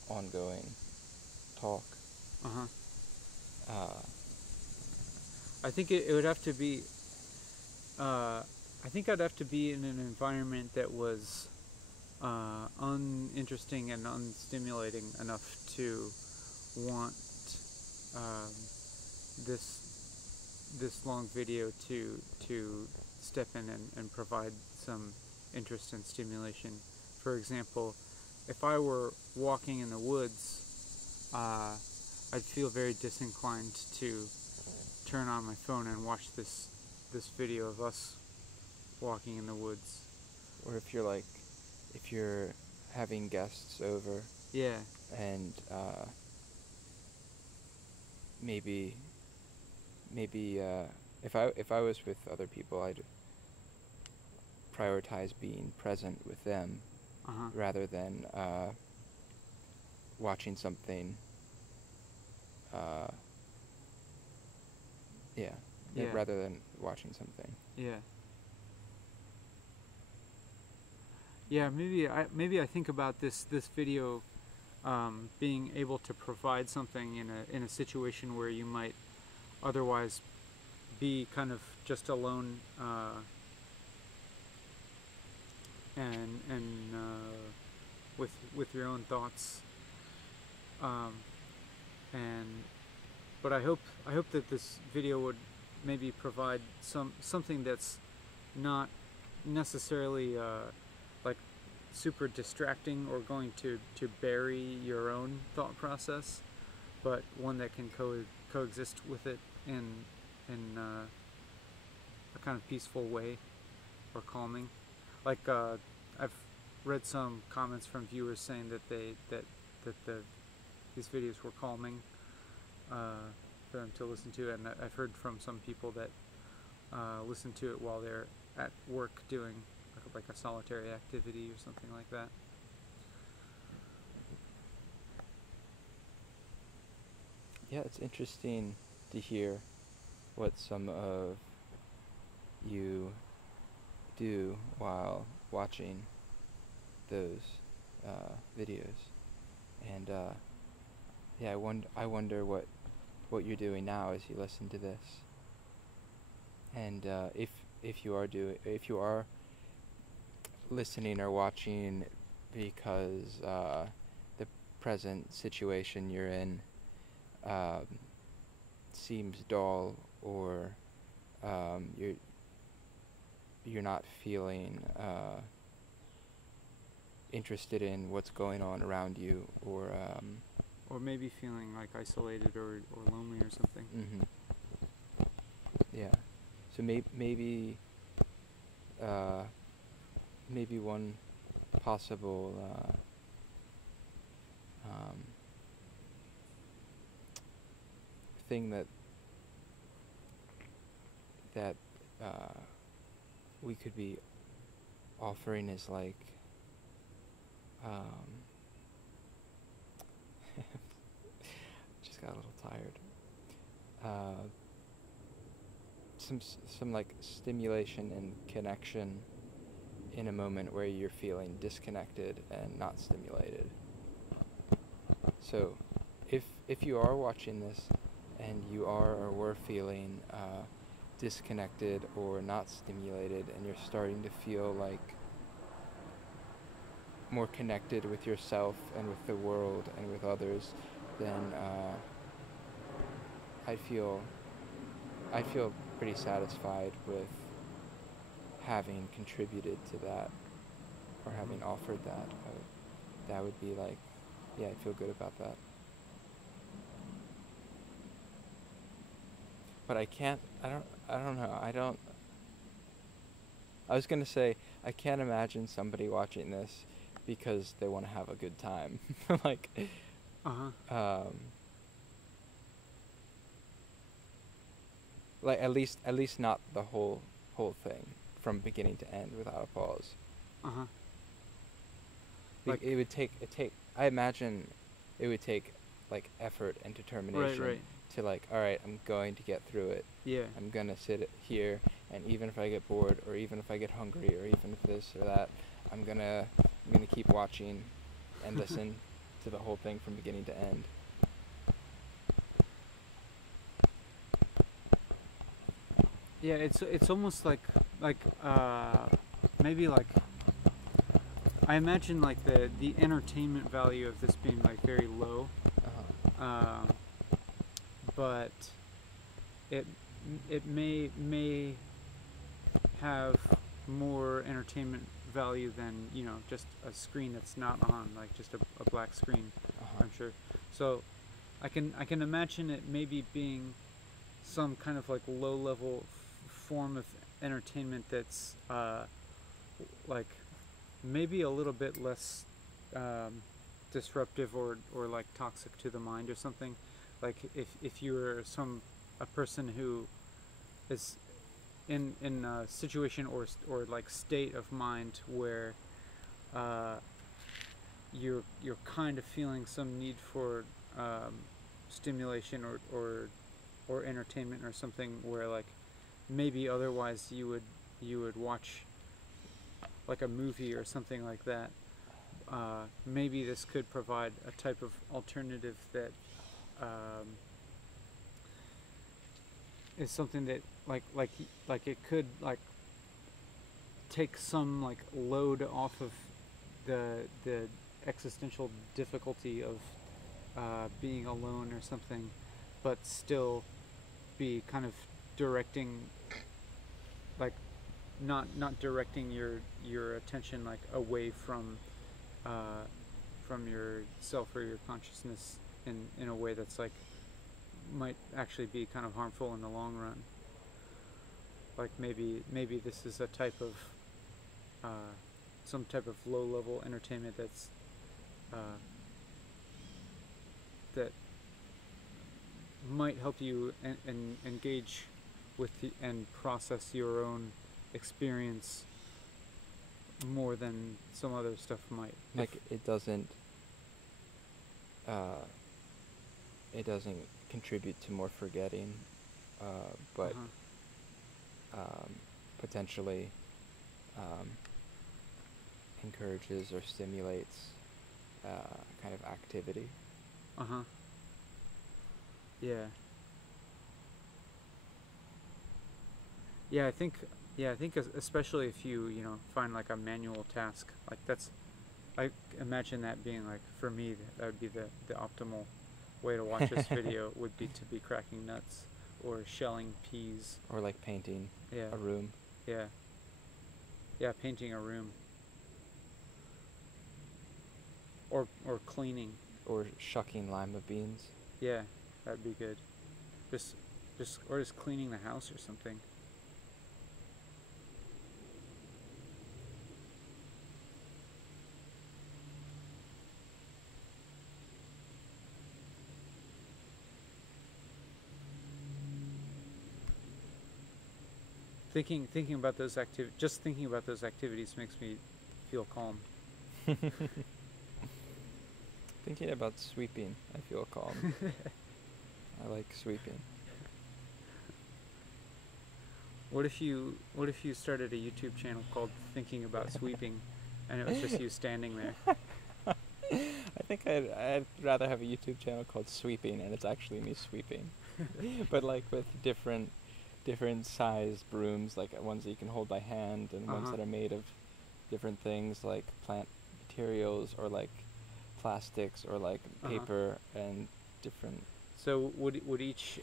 ongoing talk. I think it would have to be. I think I'd have to be in an environment that was uninteresting and unstimulating enough to want this long video to step in and provide some interest and stimulation. For example, if I were walking in the woods, I'd feel very disinclined to turn on my phone and watch this video of us walking in the woods. Or if you're having guests over. Yeah. And maybe if I was with other people, I'd prioritize being present with them rather than watching something. Rather than watching something. Yeah. Yeah, maybe I think about this video being able to provide something in a situation where you might otherwise be kind of just alone and with your own thoughts, but I hope that this video would maybe provide something that's not necessarily like super distracting or going to bury your own thought process, but one that can coexist with it in a kind of peaceful way or calming. Like I've read some comments from viewers saying that these videos were calming for them to listen to, and I've heard from some people that listen to it while they're at work doing like a solitary activity or something like that. Yeah, it's interesting to hear what some of you do while watching those videos, and yeah, I wonder what you're doing now as you listen to this, and if you are listening or watching because the present situation you're in seems dull, or you're not feeling interested in what's going on around you, or maybe feeling like isolated or lonely or something. Mm-hmm. Yeah. So maybe one possible thing that we could be offering is like just got a little tired. Some like stimulation and connection in a moment where you're feeling disconnected and not stimulated. So if you are watching this and you are or were feeling disconnected or not stimulated, and you're starting to feel like more connected with yourself and with the world and with others, then I feel pretty satisfied with having contributed to that, or having offered that. That would be like, yeah, I'd feel good about that. But I don't know. I was gonna say, I can't imagine somebody watching this because they want to have a good time. Like, like at least not the whole thing from beginning to end without a pause. Like it would take. I imagine it would take like effort and determination. Right. To like, all right, I'm going to get through it. Yeah. I'm gonna sit here, and even if I get bored, or even if I get hungry, or even if this or that, I'm gonna keep watching and listen to the whole thing from beginning to end. Yeah, it's almost like maybe like I imagine like the entertainment value of this being like very low. But it may have more entertainment value than, you know, just a screen that's not on, like just a black screen. I'm sure. So I can imagine it maybe being some kind of like low level form of entertainment that's like maybe a little bit less disruptive or like toxic to the mind or something. Like if you're a person who is in a situation or like state of mind where you're kind of feeling some need for stimulation or entertainment or something, where like maybe otherwise you would watch like a movie or something like that. Maybe this could provide a type of alternative that is something that like it could like take some like load off of the existential difficulty of being alone or something, but still be kind of directing, like not directing your attention like away from yourself or your consciousness in a way that's like might actually be kind of harmful in the long run. Like maybe this is a type of some type of low level entertainment that's that might help you and engage with and process your own experience more than some other stuff might. Like it doesn't contribute to more forgetting, but potentially encourages or stimulates kind of activity. Yeah. Yeah, I think especially if you find like a manual task, like I imagine that being like, for me, that would be the optimal way to watch this video would be to be cracking nuts or shelling peas. Or like painting Yeah. a room. Yeah. Yeah, painting a room. Or cleaning. Or shucking lima beans. Yeah, that'd be good. Just cleaning the house or something. Thinking about those activities makes me feel calm. Thinking about sweeping, I feel calm. I like sweeping. What if you started a YouTube channel called Thinking About Sweeping, and it was just you standing there? I think I'd rather have a YouTube channel called Sweeping, and it's actually me sweeping, but like with different size brooms, like ones that you can hold by hand, and ones that are made of different things, like plant materials or like plastics or like paper and different. So would each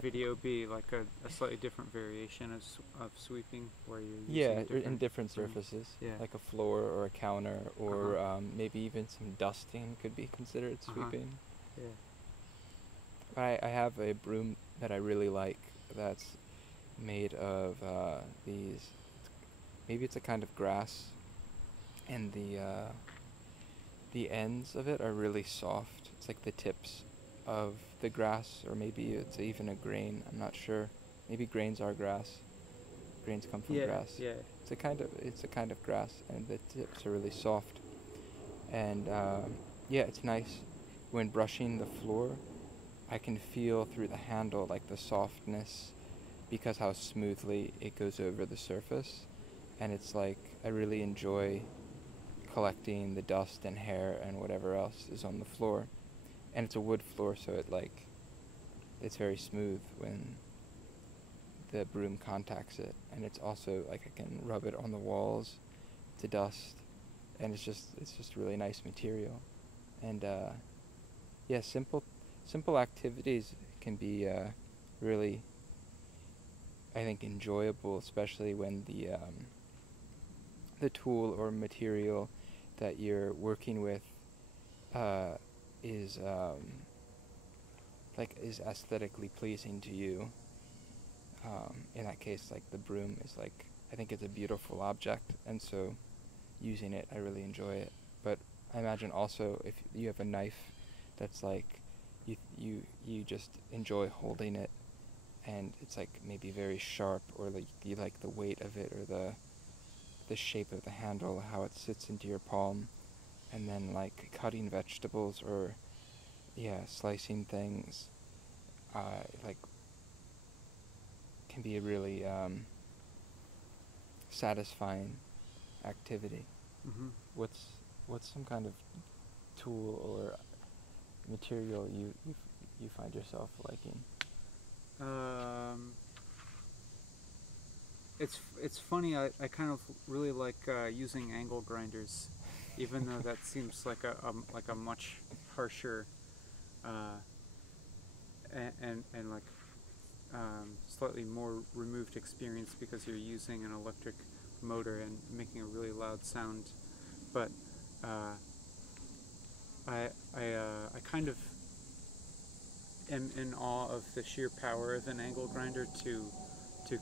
video be like a slightly different variation of sweeping, where you're using in different surfaces, like a floor or a counter, or maybe even some dusting could be considered sweeping. I have a broom that I really like that's made of these, maybe it's a kind of grass, and the ends of it are really soft. It's like the tips of the grass, or maybe it's even a grain, I'm not sure. Maybe grains are grass. Grains come from grass. Yeah. It's a kind of grass, and the tips are really soft. And it's nice. When brushing the floor, I can feel through the handle like the softness, because how smoothly it goes over the surface. And it's like I really enjoy collecting the dust and hair and whatever else is on the floor. And it's a wood floor, so it's very smooth when the broom contacts it. And it's also like I can rub it on the walls to dust, and it's just really nice material. And simple activities can be really, I think, enjoyable, especially when the tool or material that you're working with is aesthetically pleasing to you. In that case, like the broom is like, I think it's a beautiful object, and so using it, I really enjoy it. But I imagine also if you have a knife that's like you just enjoy holding it, and it's like maybe very sharp, or like you like the weight of it, or the shape of the handle, how it sits into your palm. And then like cutting vegetables or slicing things like can be a really satisfying activity. What's some kind of tool or material you find yourself liking? It's funny. I kind of really like using angle grinders, even though that seems like a much harsher and like slightly more removed experience, because you're using an electric motor and making a really loud sound. But I kind of am in awe of the sheer power of an angle grinder to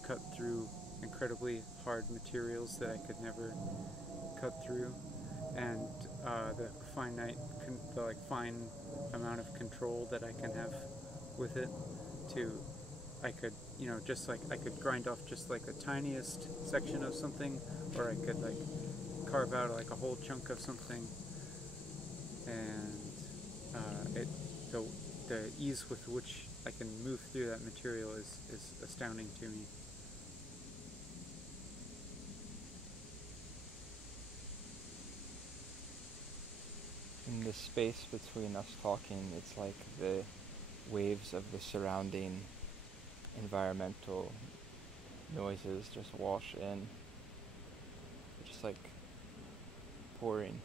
cut through incredibly hard materials that I could never cut through. and the the like fine amount of control that I can have with it. I could, just like I could grind off just like the tiniest section of something, or I could like carve out like a whole chunk of something, and the ease with which I can move through that material is astounding to me. In the space between us talking, it's like the waves of the surrounding environmental noises just wash in, just like pouring.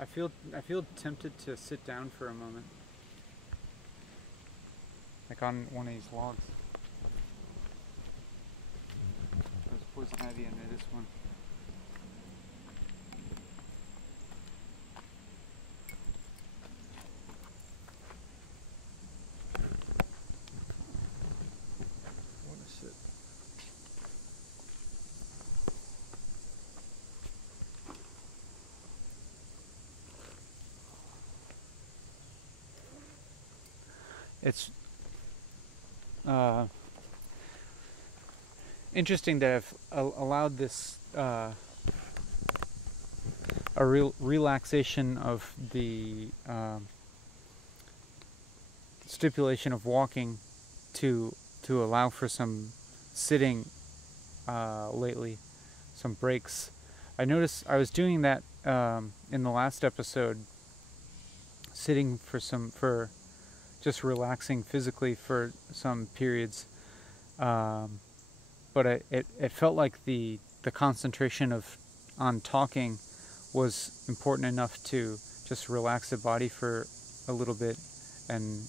I feel tempted to sit down for a moment, like on one of these logs. There's poison ivy under this one. I want to sit. It's interesting that I've allowed this a relaxation of the stipulation of walking to allow for some sitting lately, some breaks. I noticed I was doing that in the last episode, sitting for just relaxing physically for some periods, but it felt like the concentration on talking was important enough to just relax the body for a little bit, and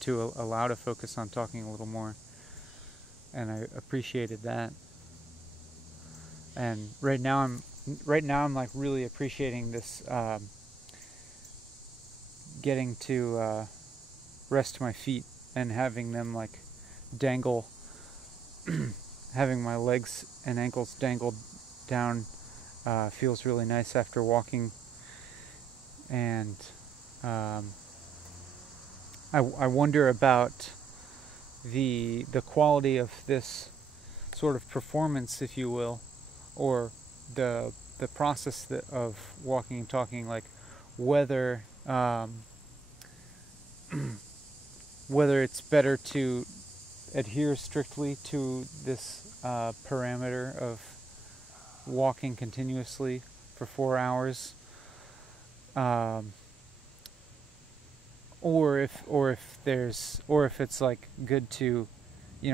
to allow to focus on talking a little more, and I appreciated that. And right now I'm like really appreciating this, getting to rest my feet and having them like dangle, having my legs and ankles dangled down feels really nice after walking. And I wonder about the quality of this sort of performance, if you will, or the process of walking and talking, like whether whether it's better to adhere strictly to this parameter of walking continuously for 4 hours, or if it's like good to,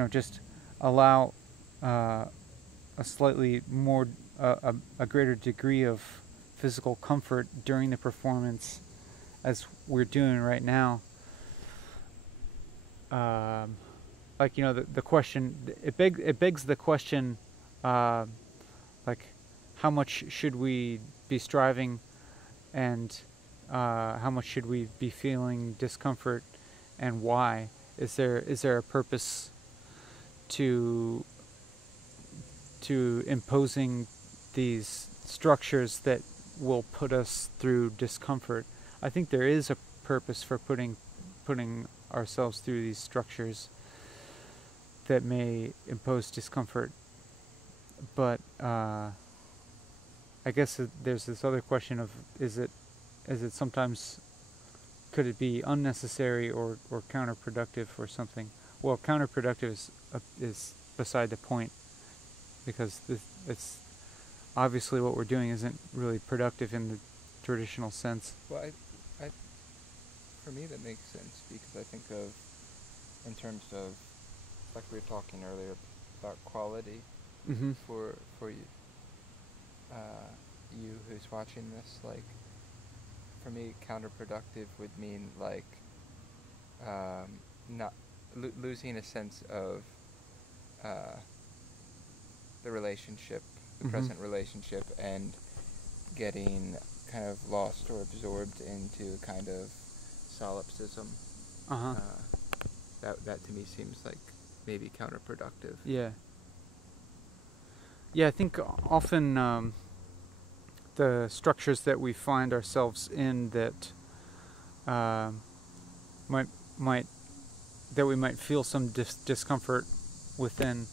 just allow a slightly more a greater degree of physical comfort during the performance, as we're doing right now. Like, the question, it begs the question, like, how much should we be striving, and how much should we be feeling discomfort, and why? Is there a purpose to imposing these structures that will put us through discomfort? I think there is a purpose for putting ourselves through these structures that may impose discomfort, but I guess there's this other question of, is it sometimes, could it be unnecessary or counterproductive or something? Well, counterproductive is beside the point, because it's obviously what we're doing isn't really productive in the traditional sense. Well, I for me that makes sense, because I think of, in terms of, like we were talking earlier about quality, Mm-hmm. for you, you who's watching this, like, for me, counterproductive would mean like not losing a sense of the relationship, the Mm-hmm. present relationship, and getting kind of lost or absorbed into kind of solipsism. Uh-huh. That to me seems like maybe counterproductive. Yeah. Yeah, I think often the structures that we find ourselves in that uh, might that we might feel some discomfort within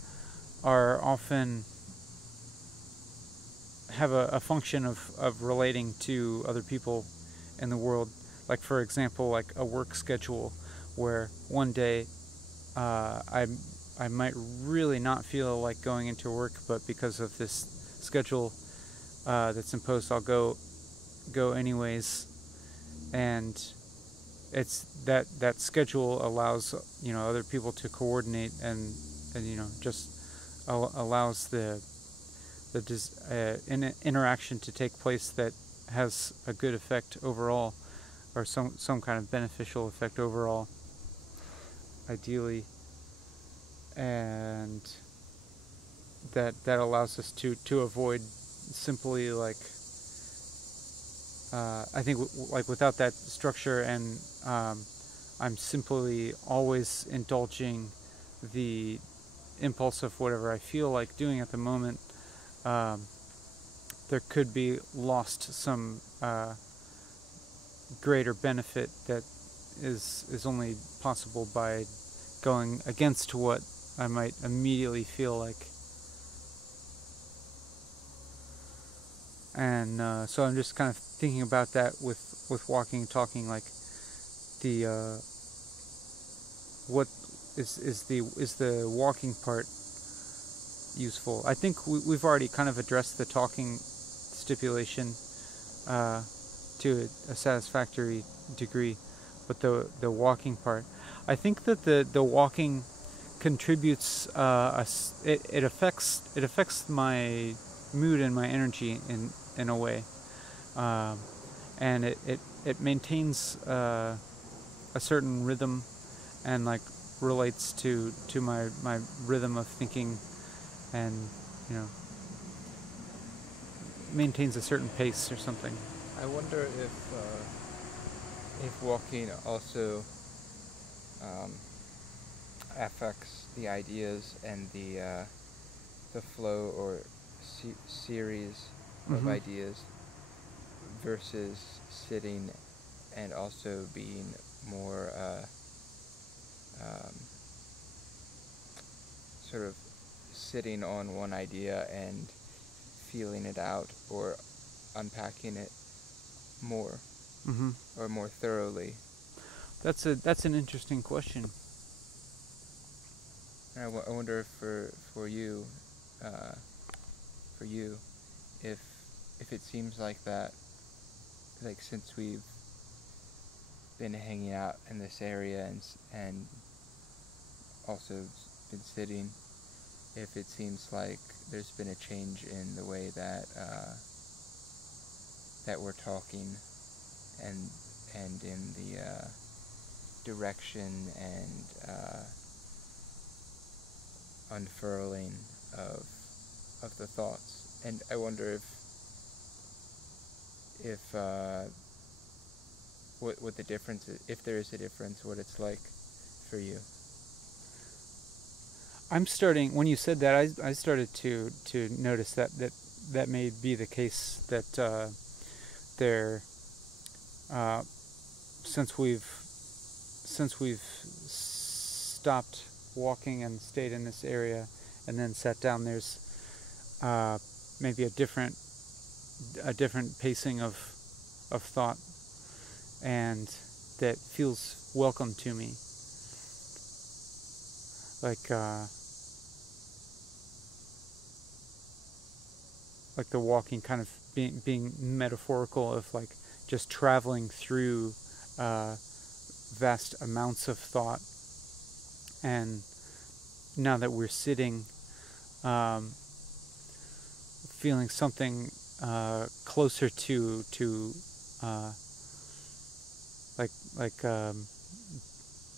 are often have a function of relating to other people in the world. Like, for example, like a work schedule where one day I might really not feel like going into work, but because of this schedule that's imposed, I'll go anyways. And it's that schedule allows other people to coordinate, and just allows the interaction to take place that has a good effect overall, or some kind of beneficial effect overall, ideally. And that allows us to avoid simply like I think like without that structure, and I'm simply always indulging the impulse of whatever I feel like doing at the moment, there could be lost some greater benefit that is only possible by going against what I might immediately feel like. And so I'm just kind of thinking about that with walking and talking, like the what is the walking part useful? I think we've already kind of addressed the talking stipulation to a satisfactory degree, but the walking part, I think that the walking contributes it affects my mood and my energy in a way, and it maintains a certain rhythm, and like relates to my rhythm of thinking, and maintains a certain pace or something. I wonder if walking also affects the ideas and the flow or series of ideas versus sitting and also being more sort of sitting on one idea and feeling it out or unpacking it more or more thoroughly. That's an interesting question. And I wonder if for you if it seems like that, like since we've been hanging out in this area and also been sitting, if it seems like there's been a change in the way that that we're talking and in the direction and unfurling of the thoughts. And I wonder if what the difference is, if there is a difference, what it's like for you. I'm starting, when you said that, I started to notice that may be the case, that there since we've stopped walking and stayed in this area and then sat down, there's maybe a different pacing of thought, and that feels welcome to me, like the walking kind of being metaphorical of like just traveling through vast amounts of thought. And now that we're sitting, feeling something closer to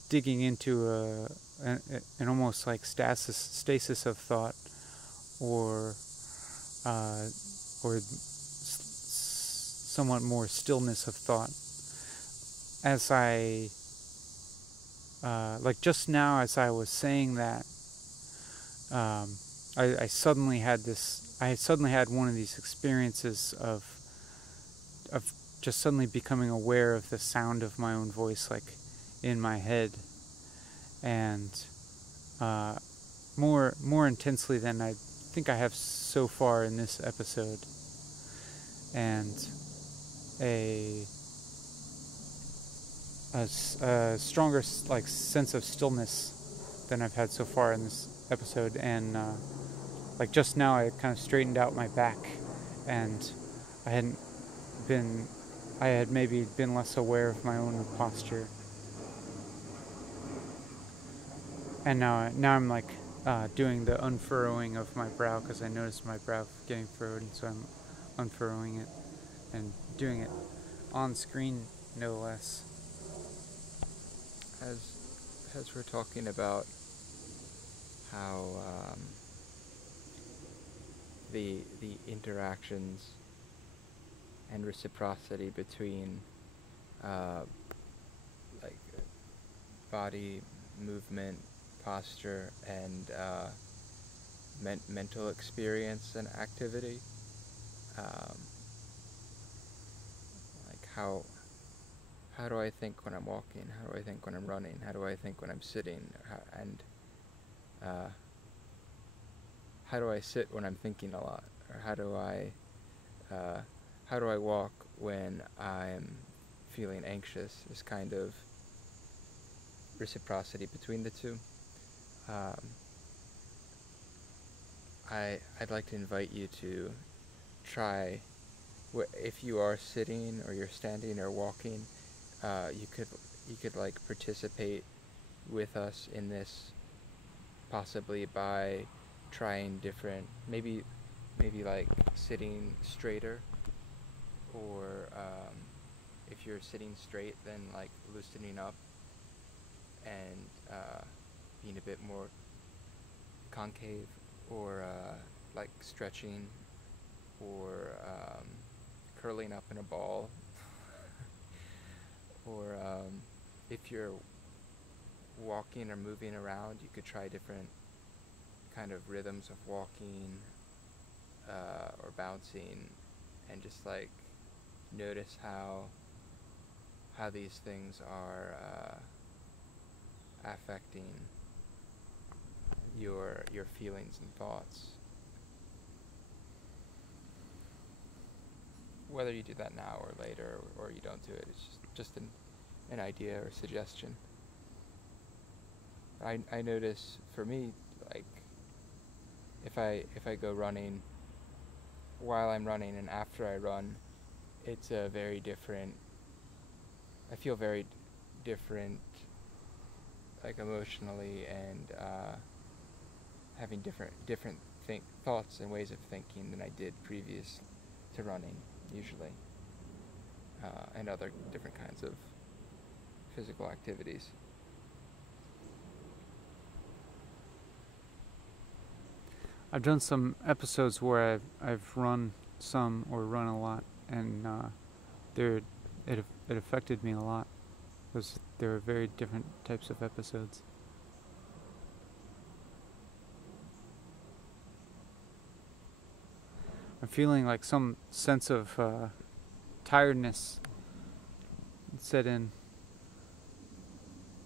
digging into an almost like stasis of thought, or somewhat more stillness of thought. As I like just now, as I was saying that, I suddenly had one of these experiences of of just suddenly becoming aware of the sound of my own voice, like in my head, and more intensely than I think I have so far in this episode, and a stronger like sense of stillness than I've had so far in this episode. And like just now I kind of straightened out my back, and I had maybe been less aware of my own posture, and now I'm like doing the unfurrowing of my brow, because I noticed my brow getting furrowed, and so I'm unfurrowing it and doing it on screen, no less. As we're talking about how the interactions and reciprocity between like body movement, posture, and mental experience and activity, like how do I think when I'm walking? How do I think when I'm running? How do I think when I'm sitting? And how do I sit when I'm thinking a lot? Or how do I walk when I'm feeling anxious? This kind of reciprocity between the two. I'd like to invite you to try, if you are sitting or you're standing or walking, you could like participate with us in this, possibly by trying different, maybe like sitting straighter, or if you're sitting straight, then like loosening up and being a bit more concave, or like stretching, or curling up in a ball, or if you're walking or moving around, you could try different kind of rhythms of walking or bouncing, and just like notice how these things are affecting your feelings and thoughts. Whether you do that now or later, or you don't do it, it's just an idea or suggestion. I notice, for me, like if I go running, while I'm running and after I run, it's a very different, I feel very different, like emotionally, and having different thoughts and ways of thinking than I did previous to running, usually, and other different kinds of physical activities. I've done some episodes where I've run some or run a lot, and it affected me a lot. There were very different types of episodes. I'm feeling like some sense of tiredness set in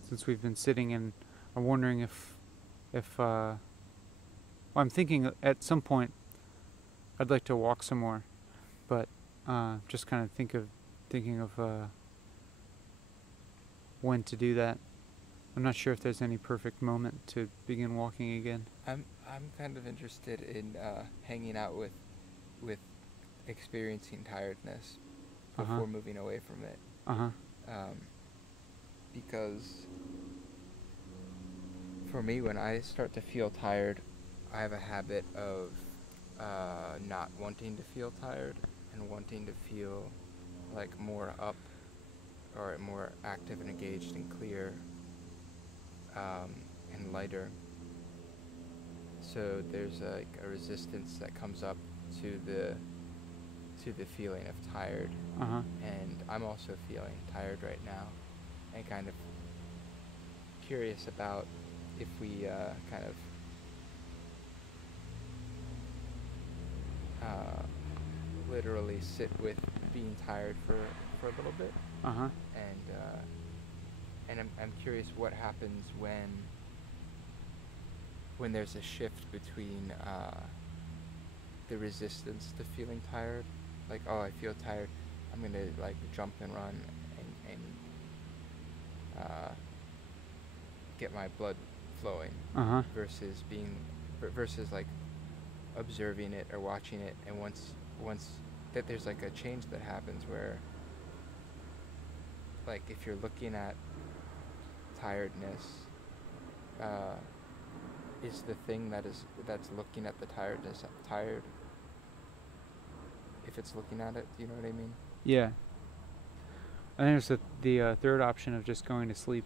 since we've been sitting, and I'm wondering if well, I'm thinking at some point I'd like to walk some more, but just kind of thinking of when to do that. I'm not sure if there's any perfect moment to begin walking again. I'm kind of interested in hanging out with experiencing tiredness before moving away from it. Because for me, when I start to feel tired, I have a habit of not wanting to feel tired and wanting to feel like more up, or more active and engaged and clear, and lighter. So there's like a resistance that comes up to the feeling of tired, and I'm also feeling tired right now, and kind of curious about if we kind of literally sit with being tired for a little bit, Uh-huh. and I'm curious what happens when there's a shift between the resistance to feeling tired, like, oh, I feel tired, I'm gonna like jump and run and get my blood flowing, Uh-huh. versus like observing it or watching it, and once that there's like a change that happens where, like, if you're looking at tiredness, is the thing that's looking at the tiredness tired if it's looking at it? Do you know what I mean? Yeah. And there's the third option of just going to sleep.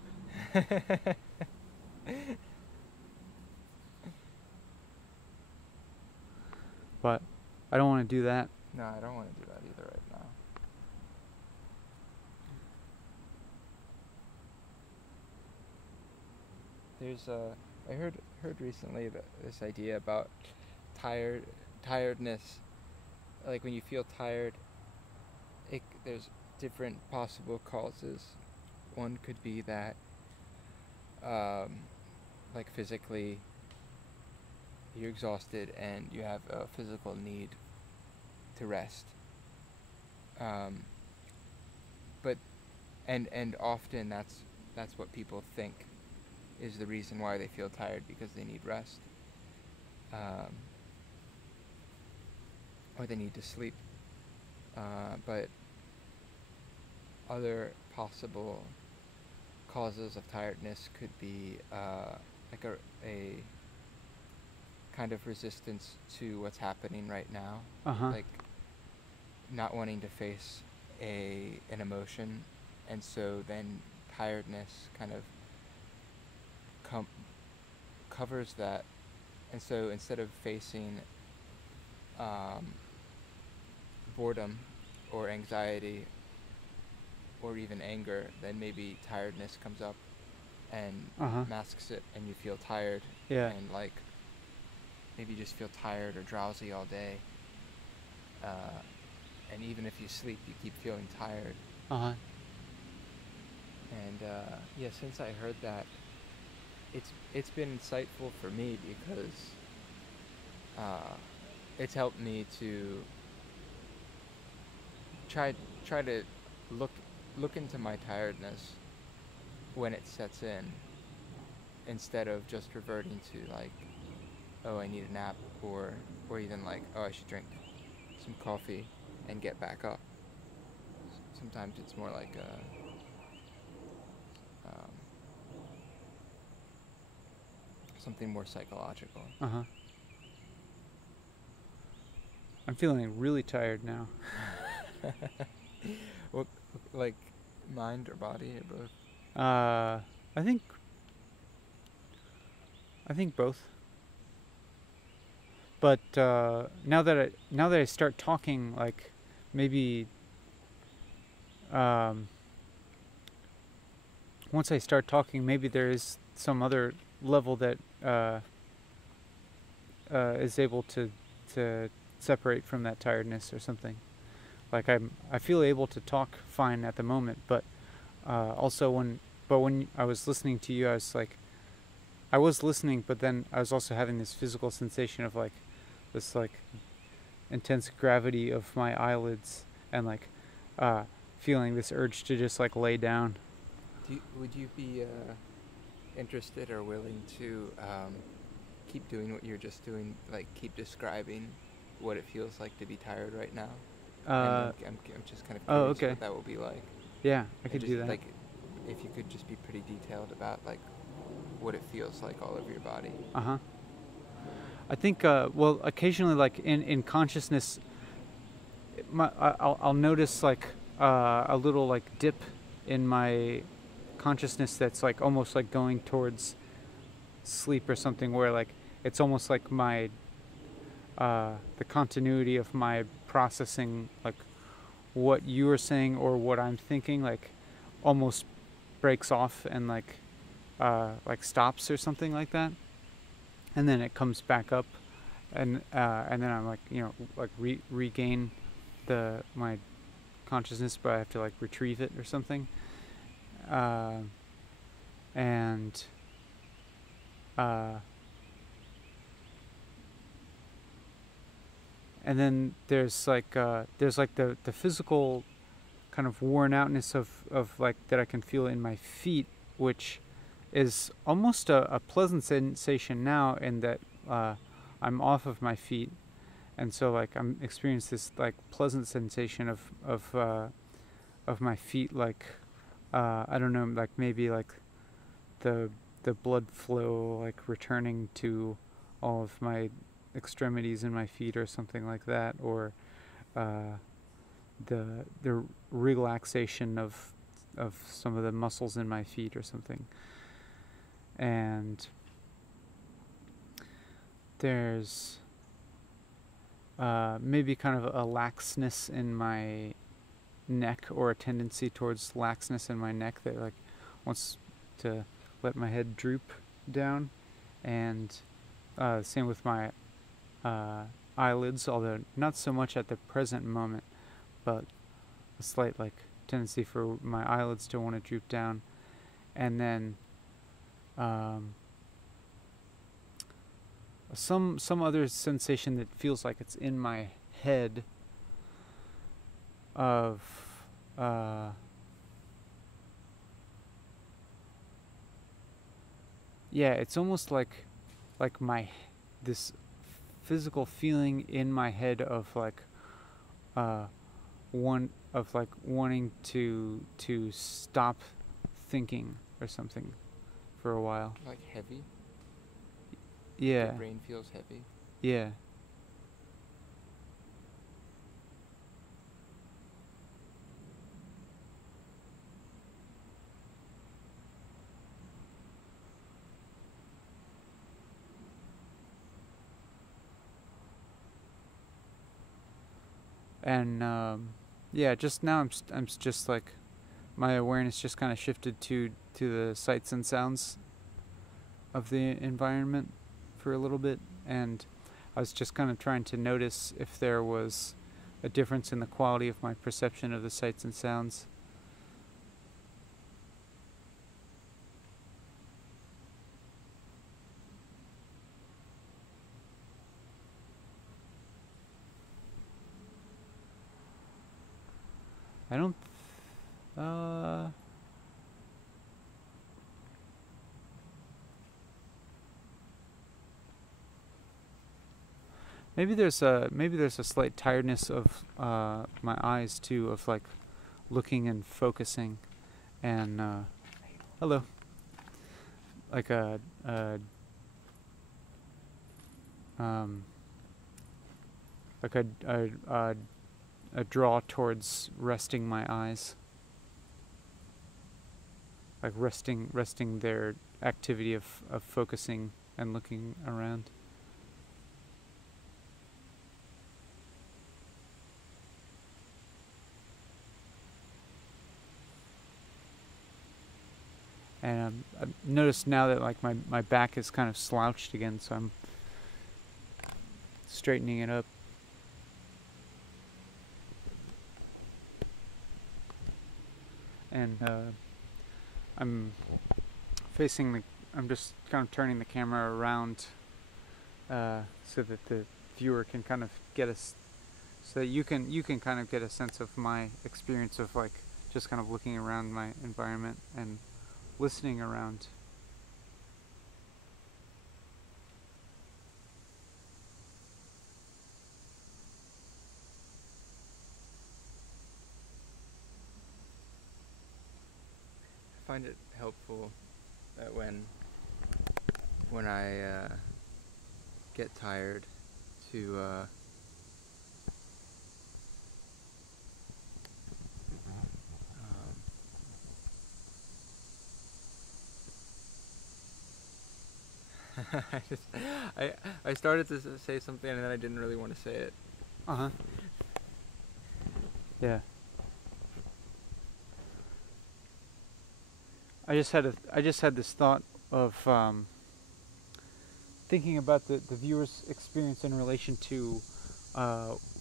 But I don't want to do that. No, I don't want to do that either right now. There's I heard recently that this idea about tiredness, like when you feel tired, there's different possible causes. One could be that, like, physically you're exhausted and you have a physical need to rest. But and often that's what people think is the reason why they feel tired, because they need rest, or they need to sleep. But other possible causes of tiredness could be like a kind of resistance to what's happening right now, Uh-huh. like not wanting to face an emotion, and so then tiredness kind of covers that, and so instead of facing boredom or anxiety or even anger, then maybe tiredness comes up and Uh-huh. masks it, and you feel tired. Yeah. And like maybe you just feel tired or drowsy all day, and even if you sleep, you keep feeling tired. Uh-huh. And yeah, since I heard that, it's been insightful for me, because it's helped me to try to look into my tiredness when it sets in, instead of just reverting to like, oh, I need a nap, or even like, oh, I should drink some coffee and get back up. Sometimes it's more like something more psychological. Uh-huh. I'm feeling really tired now. What, like, mind or body or both? I think both. But now that I start talking, like, maybe once I start talking, maybe there is some other level that is able to separate from that tiredness or something. Like I feel able to talk fine at the moment, but also when I was listening to you, I was like, I was listening, but then I was also having this physical sensation of like this like intense gravity of my eyelids, and like feeling this urge to just like lay down. Would you be interested or willing to keep doing what you're just doing, like keep describing what it feels like to be tired right now? I'm just kind of curious what that will be like. Yeah, I could do that. Like, if you could just be pretty detailed about like what it feels like all over your body. Uh-huh. I think, well, occasionally, like in consciousness, I'll notice like a little like dip in my consciousness that's like almost like going towards sleep or something, where like it's almost like my the continuity of my processing, like what you are saying or what I'm thinking, like almost breaks off and like stops or something like that, and then it comes back up, and then I'm like, like regain my consciousness, but I have to like retrieve it or something. And then there's like the physical kind of worn outness of like that I can feel in my feet, which is almost a pleasant sensation now, in that I'm off of my feet, and so like I'm experiencing this like pleasant sensation of my feet, like I don't know, like maybe like the blood flow like returning to all of my extremities in my feet or something like that, or the relaxation of some of the muscles in my feet or something. And there's maybe kind of a laxness in my neck, or a tendency towards laxness in my neck that like wants to let my head droop down. And same with my eyelids, although not so much at the present moment, but a slight like tendency for my eyelids to want to droop down. And then some other sensation that feels like it's in my head of yeah, it's almost like my this physical feeling in my head of like wanting to stop thinking or something for a while. Like heavy? Yeah. Your brain feels heavy? Yeah. And yeah, just now I'm just like, my awareness just kind of shifted to the sights and sounds of the environment for a little bit, and I was just kind of trying to notice if there was a difference in the quality of my perception of the sights and sounds. I don't maybe there's a slight tiredness of my eyes too, of like looking and focusing, and hello, like like a draw towards resting my eyes, like resting their activity of focusing and looking around. And I've noticed now that like my back is kind of slouched again, so I'm straightening it up. And I'm just kind of turning the camera around so that the viewer can kind of so that you can kind of get a sense of my experience of like just kind of looking around my environment and listening around. I find it helpful that when I get tired to I started to say something and then I didn't really want to say it. Uh-huh. Yeah. I just had this thought of thinking about the viewer's experience in relation to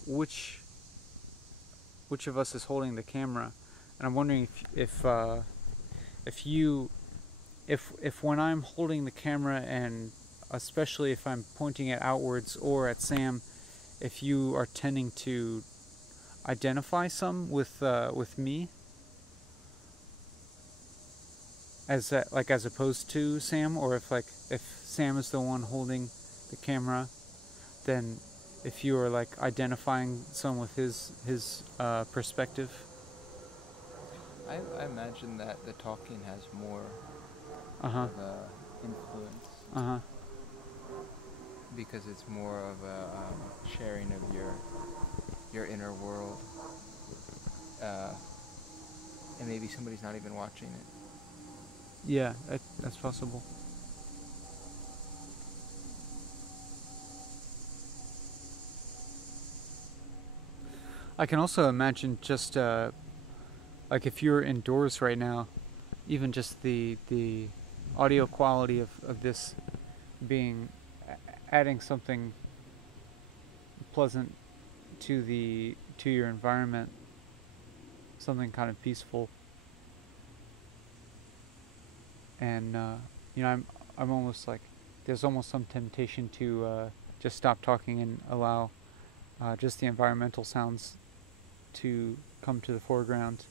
which which of us is holding the camera, and I'm wondering if when I'm holding the camera, and especially if I'm pointing it outwards or at Sam, if you are tending to identify some with me, as as opposed to Sam, or if Sam is the one holding the camera, then if you are like identifying some with his perspective. I imagine that the talking has more Uh-huh. of a influence Uh-huh. because it's more of a sharing of your inner world, and maybe somebody's not even watching it. Yeah, that's possible. I can also imagine just like if you're indoors right now, even just the audio quality of this being adding something pleasant to your environment, something kind of peaceful. And I'm almost like there's almost some temptation to just stop talking and allow just the environmental sounds to come to the foreground.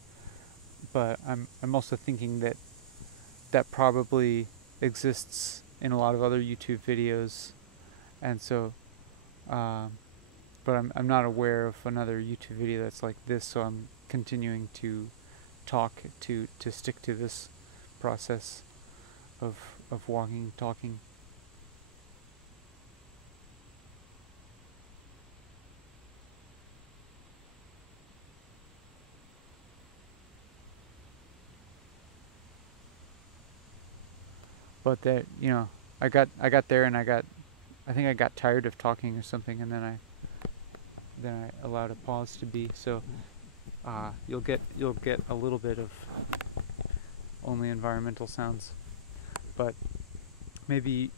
But I'm also thinking that probably exists in a lot of other YouTube videos, and so but I'm not aware of another YouTube video that's like this, so I'm continuing to talk to stick to this process of walking, talking. But that, I got there, and I think I got tired of talking or something, and then I allowed a pause to be. So you'll get a little bit of only environmental sounds, but maybe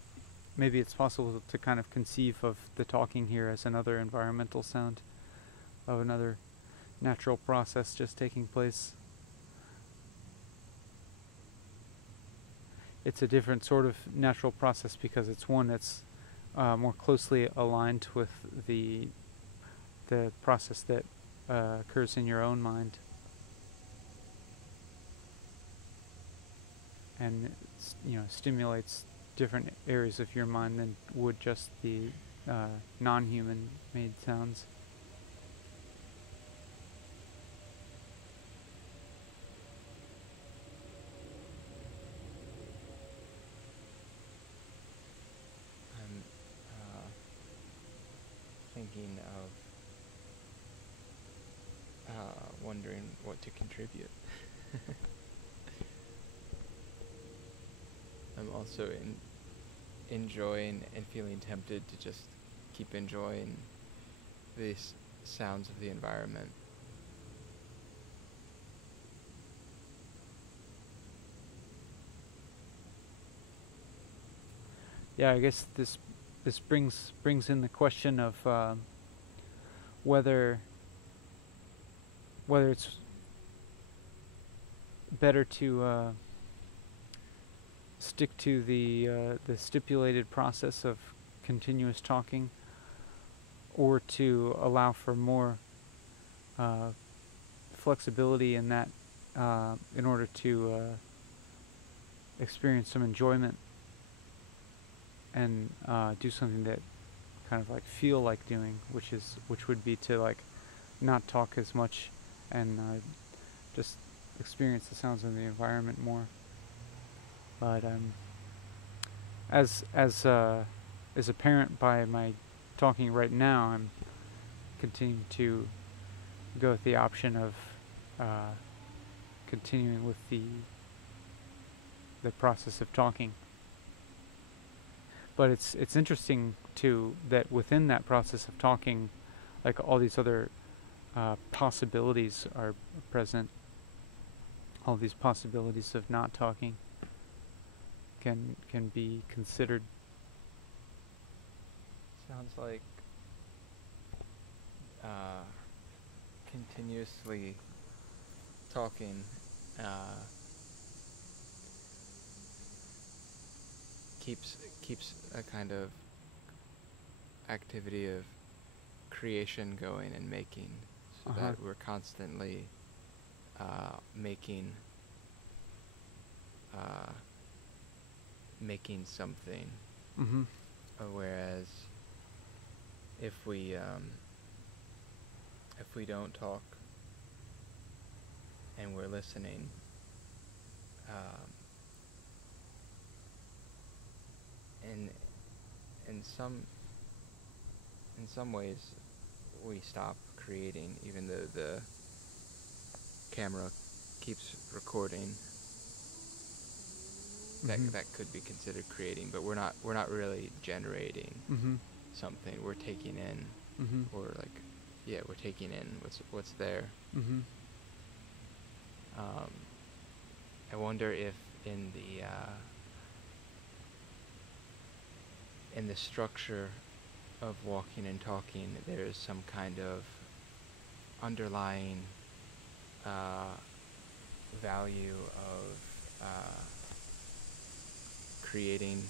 it's possible to kind of conceive of the talking here as another environmental sound, of another natural process just taking place. It's a different sort of natural process because it's one that's more closely aligned with the process that occurs in your own mind, and stimulates different areas of your mind than would just the non-human made sounds. Thinking of wondering what to contribute. I'm also enjoying and feeling tempted to just keep enjoying these sounds of the environment. Yeah, I guess this brings in the question of whether it's better to stick to the stipulated process of continuous talking, or to allow for more flexibility in that, in order to experience some enjoyment and do something that kind of like feel like doing, which would be to like not talk as much and just experience the sounds of the environment more. But as apparent by my talking right now, I'm continuing to go with the option of continuing with the process of talking. But it's interesting too that within that process of talking, like all these other possibilities are present. All these possibilities of not talking can be considered. Sounds like continuously talking keeps a kind of activity of creation going and making, so that we're constantly making something. Mm-hmm. Whereas if we don't talk and we're listening, in some ways we stop creating, even though the camera keeps recording. That could be considered creating, but we're not really generating something. We're taking in, or we're taking in what's there. I wonder if in the structure of walking and talking, there is some kind of underlying value of creating,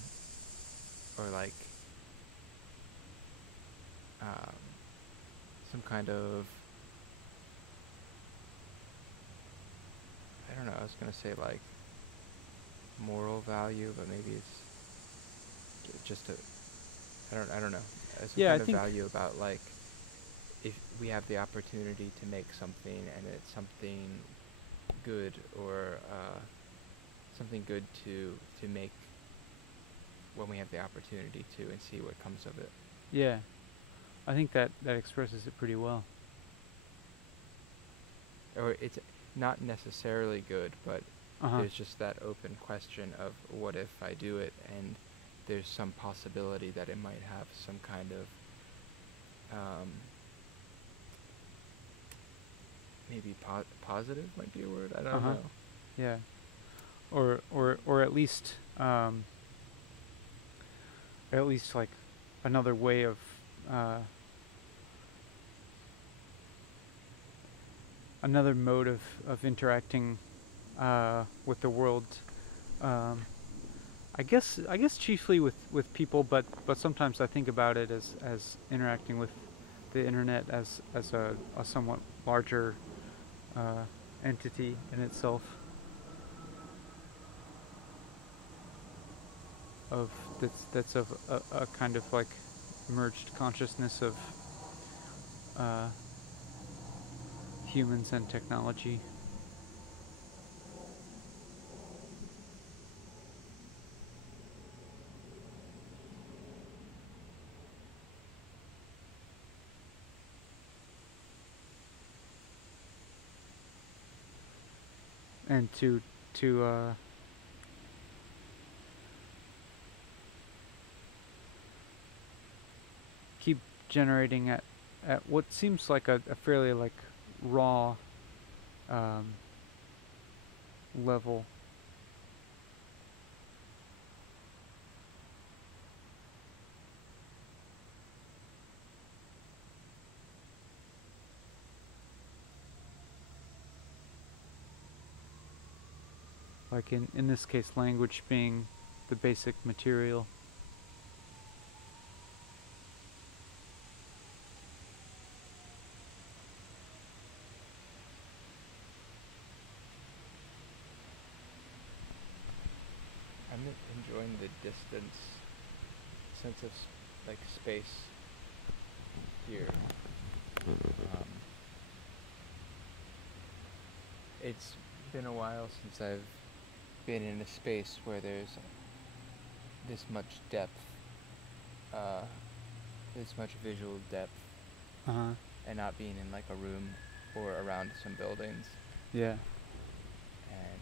or some kind of, I don't know, I was gonna say moral value, but maybe it's just I don't know. Some kind of value about if we have the opportunity to make something and it's something good, or something good to make when we have the opportunity to, and see what comes of it. Yeah, I think that expresses it pretty well. Or it's not necessarily good, but there's just that open question of what if I do it, and there's some possibility that it might have some kind of maybe positive might be a word. I don't know. Yeah, or at least like another way of another mode of interacting with the world. I guess chiefly with people, but sometimes I think about it as interacting with the internet as a somewhat larger entity in itself. That's of a kind of like merged consciousness of humans and technology. And to keep generating at what seems like a fairly raw level. Like in this case, language being the basic material. I'm enjoying the distance, sense of space here. It's been a while since I've been in a space where there's this much depth, this much visual depth, and not being in a room or around some buildings. Yeah. And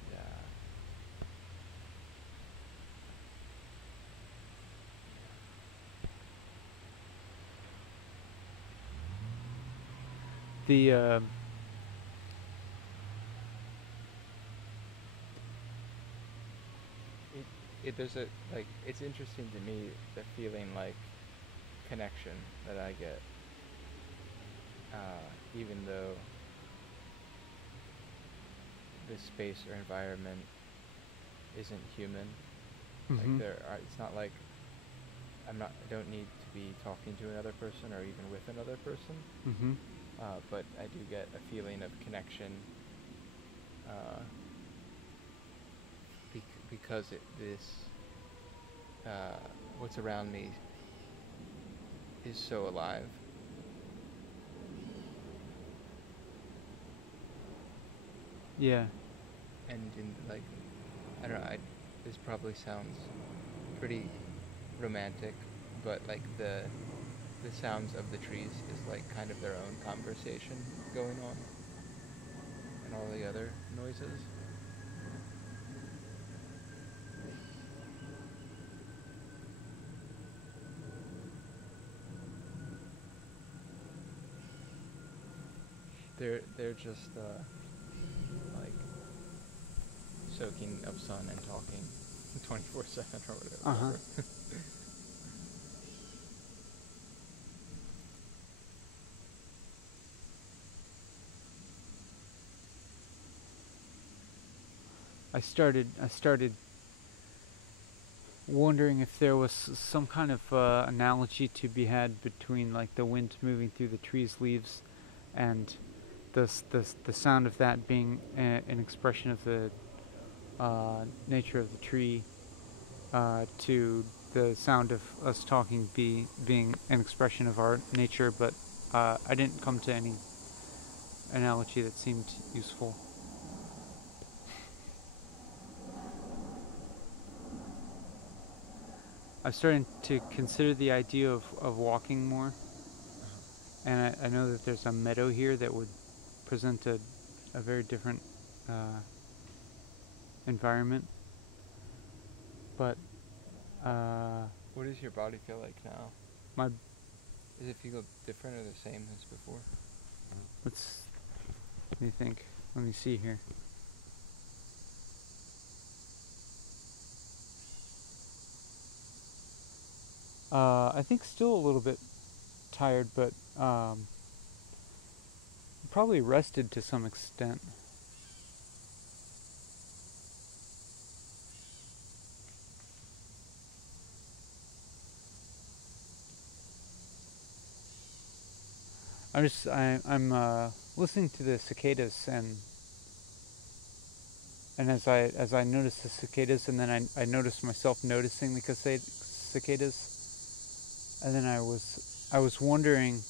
there's it's interesting to me, the feeling connection that I get, even though the space or environment isn't human. Like Mm-hmm. it's not like I don't need to be talking to another person or even with another person. Mm-hmm. But I do get a feeling of connection uh, because uh, what's around me is so alive. Yeah. And in like, I don't know, this probably sounds pretty romantic, but like the sounds of the trees is like kind of their own conversation going on, and all the other noises. They're just like soaking up sun and talking 24/7 or whatever. Uh-huh. I started wondering if there was some kind of analogy to be had between like the wind moving through the trees leaves and the sound of that being an expression of the nature of the tree, to the sound of us talking being an expression of our nature, but I didn't come to any analogy that seemed useful. I'm starting to consider the idea of walking more, and I know that there's a meadow here that would present a very different uh, environment, but What does your body feel like now? my Does it feel different or the same as before? let's let me think. Let me see here. I think still a little bit tired, but probably rested to some extent. I'm listening to the cicadas, and as I notice the cicadas, and then I notice myself noticing the cicadas, and then I was wondering.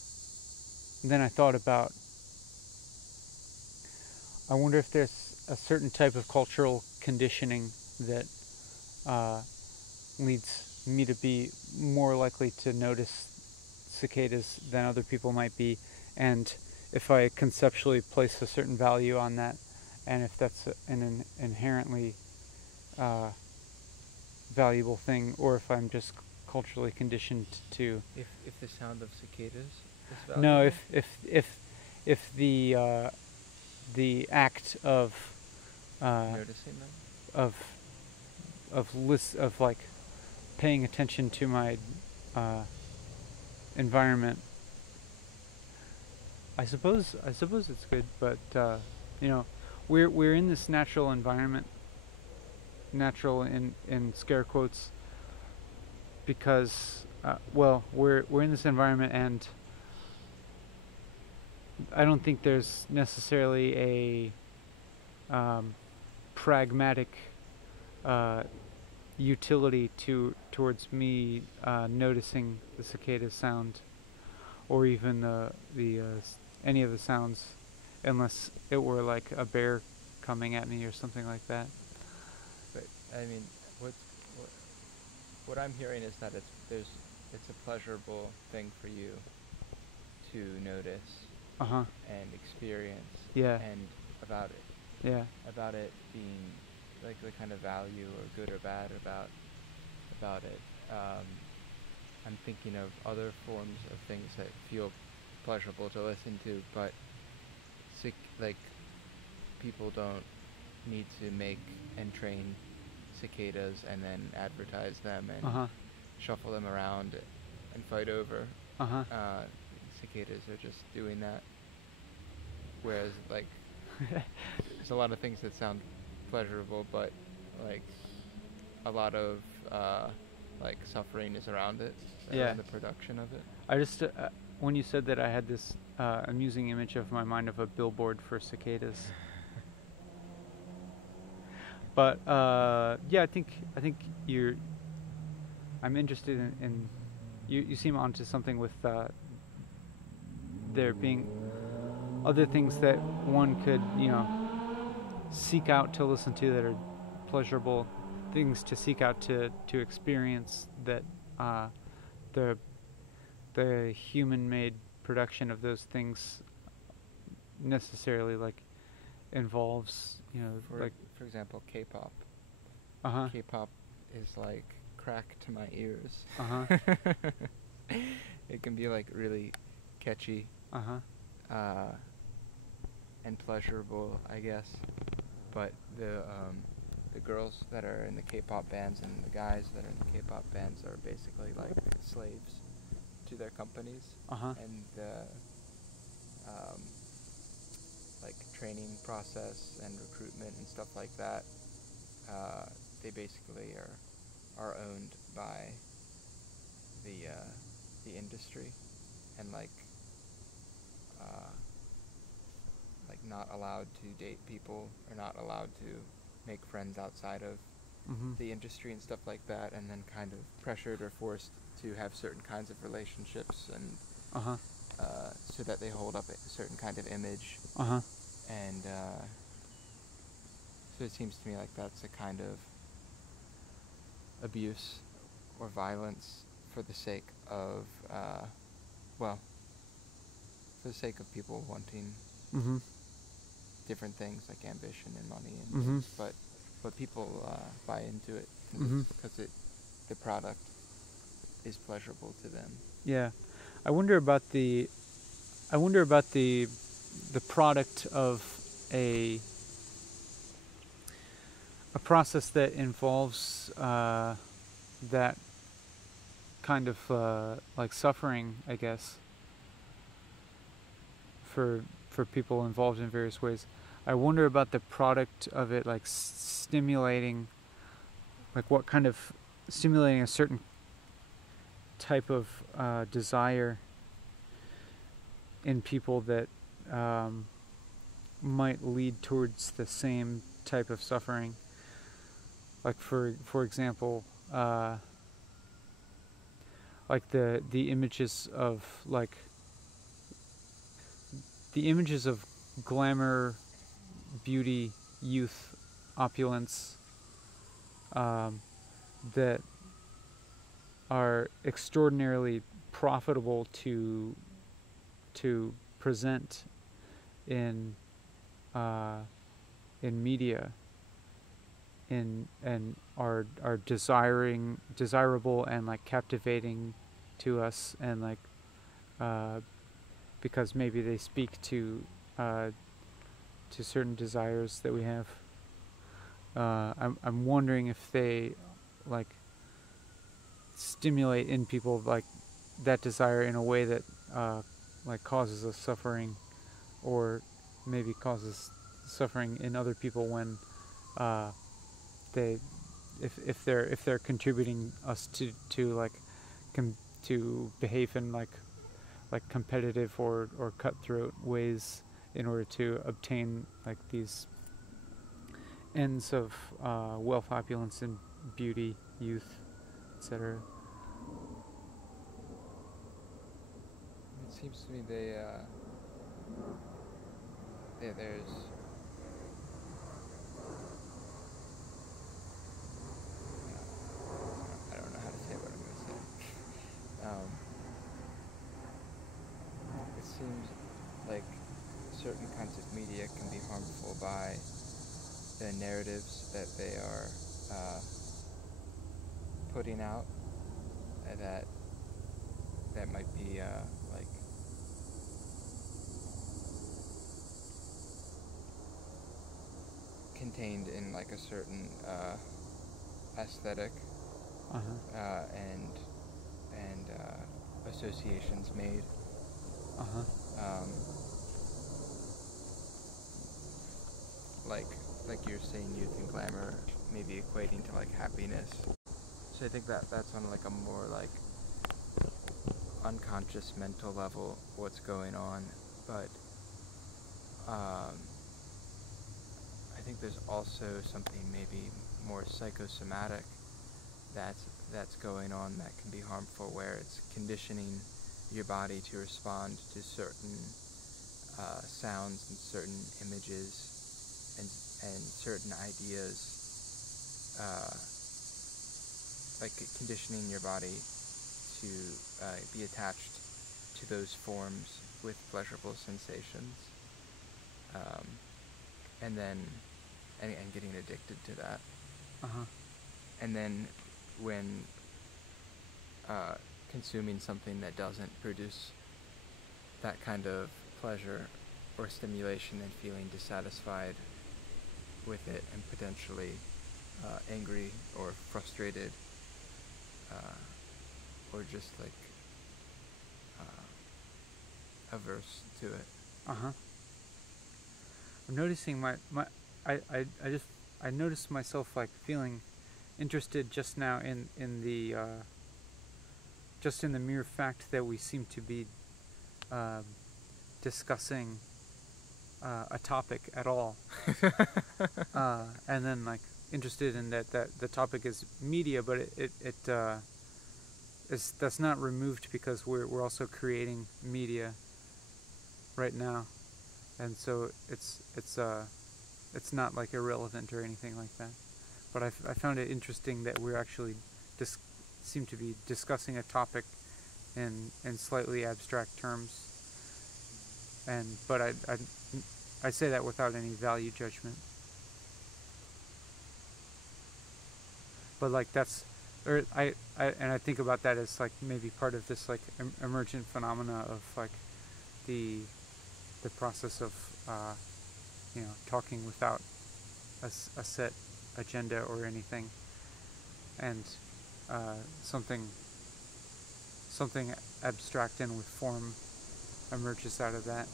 And then I thought about, I wonder if there's a certain type of cultural conditioning that uh, leads me to be more likely to notice cicadas than other people might be, and if I conceptually place a certain value on that, and if that's an inherently uh, valuable thing, or if I'm just culturally conditioned to. If the sound of cicadas is No, valuable? if the act Noticing them? of of like paying attention to my uh, environment. I suppose it's good, but you know, we're in this natural environment, natural in scare quotes, because well, we're in this environment, and I don't think there's necessarily a pragmatic uh, utility towards me noticing the cicada sound, or even the any of the sounds, unless it were like a bear coming at me or something like that. But I mean, what what, what I'm hearing is that it's a pleasurable thing for you to notice Uh huh. and experience, Yeah. and about it Yeah. about it being like the kind of value or good or bad about it. I'm thinking of other forms of things that feel pleasurable to listen to, but like people don't need to make and train cicadas and then advertise them Uh and huh. shuffle them around and fight over. Uh huh. Uh, Cicadas are just doing that, whereas like There's a lot of things that sound pleasurable, but like a lot of like suffering is around it, Yeah. around the production of it. I just when you said that, I had this amusing image of my mind of a billboard for cicadas. But yeah, I think you're. I'm interested in you seem onto something with there being other things that one could, seek out to listen to that are pleasurable, things to seek out to experience that the human-made production of those things necessarily like involves, For example, K-pop. uh-huh. K-pop is like crack to my ears. Uh-huh. It can be like really catchy. Uh-huh. And pleasurable, I guess. But the girls that are in the K-pop bands and the guys that are in the K-pop bands are basically like slaves to their companies. Uh-huh. And the like training process and recruitment and stuff like that, they basically are owned by the industry, and like not allowed to date people, or not allowed to make friends outside of Mm-hmm. the industry and stuff like that, and then kind of pressured or forced to have certain kinds of relationships, and Uh-huh. So that they hold up a certain kind of image. Uh-huh. And so it seems to me like that's a kind of abuse or violence for the sake of, for the sake of people wanting Mm-hmm. different things like ambition and money, and Mm-hmm. things. But people buy into it Mm-hmm. because the product is pleasurable to them. Yeah, I wonder about the product of a process that involves that kind of like suffering, I guess, for people involved in various ways. I wonder about the product of it, like stimulating, like what kind of stimulating a certain type of desire in people that might lead towards the same type of suffering. Like for example, like the images of glamour, beauty, youth, opulence, that are extraordinarily profitable to present in media, and are desirable and like captivating to us, and like because maybe they speak to certain desires that we have. I'm wondering if they like stimulate in people like that desire in a way that like causes us suffering, or maybe causes suffering in other people when they if they're contributing us to like to behave in like competitive or cutthroat ways in order to obtain like these ends of wealth, opulence, and beauty, youth, etc. It seems to me there's I don't know how to say what I'm going to say. It seems like certain kinds of media can be harmful by the narratives that they are putting out, that might be like contained in like a certain aesthetic, Uh-huh. and associations made. Uh-huh. like you're saying, youth and glamour maybe equating to like happiness. So I think that that's on like a more like unconscious mental level what's going on, but I think there's also something maybe more psychosomatic that's going on that can be harmful, where it's conditioning your body to respond to certain sounds and certain images and certain ideas, like conditioning your body to be attached to those forms with pleasurable sensations, and then and getting addicted to that. Uh-huh. And then when consuming something that doesn't produce that kind of pleasure or stimulation, and feeling dissatisfied with it and potentially angry or frustrated, or just like averse to it. Uh-huh. I'm noticing I noticed myself like feeling interested just now in the just in the mere fact that we seem to be discussing a topic at all, and then like interested in that the topic is media, but that's not removed because we're also creating media right now, and so it's not like irrelevant or anything like that. But I found it interesting that we're actually seem to be discussing a topic in slightly abstract terms, but I say that without any value judgment. But like that's, or I think about that as like maybe part of this like emergent phenomena of like the process of talking without a set agenda or anything, and something abstract and with form emerges out of that.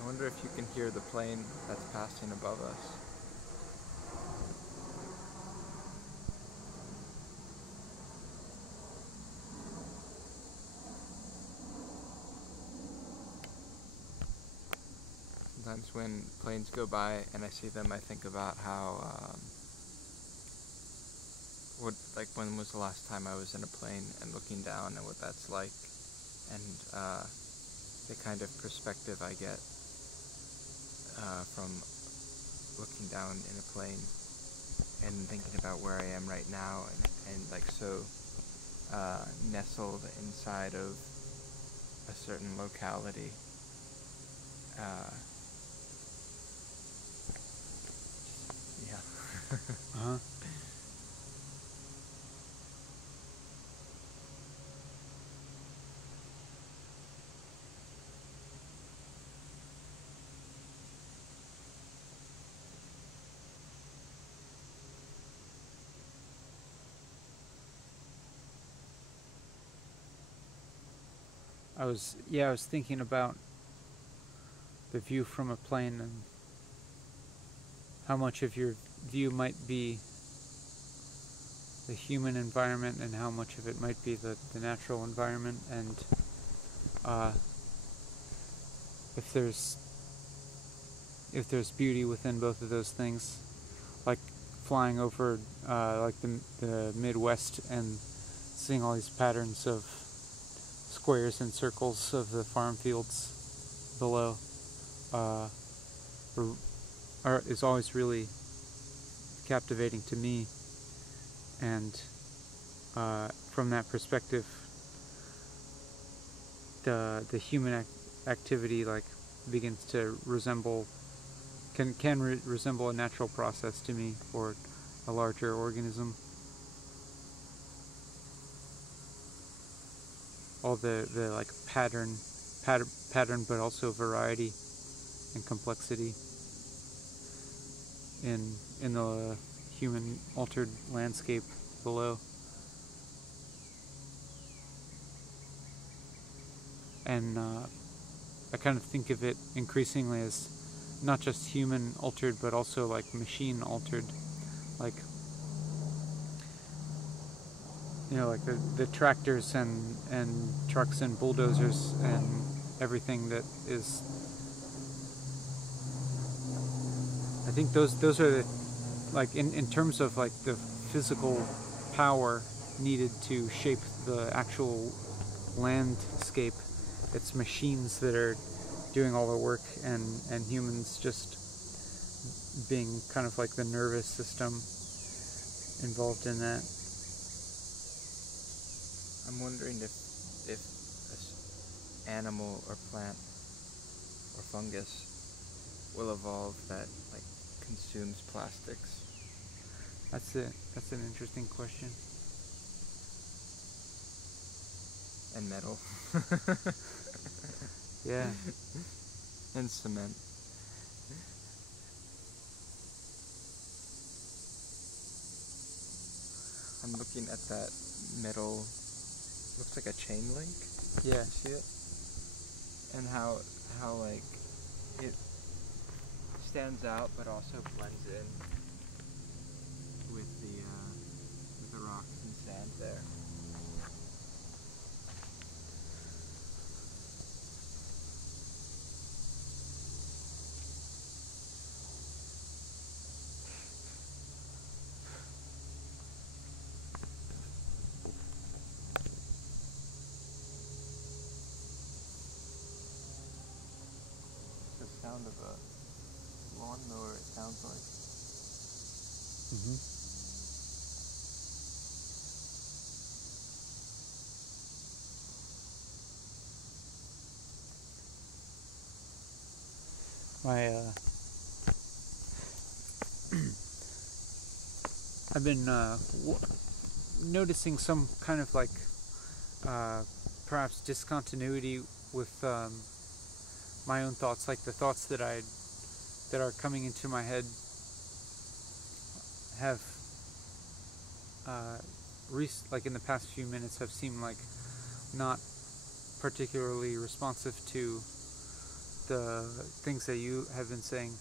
I wonder if you can hear the plane that's passing above us. Sometimes when planes go by and I see them, I think about how, when was the last time I was in a plane and looking down, and what that's like, and the kind of perspective I get from looking down in a plane and thinking about where I am right now, and like so nestled inside of a certain locality. Yeah. Uh-huh. I was thinking about the view from a plane and how much of your view might be the human environment and how much of it might be the natural environment, and if there's beauty within both of those things, like flying over like the Midwest and seeing all these patterns of squares and circles of the farm fields below is always really captivating to me, and from that perspective, the human activity like begins to resemble resemble a natural process to me, or a larger organism. All the like pattern, but also variety and complexity in the human altered landscape below. and I kind of think of it increasingly as not just human altered, but also like machine altered, like, you know, like the tractors and trucks and bulldozers and everything that is. I think those are the, like, in terms of like the physical power needed to shape the actual landscape. It's machines that are doing all the work, and humans just being kind of like the nervous system involved in that. I'm wondering if animal or plant or fungus will evolve that like consumes plastics. That's an interesting question. And metal. Yeah. And cement. I'm looking at that metal, looks like a chain link. Yeah. You see it? And how like it stands out but also blends in with the rocks and sand there. The sound of a lawnmower, it sounds like. Mm-hmm. My I've been noticing some kind of like perhaps discontinuity with my own thoughts, like the thoughts that are coming into my head have like in the past few minutes have seemed like not particularly responsive to the things that you have been saying,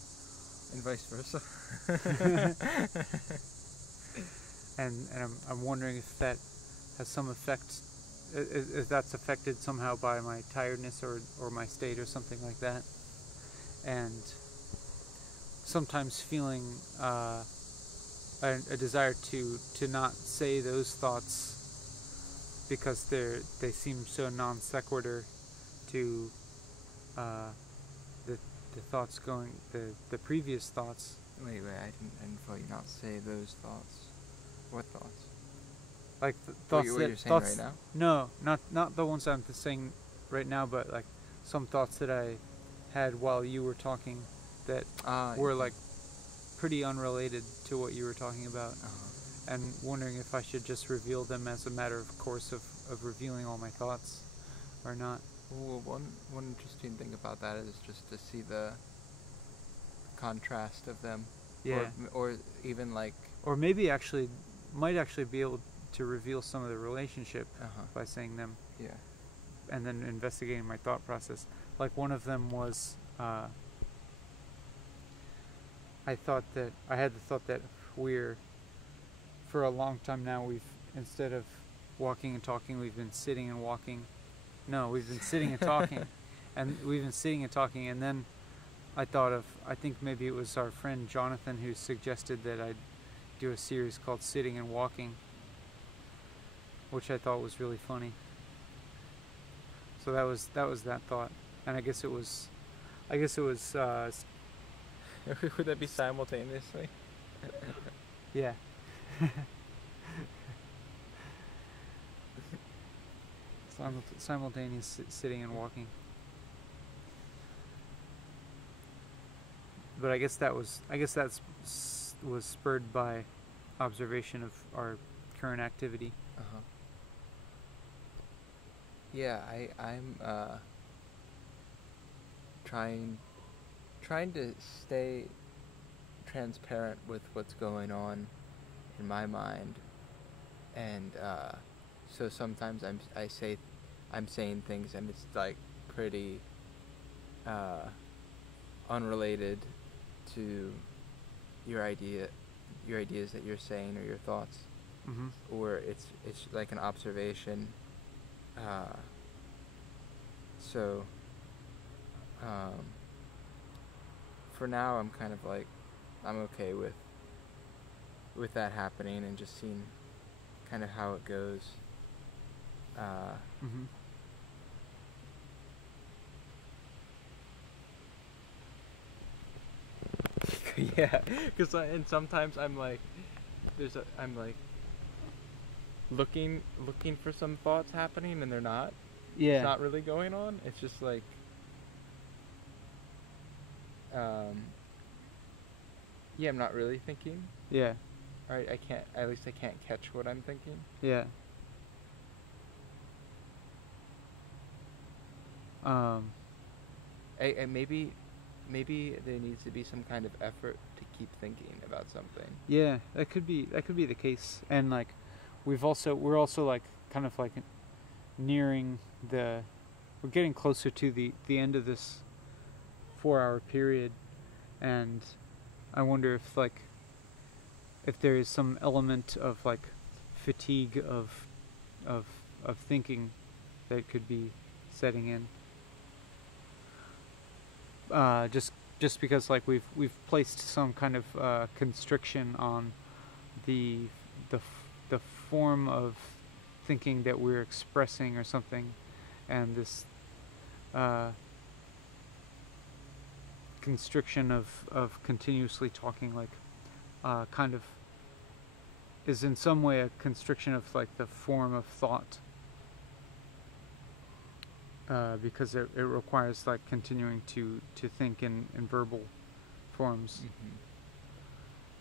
And vice versa. and I'm wondering if that has some effect, if that's affected somehow by my tiredness or my state or something like that, and sometimes feeling a desire to not say those thoughts because they seem so non sequitur to the thoughts going the previous thoughts. Wait, I didn't feel you not say those thoughts. What thoughts? Like thoughts what that you're saying thoughts. right now? No, not the ones I'm saying right now, but like some thoughts that I had while you were talking that were like pretty unrelated to what you were talking about, and wondering if I should just reveal them as a matter of course of revealing all my thoughts or not. Well, one interesting thing about that is just to see the contrast of them. Yeah. Or even like. Or maybe might actually be able to reveal some of the relationship by saying them. Yeah. And then investigating my thought process. Like one of them was, I had the thought that for a long time now, instead of walking and talking, we've been sitting and walking. No, we've been sitting and talking. And we've been sitting and talking, and then I think maybe it was our friend Jonathan who suggested that I do a series called Sitting and Walking, which I thought was really funny. So that was that thought, and I guess it was Would that be simultaneously? yeah. Simultaneous sitting and walking. But I guess that was spurred by observation of our current activity. Yeah, I'm trying to stay transparent with what's going on in my mind, and so sometimes I'm saying things and it's like pretty unrelated to your ideas that you're saying or your thoughts, or it's like an observation. So for now, I'm kind of like, I'm okay with that happening and just seeing kind of how it goes. Yeah, because and sometimes I'm like, I'm like looking for some thoughts happening and they're not. Yeah. It's not really going on. It's just like, yeah, I'm not really thinking. Yeah. Right, at least I can't catch what I'm thinking. Yeah. Maybe there needs to be some kind of effort to keep thinking about something. Yeah, that could be the case. And like we're also like kind of like nearing we're getting closer to the end of this 4-hour period, and I wonder if there is some element of like fatigue of thinking that could be setting in. Just because like we've placed some kind of constriction on the form of thinking that we're expressing or something, and this constriction of continuously talking like kind of is in some way a constriction of like the form of thought, because it requires like continuing to think in verbal forms.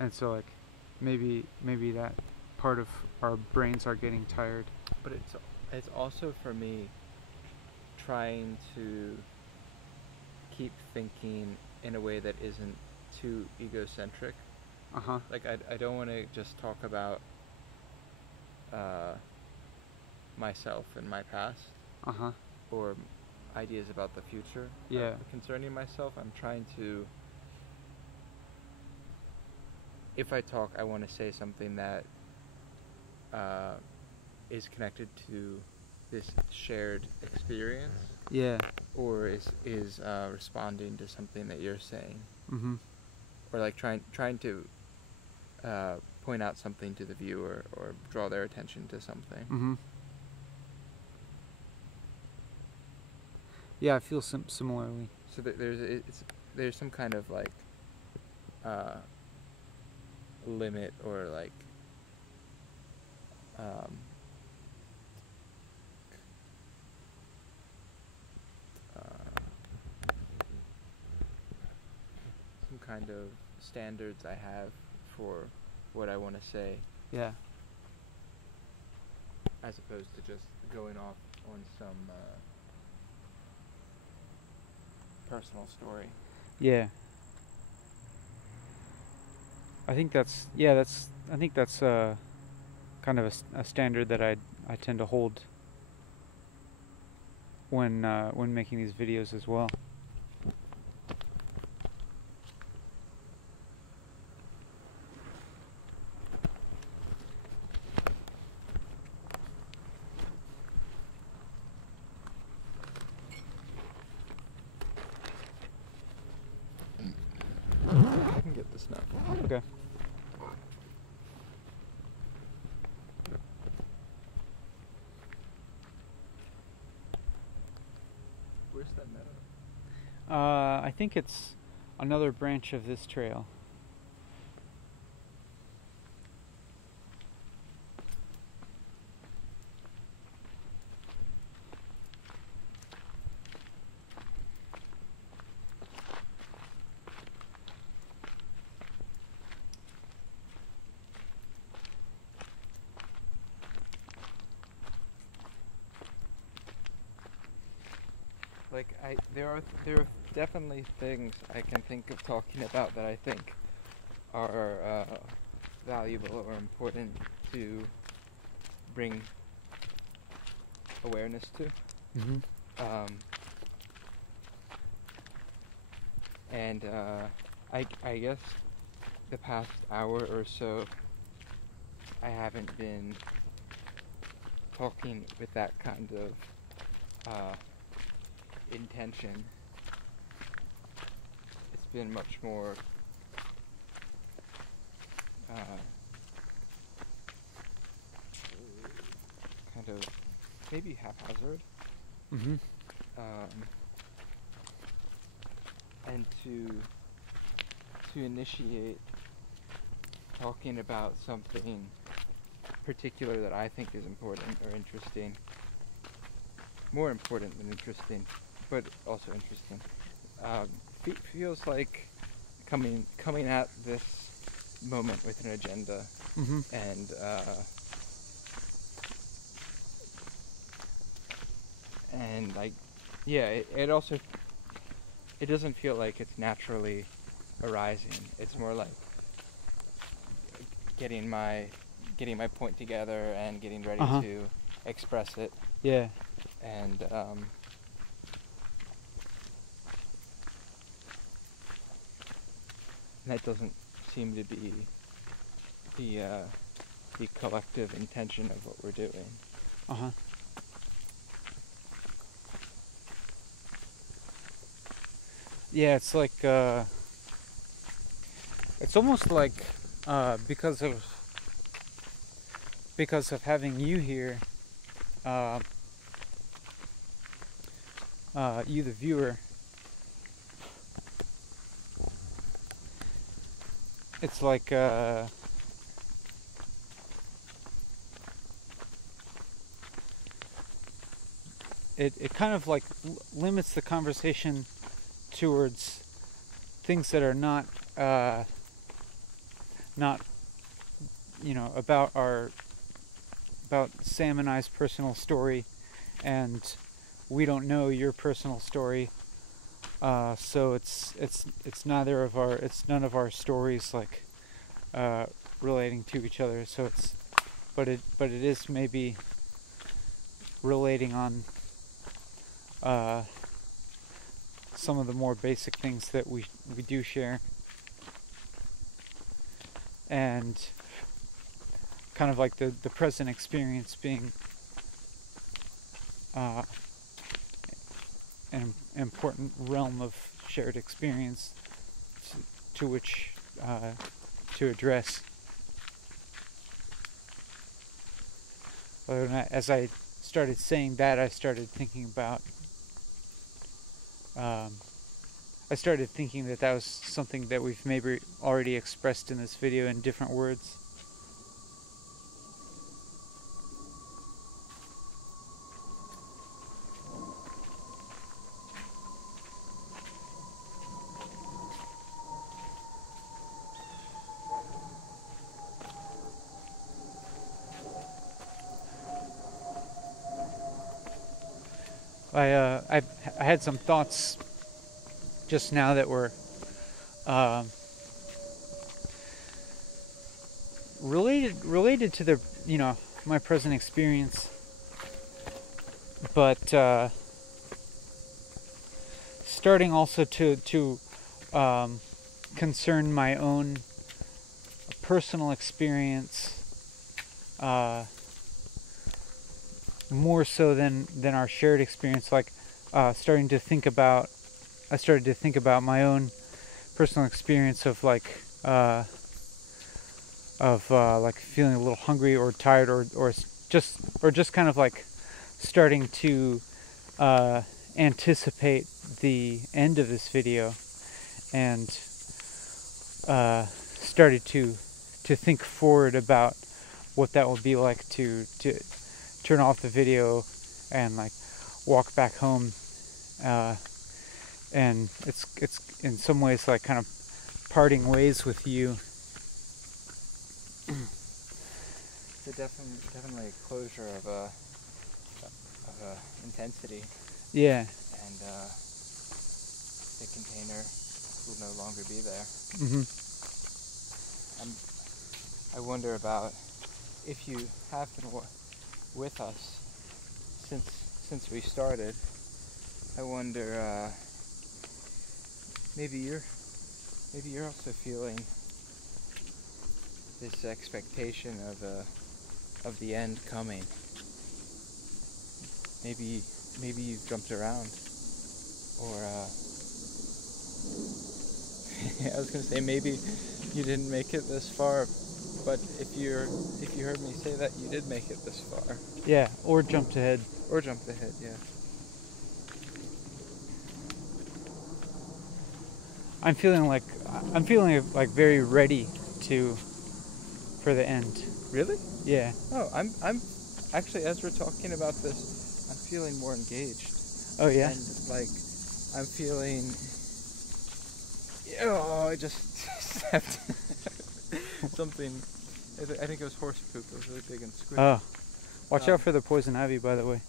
And so like maybe that part of our brains are getting tired. But it's also for me trying to keep thinking in a way that isn't too egocentric. Like I don't want to just talk about myself and my past, or ideas about the future. Concerning myself, I'm trying to, if I talk, I want to say something that is connected to this shared experience. Yeah. Or is responding to something that you're saying. Or like trying to point out something to the viewer or draw their attention to something. Yeah, I feel similarly. So there's some kind of like limit or like some kind of standards I have for what I want to say. Yeah. As opposed to just going off on some personal story. Yeah. I think that's kind of a standard that I tend to hold when making these videos as well. I can get this now. Okay. Where's that meadow? I think it's another branch of this trail. Like there are definitely things I can think of talking about that I think are valuable or important to bring awareness to. And I guess the past hour or so, I haven't been talking with that kind of intention. It's been much more kind of maybe haphazard. Mm-hmm. And to initiate talking about something particular that I think is important or interesting, more important than interesting, but also interesting, feels like coming at this moment with an agenda. Mm-hmm. And like, yeah, it also, it doesn't feel like it's naturally arising. It's more like getting my point together and getting ready to express it. Yeah. And that doesn't seem to be the collective intention of what we're doing. Yeah, it's like it's almost like because of having you here, you the viewer, it's like it kind of like limits the conversation towards things that are not about Sam and I's personal story, and we don't know your personal story, so it's none of our stories like relating to each other. So but it is maybe relating on some of the more basic things that we do share, and kind of like the present experience being an important realm of shared experience to which to address. As I started saying that, I started thinking about that was something that we've maybe already expressed in this video in different words. I had some thoughts just now that were related to my present experience, but starting also to concern my own personal experience more so than our shared experience. Like I started to think about my own personal experience of like feeling a little hungry or tired or just kind of like starting to anticipate the end of this video, and started to think forward about what that would be like to turn off the video and like walk back home, and it's in some ways like kind of parting ways with you. It's definitely a closure of a intensity. Yeah. And the container will no longer be there. Mm-hmm. I wonder about if you have been with us since we started. I wonder maybe you're also feeling this expectation of the end coming. Maybe you've jumped around, or I was gonna say maybe you didn't make it this far, but if you heard me say that, you did make it this far. Yeah, or jumped ahead. Or jumped ahead, yeah. I'm feeling like very ready for the end. Really? Yeah. Oh, I'm actually, as we're talking about this, I'm feeling more engaged. Oh yeah. And like I'm feeling. Oh, I just stepped something. I think it was horse poop. It was really big and squishy. Oh, watch out for the poison ivy, by the way.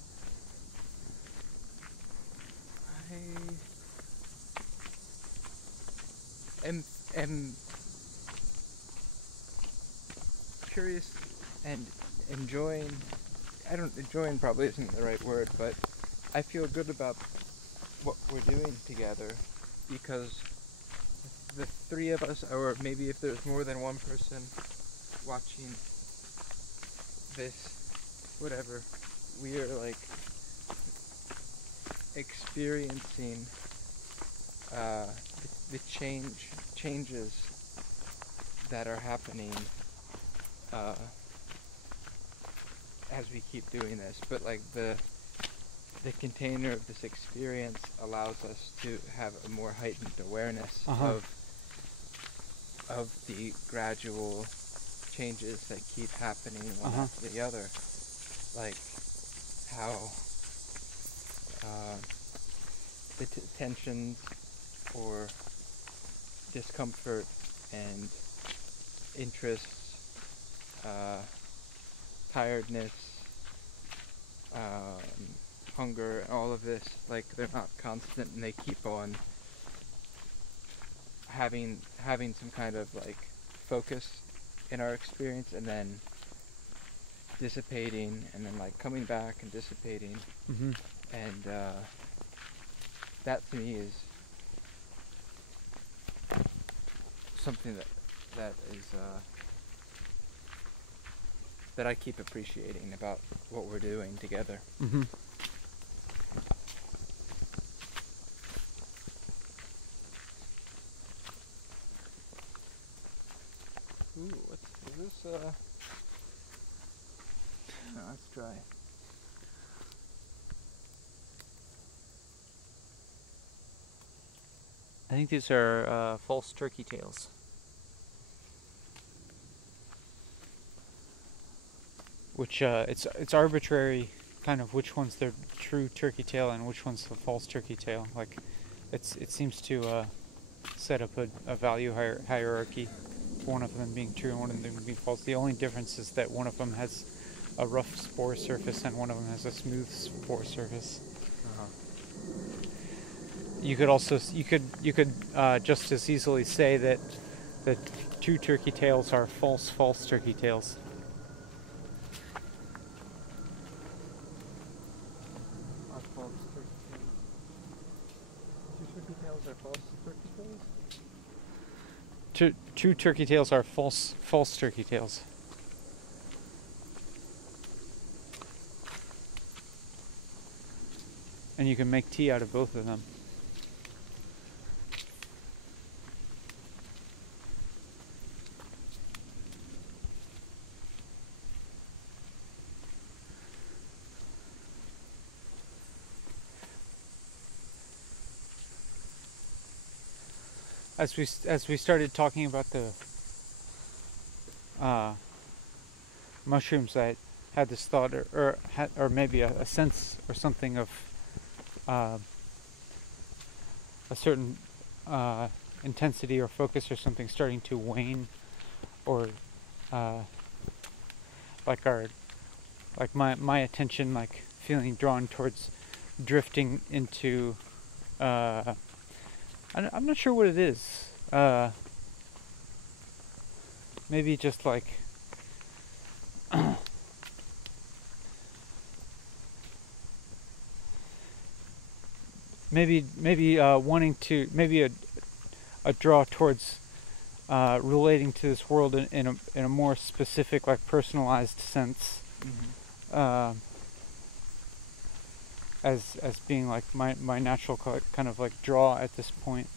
I am curious and enjoying. Enjoying probably isn't the right word, but I feel good about what we're doing together, because the three of us, or maybe if there's more than one person watching this, whatever, we are like experiencing the changes that are happening as we keep doing this. But like the container of this experience allows us to have a more heightened awareness of the gradual changes that keep happening one after the other, like how the tensions or discomfort and interests, tiredness, hunger, and all of this, like they're not constant, and they keep on having some kind of like focus in our experience, and then dissipating, and then like coming back and dissipating. And that to me is something that is that I keep appreciating about what we're doing together. Ooh, is this no, that's dry. I think these are false turkey tails. Which it's arbitrary, kind of which one's the true turkey tail and which one's the false turkey tail. Like, it seems to set up a value hierarchy. One of them being true and one of them being false. The only difference is that one of them has a rough spore surface and one of them has a smooth spore surface. You could also you could just as easily say that the two turkey tails are false turkey tails. Are false turkey tails? Two turkey tails are false turkey tails? True turkey tails are false turkey tails. And you can make tea out of both of them. As we started talking about the mushrooms, I had this thought, or maybe a sense or something of a certain intensity or focus or something starting to wane, or like my attention like feeling drawn towards drifting into I'm not sure what it is. Maybe just like maybe wanting to, maybe a draw towards relating to this world in a more specific, like personalized sense, as being like my natural kind of like draw at this point.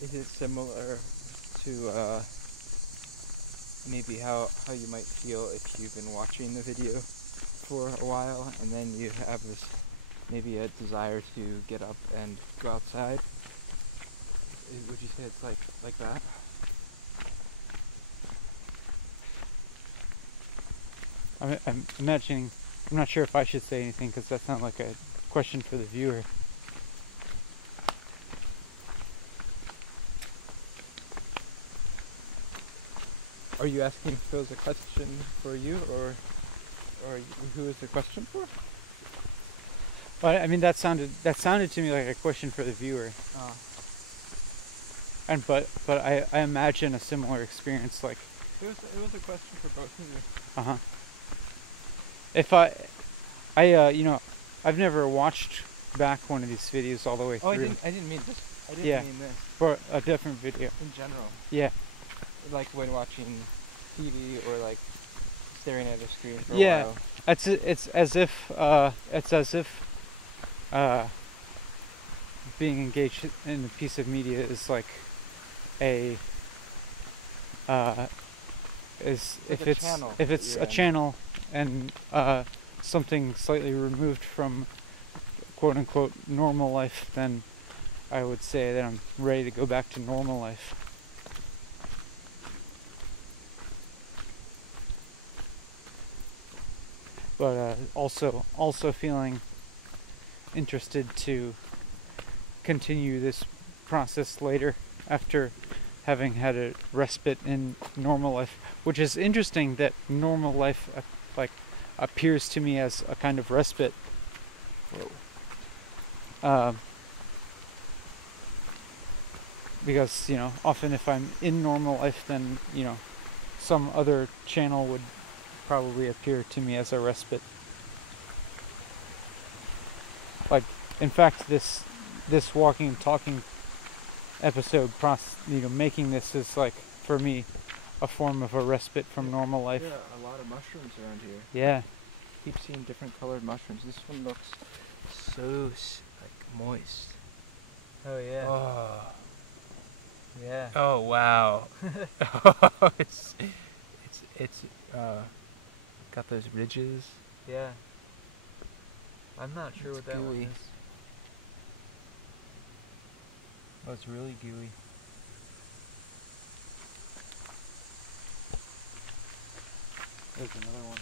Is it similar to maybe how you might feel if you've been watching the video for a while and then you have this maybe a desire to get up and go outside? Would you say it's like that? I'm imagining. I'm not sure if I should say anything because that sounds like a question for the viewer. Are you asking if it was a question for you, or who is the question for? Well, I mean that sounded to me like a question for the viewer. Oh. And but I imagine a similar experience, like It was a question for both of you. If I I've never watched back one of these videos all the way through. I didn't mean this. I didn't mean this. For a different video. In general. Yeah. Like when watching TV or like staring at a screen for a while. It's as if being engaged in a piece of media is like a if it's a channel and something slightly removed from quote unquote normal life, then I would say that I'm ready to go back to normal life. But also feeling interested to continue this process later after having had a respite in normal life, which is interesting that normal life appears to me as a kind of respite. Because often if I'm in normal life, then some other channel would probably appear to me as a respite. Like, in fact, this walking and talking episode making this is like, for me, a form of a respite from normal life. Yeah, a lot of mushrooms around here. Yeah. Keep seeing different colored mushrooms. This one looks so moist. Oh yeah. Oh. Yeah. Oh wow. it's got those ridges. Yeah. I'm not sure what that one gooey. is. Oh, it's really gooey. There's another one.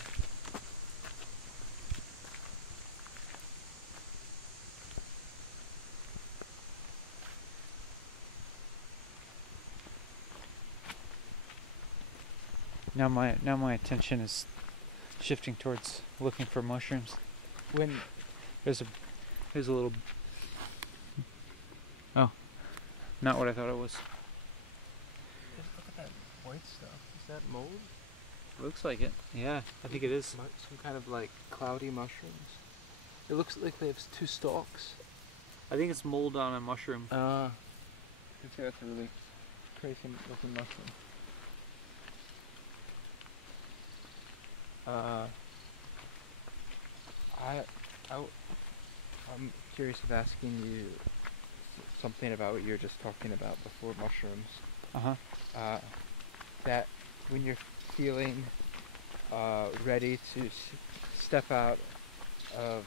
Now my attention is shifting towards looking for mushrooms. Here's a little. Oh, not what I thought it was. Look at that white stuff. Is that mold? Looks like it. Yeah, I think it is. Some kind of like cloudy mushrooms. It looks like they have two stalks. I think it's mold on a mushroom. I'd say that's a really crazy looking mushroom. I'm curious of asking you something about what you were just talking about before mushrooms. That when you're feeling ready to step out of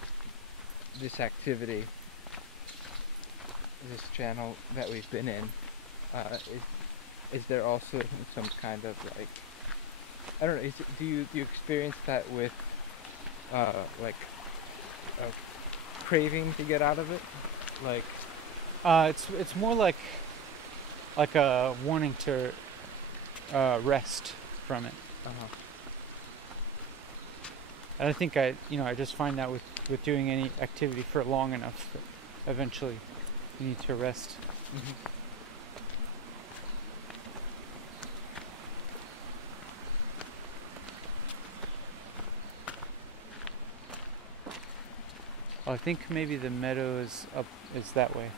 this activity, this channel that we've been in, is there also some kind of like, I don't know, do you experience that with like a craving to get out of it? Like, it's more like a wanting to rest from it. And I think I just find that with doing any activity for long enough, that eventually you need to rest. Well, I think maybe the meadow is that way.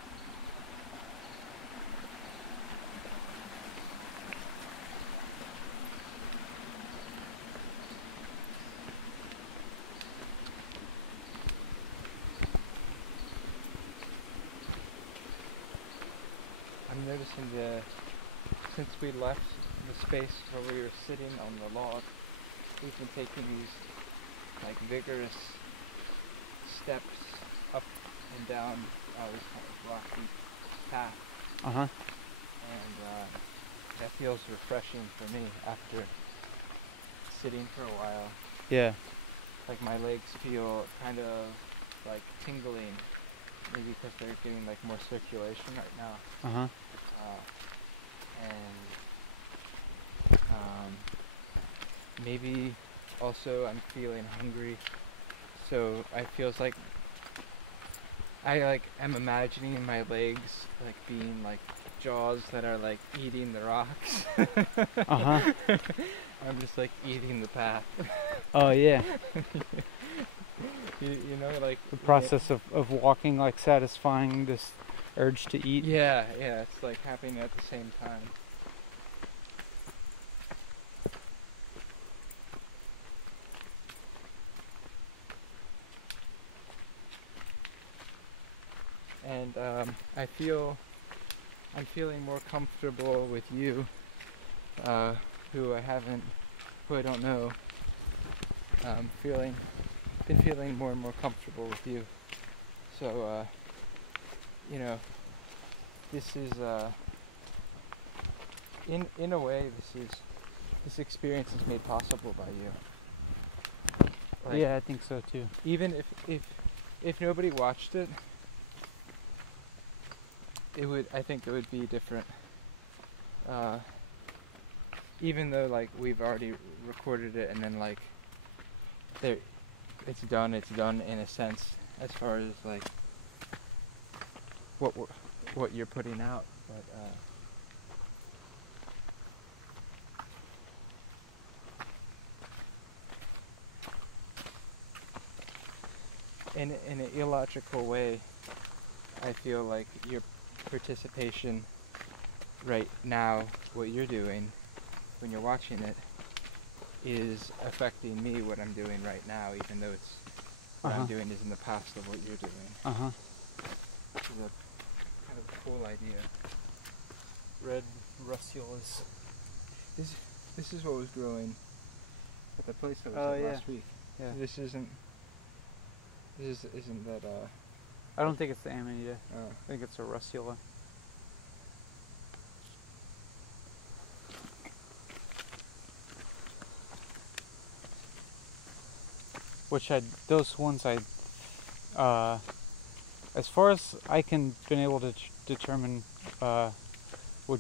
noticing since we left the space where we were sitting on the log, we've been taking these like vigorous steps up and down this kind of rocky path. And that feels refreshing for me after sitting for a while. Yeah. Like my legs feel kind of like tingling, maybe because they're getting like more circulation right now. Maybe also I'm feeling hungry, so it feels like I am imagining my legs like being like jaws that are like eating the rocks. I'm just like eating the path. Oh yeah. you know, like the process of walking, like satisfying this urge to eat. Yeah, it's like happening at the same time. And I'm feeling more comfortable with you, who I don't know. Been feeling more and more comfortable with you. So, this is, in a way, this experience is made possible by you. Like, yeah, I think so too. Even if nobody watched it, I think it would be different. Even though like we've already recorded it and then like it's done in a sense as far as like what you're putting out, but in an illogical way, I feel like your participation right now, what you're doing when you're watching it, is affecting me, what I'm doing right now, even though it's what I'm doing is in the past of what you're doing. Which is a kind of a cool idea. Red russulas. This is what was growing at the place I was at last week. Yeah. This isn't that I don't think it's the Amanita. Oh. I think it's a russula. Those ones as far as I can been able to determine, would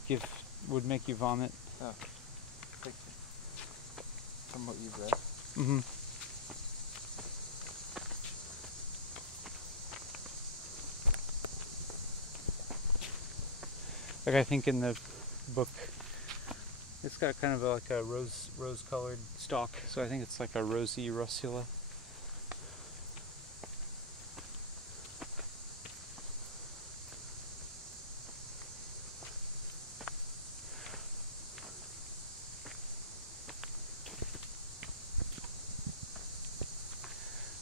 make you vomit. Oh. Like, from what you've read. Mm-hmm. Like I think in the book, it's got kind of like a rose-colored stalk, so I think it's like a rosy russula.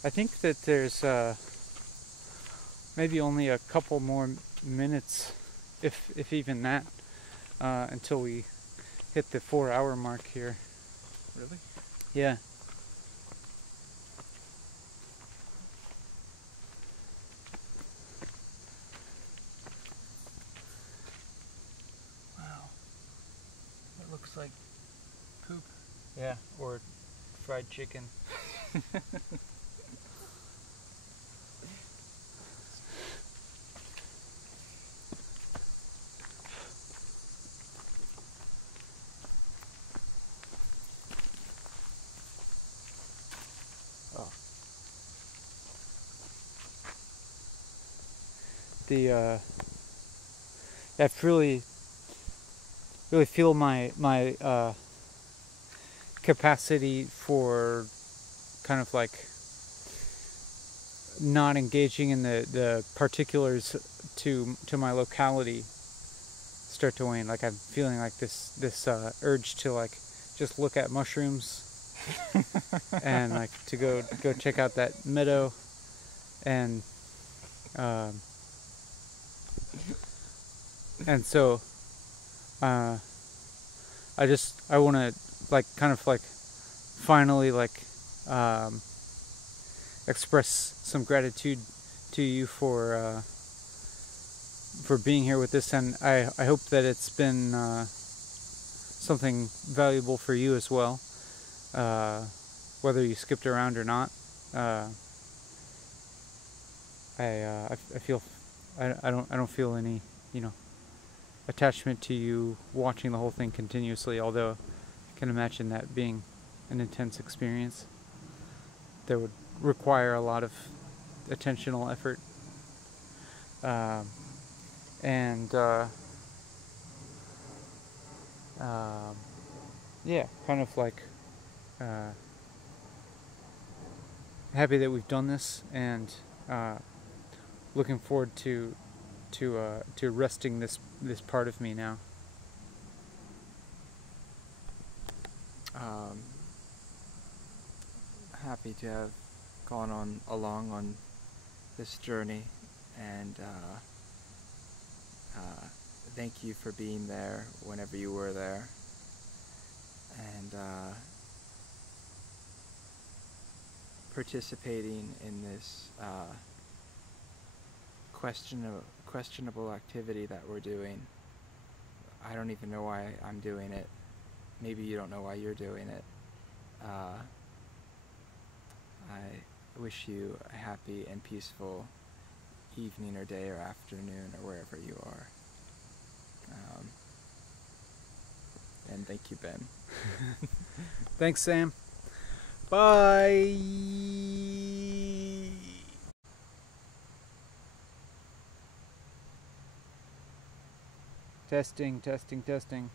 I think that there's maybe only a couple more minutes, if even that, until we hit the 4-hour mark here. Really? Yeah. Wow. It looks like poop. Yeah, or fried chicken. I really feel my capacity for kind of like not engaging in the particulars to my locality start to wane. Like I'm feeling like this urge to like just look at mushrooms and like to go check out that meadow and so I want to like kind of like finally like express some gratitude to you for being here with this, and I hope that it's been something valuable for you as well, whether you skipped around or not. I feel I don't feel any, you know, attachment to you watching the whole thing continuously, although I can imagine that being an intense experience that would require a lot of attentional effort. And yeah, kind of like happy that we've done this, and looking forward to resting this part of me now. Happy to have gone along on this journey, and thank you for being there whenever you were there, and participating in this questionable activity that we're doing. I don't even know why I'm doing it. Maybe you don't know why you're doing it. I wish you a happy and peaceful evening or day or afternoon or wherever you are. And thank you, Ben. Thanks, Sam. Bye. Testing, testing, testing.